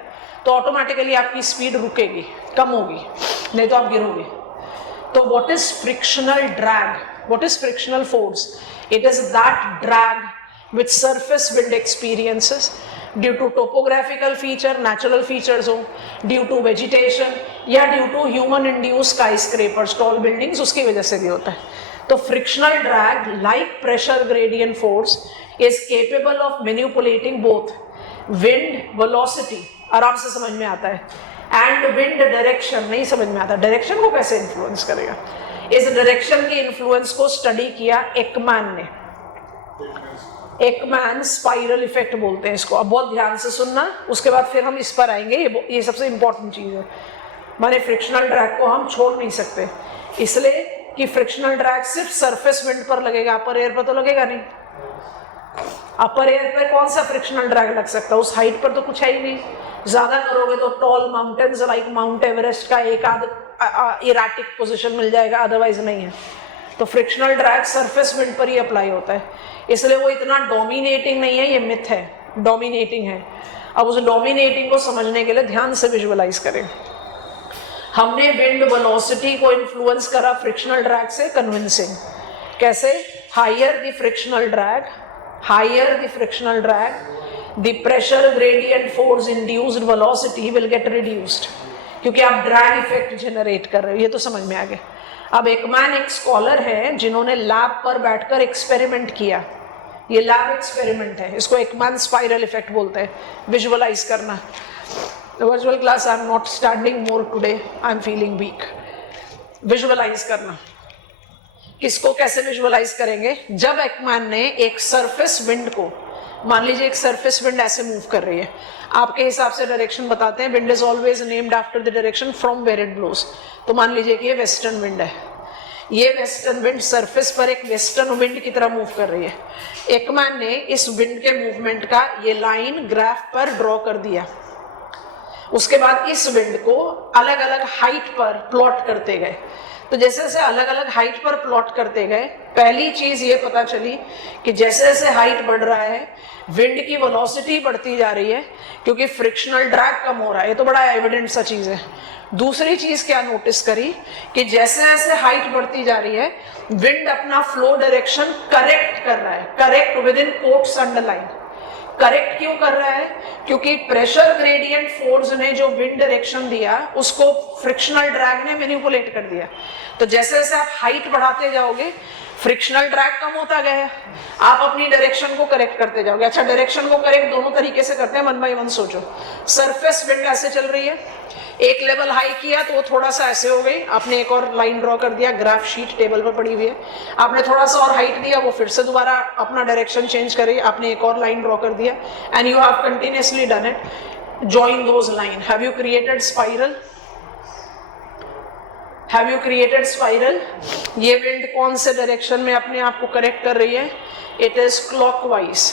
तो ऑटोमेटिकली आपकी स्पीड रुकेगी, कम होगी, नहीं तो आप गिरोगे। तो what is frictional drag, what is frictional force? It is that drag which surface wind experiences due to topographical feature, natural features हो, due to vegetation या due to human induced skyscrapers, tall buildings, उसकी वजह से भी होता है। तो frictional drag like pressure gradient force is capable of manipulating both wind velocity, आराम से समझ में आता है, and wind direction, नहीं समझ में आता डायरेक्शन को कैसे इन्फ्लुएंस करेगा। इस डायरेक्शन के इन्फ्लुएंस को स्टडी किया एकमैन ने। एकमैन स्पाइरल इफेक्ट बोलते हैं इसको। अब बहुत ध्यान से सुनना, उसके बाद फिर हम इस पर आएंगे, ये सबसे इंपॉर्टेंट चीज है। माने फ्रिक्शनल ड्रैग को हम छोड़ नहीं सकते, इसलिए कि फ्रिक्शनल ड्रैग सिर्फ सरफेस विंड पर लगेगा, अपर एयर पर तो लगेगा नहीं। अपर एयर पर कौन सा फ्रिक्शनल ड्रैग लग सकता है? उस हाइट पर तो कुछ है ही नहीं। ज्यादा करोगे तो tall mountains like mount Everest का एक आध इराटिक पोजिशन मिल जाएगा, अदरवाइज नहीं है। तो फ्रिक्शनल ड्रैग सरफेस विंड पर ही अप्लाई होता है, इसलिए वो इतना डोमिनेटिंग नहीं है, ये मिथ है, डोमिनेटिंग है। अब उस डोमिनेटिंग को समझने के लिए ध्यान से विजुअलाइज करें। हमने विंड वेलोसिटी को इन्फ्लुएंस करा फ्रिक्शनल ड्रैग से, कन्विंसिंग। कैसे? Higher the frictional drag, higher the frictional drag, the pressure gradient force induced velocity will get reduced, क्योंकि आप ड्रैग इफेक्ट जनरेट कर रहे हो। ये तो समझ में आ गया। अब एकमैन एक स्कॉलर है जिन्होंने लैब पर बैठकर एक्सपेरिमेंट किया। ये लैब एक्सपेरिमेंट है, इसको एकमैन स्पाइरल इफेक्ट बोलते हैं। विजुअलाइज करना। Virtual class, I am not standing more today, I am feeling weak. Visualize करना। किसको कैसे विजुअलाइज करेंगे? जब एकमैन ने एक सरफेस विंड को, मान लीजिए एक सरफेस विंड ऐसे मूव कर रही है, आपके हिसाब से डायरेक्शन बताते हैं, wind is always named after the direction from where it blows. तो मान लीजिए कि ये वेस्टर्न विंड है, ये वेस्टर्न विंड सरफेस पर एक वेस्टर्न विंड की तरह मूव कर रही है। एकमैन ने इस विंड के मूवमेंट का ये लाइन ग्राफ पर ड्रॉ कर दिया। उसके बाद इस विंड को अलग अलग हाइट पर प्लॉट करते गए। तो जैसे जैसे अलग अलग हाइट पर प्लॉट करते गए, पहली चीज ये पता चली कि जैसे जैसे हाइट बढ़ रहा है, विंड की वेलोसिटी बढ़ती जा रही है, क्योंकि फ्रिक्शनल ड्रैग कम हो रहा है। ये तो बड़ा एविडेंट सा चीज है। दूसरी चीज क्या नोटिस करी कि जैसे जैसे हाइट बढ़ती जा रही है, विंड अपना फ्लो डायरेक्शन करेक्ट कर रहा है। Correct with in quotes underline. Correct क्यों कर रहा है? क्योंकि प्रेशर ग्रेडियंट फोर्स ने जो विंड डायरेक्शन दिया, उसको फ्रिक्शनल ड्रैग ने मैनिपुलेट कर दिया। तो जैसे जैसे आप हाइट बढ़ाते जाओगे, फ्रिक्शनल ड्रैग कम होता गया, आप अपनी डायरेक्शन को करेक्ट करते जाओगे। अच्छा, डायरेक्शन को करेक्ट दोनों तरीके से करते हैं, 1 by 1 सोचो। सरफेस विंड ऐसे चल रही है, एक लेवल हाई किया तो वो थोड़ा सा ऐसे हो गई, आपने एक और लाइन ड्रॉ कर दिया, ग्राफ शीट टेबल पर पड़ी हुई है। आपने थोड़ा सा और हाइट दिया, वो फिर से दोबारा अपना डायरेक्शन चेंज करी, आपने एक और लाइन ड्रॉ कर दिया, and you have continuously done it. Join those line. Have you created spiral? Have you created spiral? ये विंड कौन से डायरेक्शन में अपने आप को करेक्ट कर रही है? It is clockwise.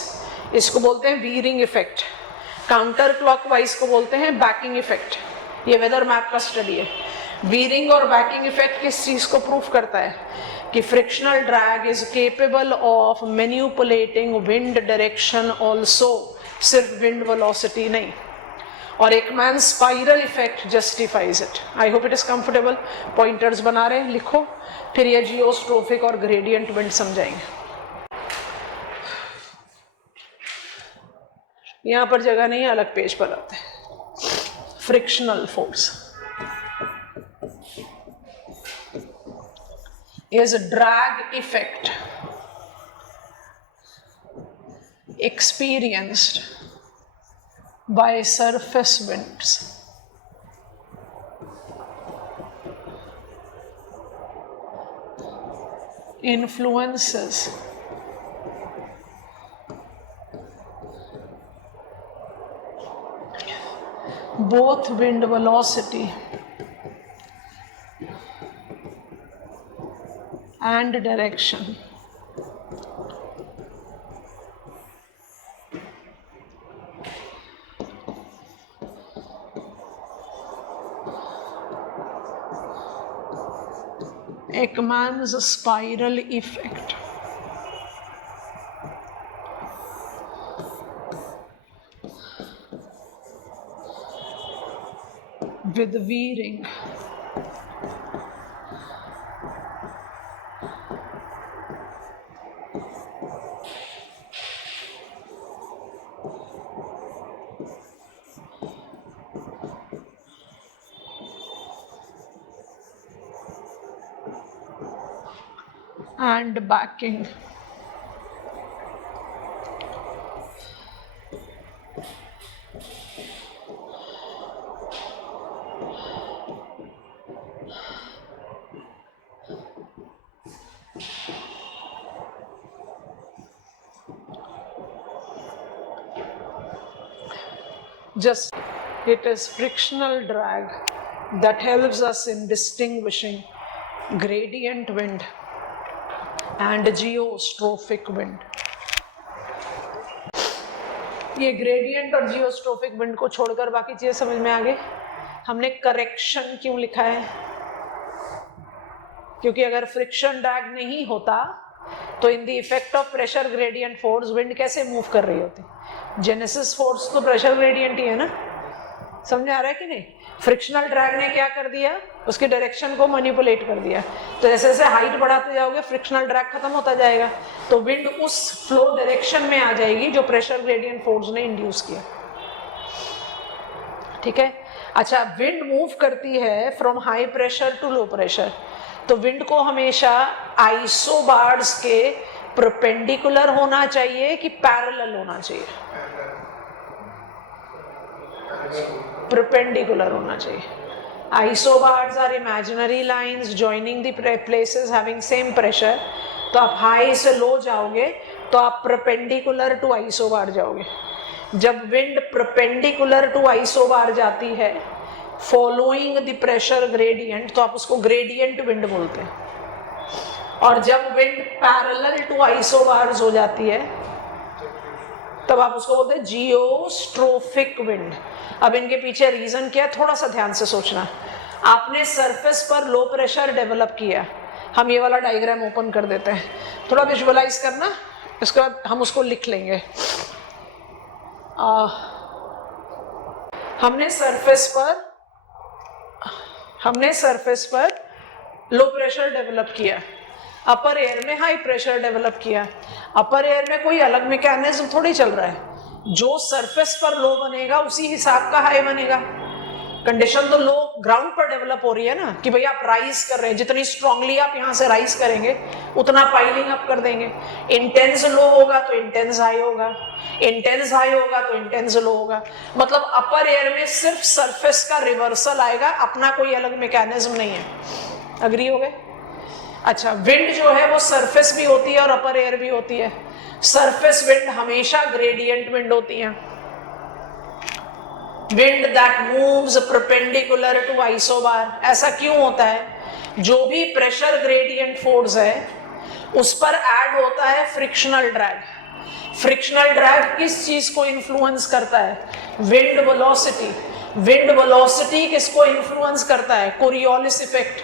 इसको बोलते हैं वीरिंग इफेक्ट। काउंटर क्लॉकवाइज को बोलते हैं बैकिंग इफेक्ट। ये वेदर मैप का स्टडी है। वीरिंग और बैकिंग इफेक्ट किस चीज को प्रूफ करता है? कि frictional drag is capable of manipulating wind direction also, सिर्फ विंड वेलोसिटी नहीं। और Ekman spiral effect justifies it. I hope it is comfortable. Pointers बना रहे, लिखो, फिर ये जियोस्ट्रोफिक और ग्रेडियंट विंड समझाएंगे। यहां पर जगह नहीं है, अलग पेज पर आते हैं। Frictional force is a drag effect experienced by surface winds influences both wind velocity and direction. Ekman's spiral effect with veering. And backing. Just it is frictional drag that helps us in distinguishing gradient wind and geostrophic wind. ये gradient और जियोस्ट्रोफिक wind को छोड़कर बाकी चीजें समझ में आ गई. हमने करेक्शन क्यों लिखा है? क्योंकि अगर फ्रिक्शन ड्रैग नहीं होता तो in the effect of pressure gradient force wind कैसे मूव कर रही होती? जेनेसिस फोर्स तो प्रेशर ग्रेडियंट ही है ना. समझ आ रहा है कि नहीं? फ्रिक्शनल ड्रैग ने क्या कर दिया? उसकी डायरेक्शन को मैनिपुलेट कर दिया. तो जैसे जैसे हाइट बढ़ाते जाओगे फ्रिक्शनल ड्रैग खत्म होता जाएगा, तो विंड उस फ्लो डायरेक्शन में आ जाएगी जो प्रेशर ग्रेडियंट फोर्स ने इंड्यूस किया. ठीक है. अच्छा, विंड मूव करती है from high pressure to low pressure, तो विंड को हमेशा आइसोबार्स के परपेंडिकुलर होना चाहिए कि पैरेलल होना चाहिए? परपेंडिकुलर होना चाहिए. Isobars are imaginary lines joining the places having same pressure. तो आप हाई से लो जाओगे तो आप परपेंडिकुलर टू आइसोबार जाओगे. जब विंड परपेंडिकुलर टू आइसोबार जाती है फॉलोइंग द प्रेशर ग्रेडियंट, तो आप उसको ग्रेडियंट विंड बोलते हैं. और जब विंड पैरेलल टू आइसोबार्स हो जाती है तब आप उसको बोलते हैं जियोस्ट्रोफिक विंड. अब इनके पीछे रीजन क्या है, थोड़ा सा ध्यान से सोचना. आपने सरफेस पर लो प्रेशर डेवलप किया. हम ये वाला डायग्राम ओपन कर देते हैं, थोड़ा विजुअलाइज करना, इसके बाद हम उसको लिख लेंगे. हमने सरफेस पर लो प्रेशर डेवलप किया, अपर एयर में हाई प्रेशर डेवलप किया. अपर एयर में कोई अलग मैकेनिज्म थोड़ी चल रहा है. जो सरफेस पर लो बनेगा उसी हिसाब का हाई बनेगा. कंडीशन तो लो ग्राउंड पर डेवलप हो रही है ना, कि भैया आप राइज कर रहे हैं, जितनी स्ट्रांगली आप यहाँ से राइज करेंगे उतना पाइलिंग अप कर देंगे. इंटेंस लो होगा तो इंटेंस हाई होगा, इंटेंस हाई होगा तो इंटेंस लो होगा. मतलब अपर एयर में सिर्फ सरफेस का रिवर्सल आएगा, अपना कोई अलग मैकेनिज्म नहीं है. अग्री हो गए? अच्छा, विंड जो है वो सरफेस भी होती है और अपर एयर भी होती है. सरफेस विंड हमेशा ग्रेडियंट विंड होती है. Wind that moves perpendicular to isobar. ऐसा क्यों होता है? जो भी प्रेशर ग्रेडियंट फोर्स है उस पर ऐड होता है फ्रिक्शनल ड्रैग. फ्रिक्शनल ड्रैग किस चीज को इन्फ्लुएंस करता है? Wind velocity. विंड वेलोसिटी किसको इन्फ्लुएंस करता है? Coriolis effect.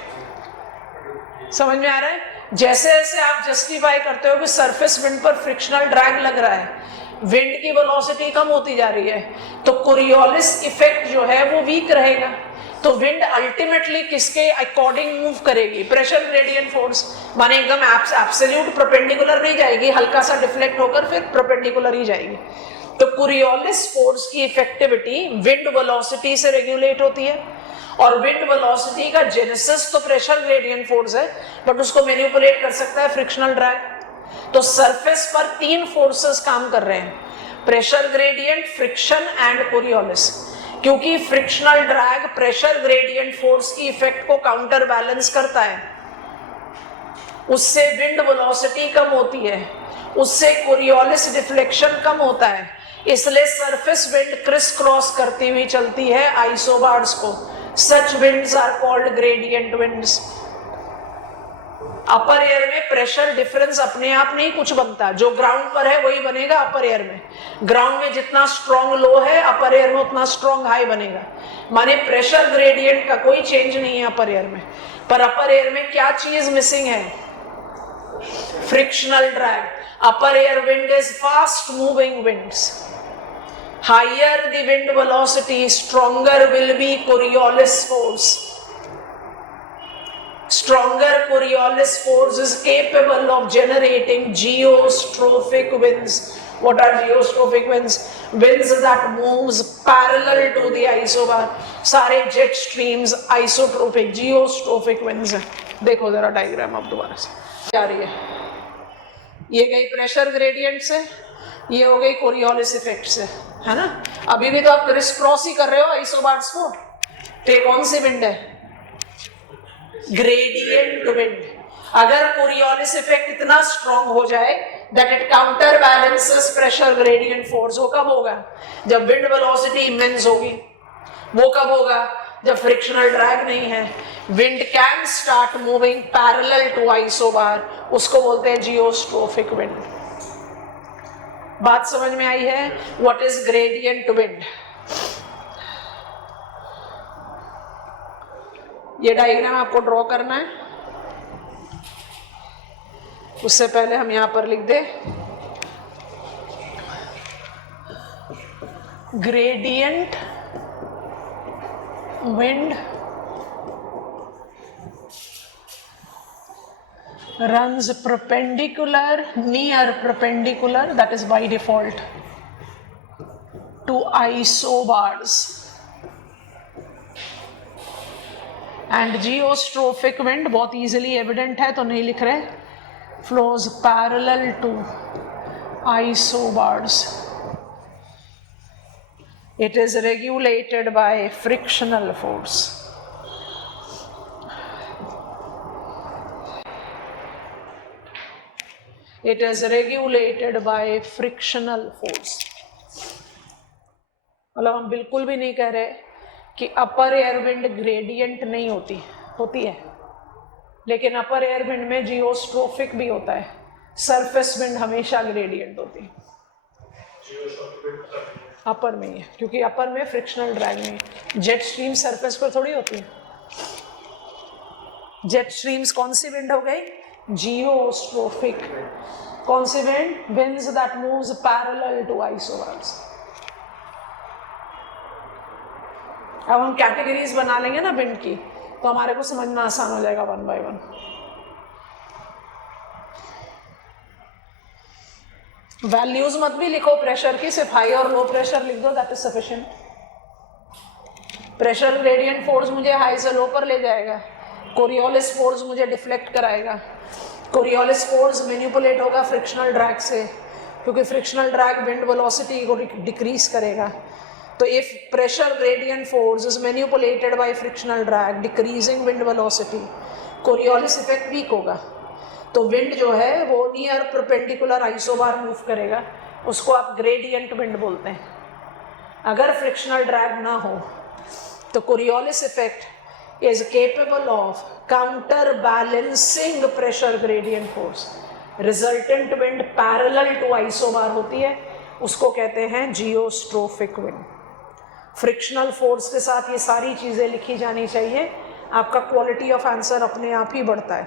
समझ में आ रहा है? जैसे जैसे आप जस्टिफाई करते हो कि सरफेस विंड पर फ्रिक्शनल ड्रैग लग रहा है, विंड की वेलोसिटी कम होती जा रही है, तो कोरियोलिस इफेक्ट जो है वो वीक रहेगा. तो विंड अल्टीमेटली किसके अकॉर्डिंग मूव करेगी? Pressure gradient force. माने एकदम एब्सोल्यूट परपेंडिकुलर नहीं जाएगी, हल्का सा डिफ्लेक्ट होकर फिर परपेंडिकुलर ही जाएगी. तो कोरियोलिस फोर्स की इफेक्टिविटी विंड वेलोसिटी से रेगुलेट होती है. और विंड वेलोसिटी का जेनेसिस तो प्रेशर ग्रेडियंट फोर्स है, बट उसको मैनिपुलेट कर सकता है फ्रिक्शनल ड्रैग. तो सरफेस पर तीन फोर्सेस काम कर रहे हैं, pressure gradient, friction and Coriolis. क्योंकि frictional drag pressure gradient force की इफेक्ट को काउंटर बैलेंस करता है, उससे विंड वेलोसिटी कम होती है, उससे कोरियोलिस डिफ्लेक्शन कम होता है. इसलिए सरफेस विंड क्रिस क्रॉस करती हुई चलती है आइसोबार्स को. Such winds are called gradient winds. Upper air में प्रेशर डिफरेंस अपने आप नहीं कुछ बनता, जो ग्राउंड पर है वही बनेगा अपर एयर में. ग्राउंड में जितना स्ट्रॉन्ग लो है अपर एयर में उतना स्ट्रॉन्ग हाई बनेगा. माने प्रेशर ग्रेडियंट का कोई चेंज नहीं है अपर एयर में. पर अपर एयर में क्या चीज मिसिंग है? Frictional drag. Upper air wind is fast moving winds. Higher the wind velocity, stronger will be Coriolis force. Stronger Coriolis force is capable of generating geostrophic winds. What are geostrophic winds? Winds that moves parallel to the isobar. सारे jet streams isotropic, geostrophic winds है. देखो जरा diagram अब दोबारा से आ रही है. ये गई प्रेशर ग्रेडियंट से, ये हो गई कोरियोलिस इफेक्ट से, है ना. अभी भी तो आप क्रिस क्रॉस ही कर रहे हो आइसोबार्स को. तो ये कौन सी विंड है? Gradient wind. अगर कोरियोलिस इफेक्ट इतना स्ट्रॉन्ग हो जाए that it counter balances pressure gradient force, वो कब होगा? जब विंड वेलोसिटी इमेंस होगी. वो कब होगा? जब फ्रिक्शनल ड्रैग नहीं है. Wind can start moving parallel to isobar, उसको बोलते हैं जियोस्ट्रोफिक विंड. बात समझ में आई है? What is gradient wind? ये डायग्राम आपको ड्रॉ करना है. उससे पहले हम यहां पर लिख दे gradient wind runs perpendicular, near perpendicular, that is by default, to isobars. And geostrophic wind बहुत easily evident है तो नहीं लिख रहे. Flows parallel to isobars. It is regulated by frictional force. It is regulated by frictional force. मतलब हम बिल्कुल भी नहीं कह रहे कि अपर एयर विंड ग्रेडियंट नहीं होती, होती है, लेकिन अपर एयर विंड में जियोस्ट्रोफिक भी होता है. सरफेस विंड हमेशा ग्रेडियंट होती है. अपर में ही है क्योंकि अपर में फ्रिक्शनल ड्रैग नहीं. जेट स्ट्रीम सरफेस पर थोड़ी होती है. जेट स्ट्रीम्स कौन सी विंड हो गई? जियोस्ट्रोफिक. कौन सी wind? Winds that moves parallel to isobars. अब हम कैटेगरीज बना लेंगे ना विंड की, तो हमारे को समझना आसान हो जाएगा वन बाय वन. वैल्यूज मत भी लिखो प्रेशर की, सिर्फ हाई और लो प्रेशर लिख दो, that is sufficient. Pressure gradient force मुझे हाई से लो पर ले जाएगा. कोरियोलिस फोर्स मुझे डिफ्लेक्ट कराएगा. कोरियोलिस फोर्स मैनिपुलेट होगा फ्रिक्शनल ड्रैग से, क्योंकि फ्रिक्शनल ड्रैग विंड वेलोसिटी को डिक्रीज करेगा. तो if pressure gradient force is manipulated by frictional drag decreasing wind velocity, Coriolis effect weak होगा. तो विंड जो है वो नियर परपेंडिकुलर आइसोबार मूव करेगा, उसको आप ग्रेडियंट विंड बोलते हैं. अगर फ्रिक्शनल ड्रैग ना हो तो Coriolis effect is capable of counterbalancing pressure gradient force. Resultant wind parallel to isobar होती है, उसको कहते हैं geostrophic wind. फ्रिक्शनल फोर्स के साथ ये सारी चीज़ें लिखी जानी चाहिए. आपका क्वालिटी ऑफ आंसर अपने आप ही बढ़ता है.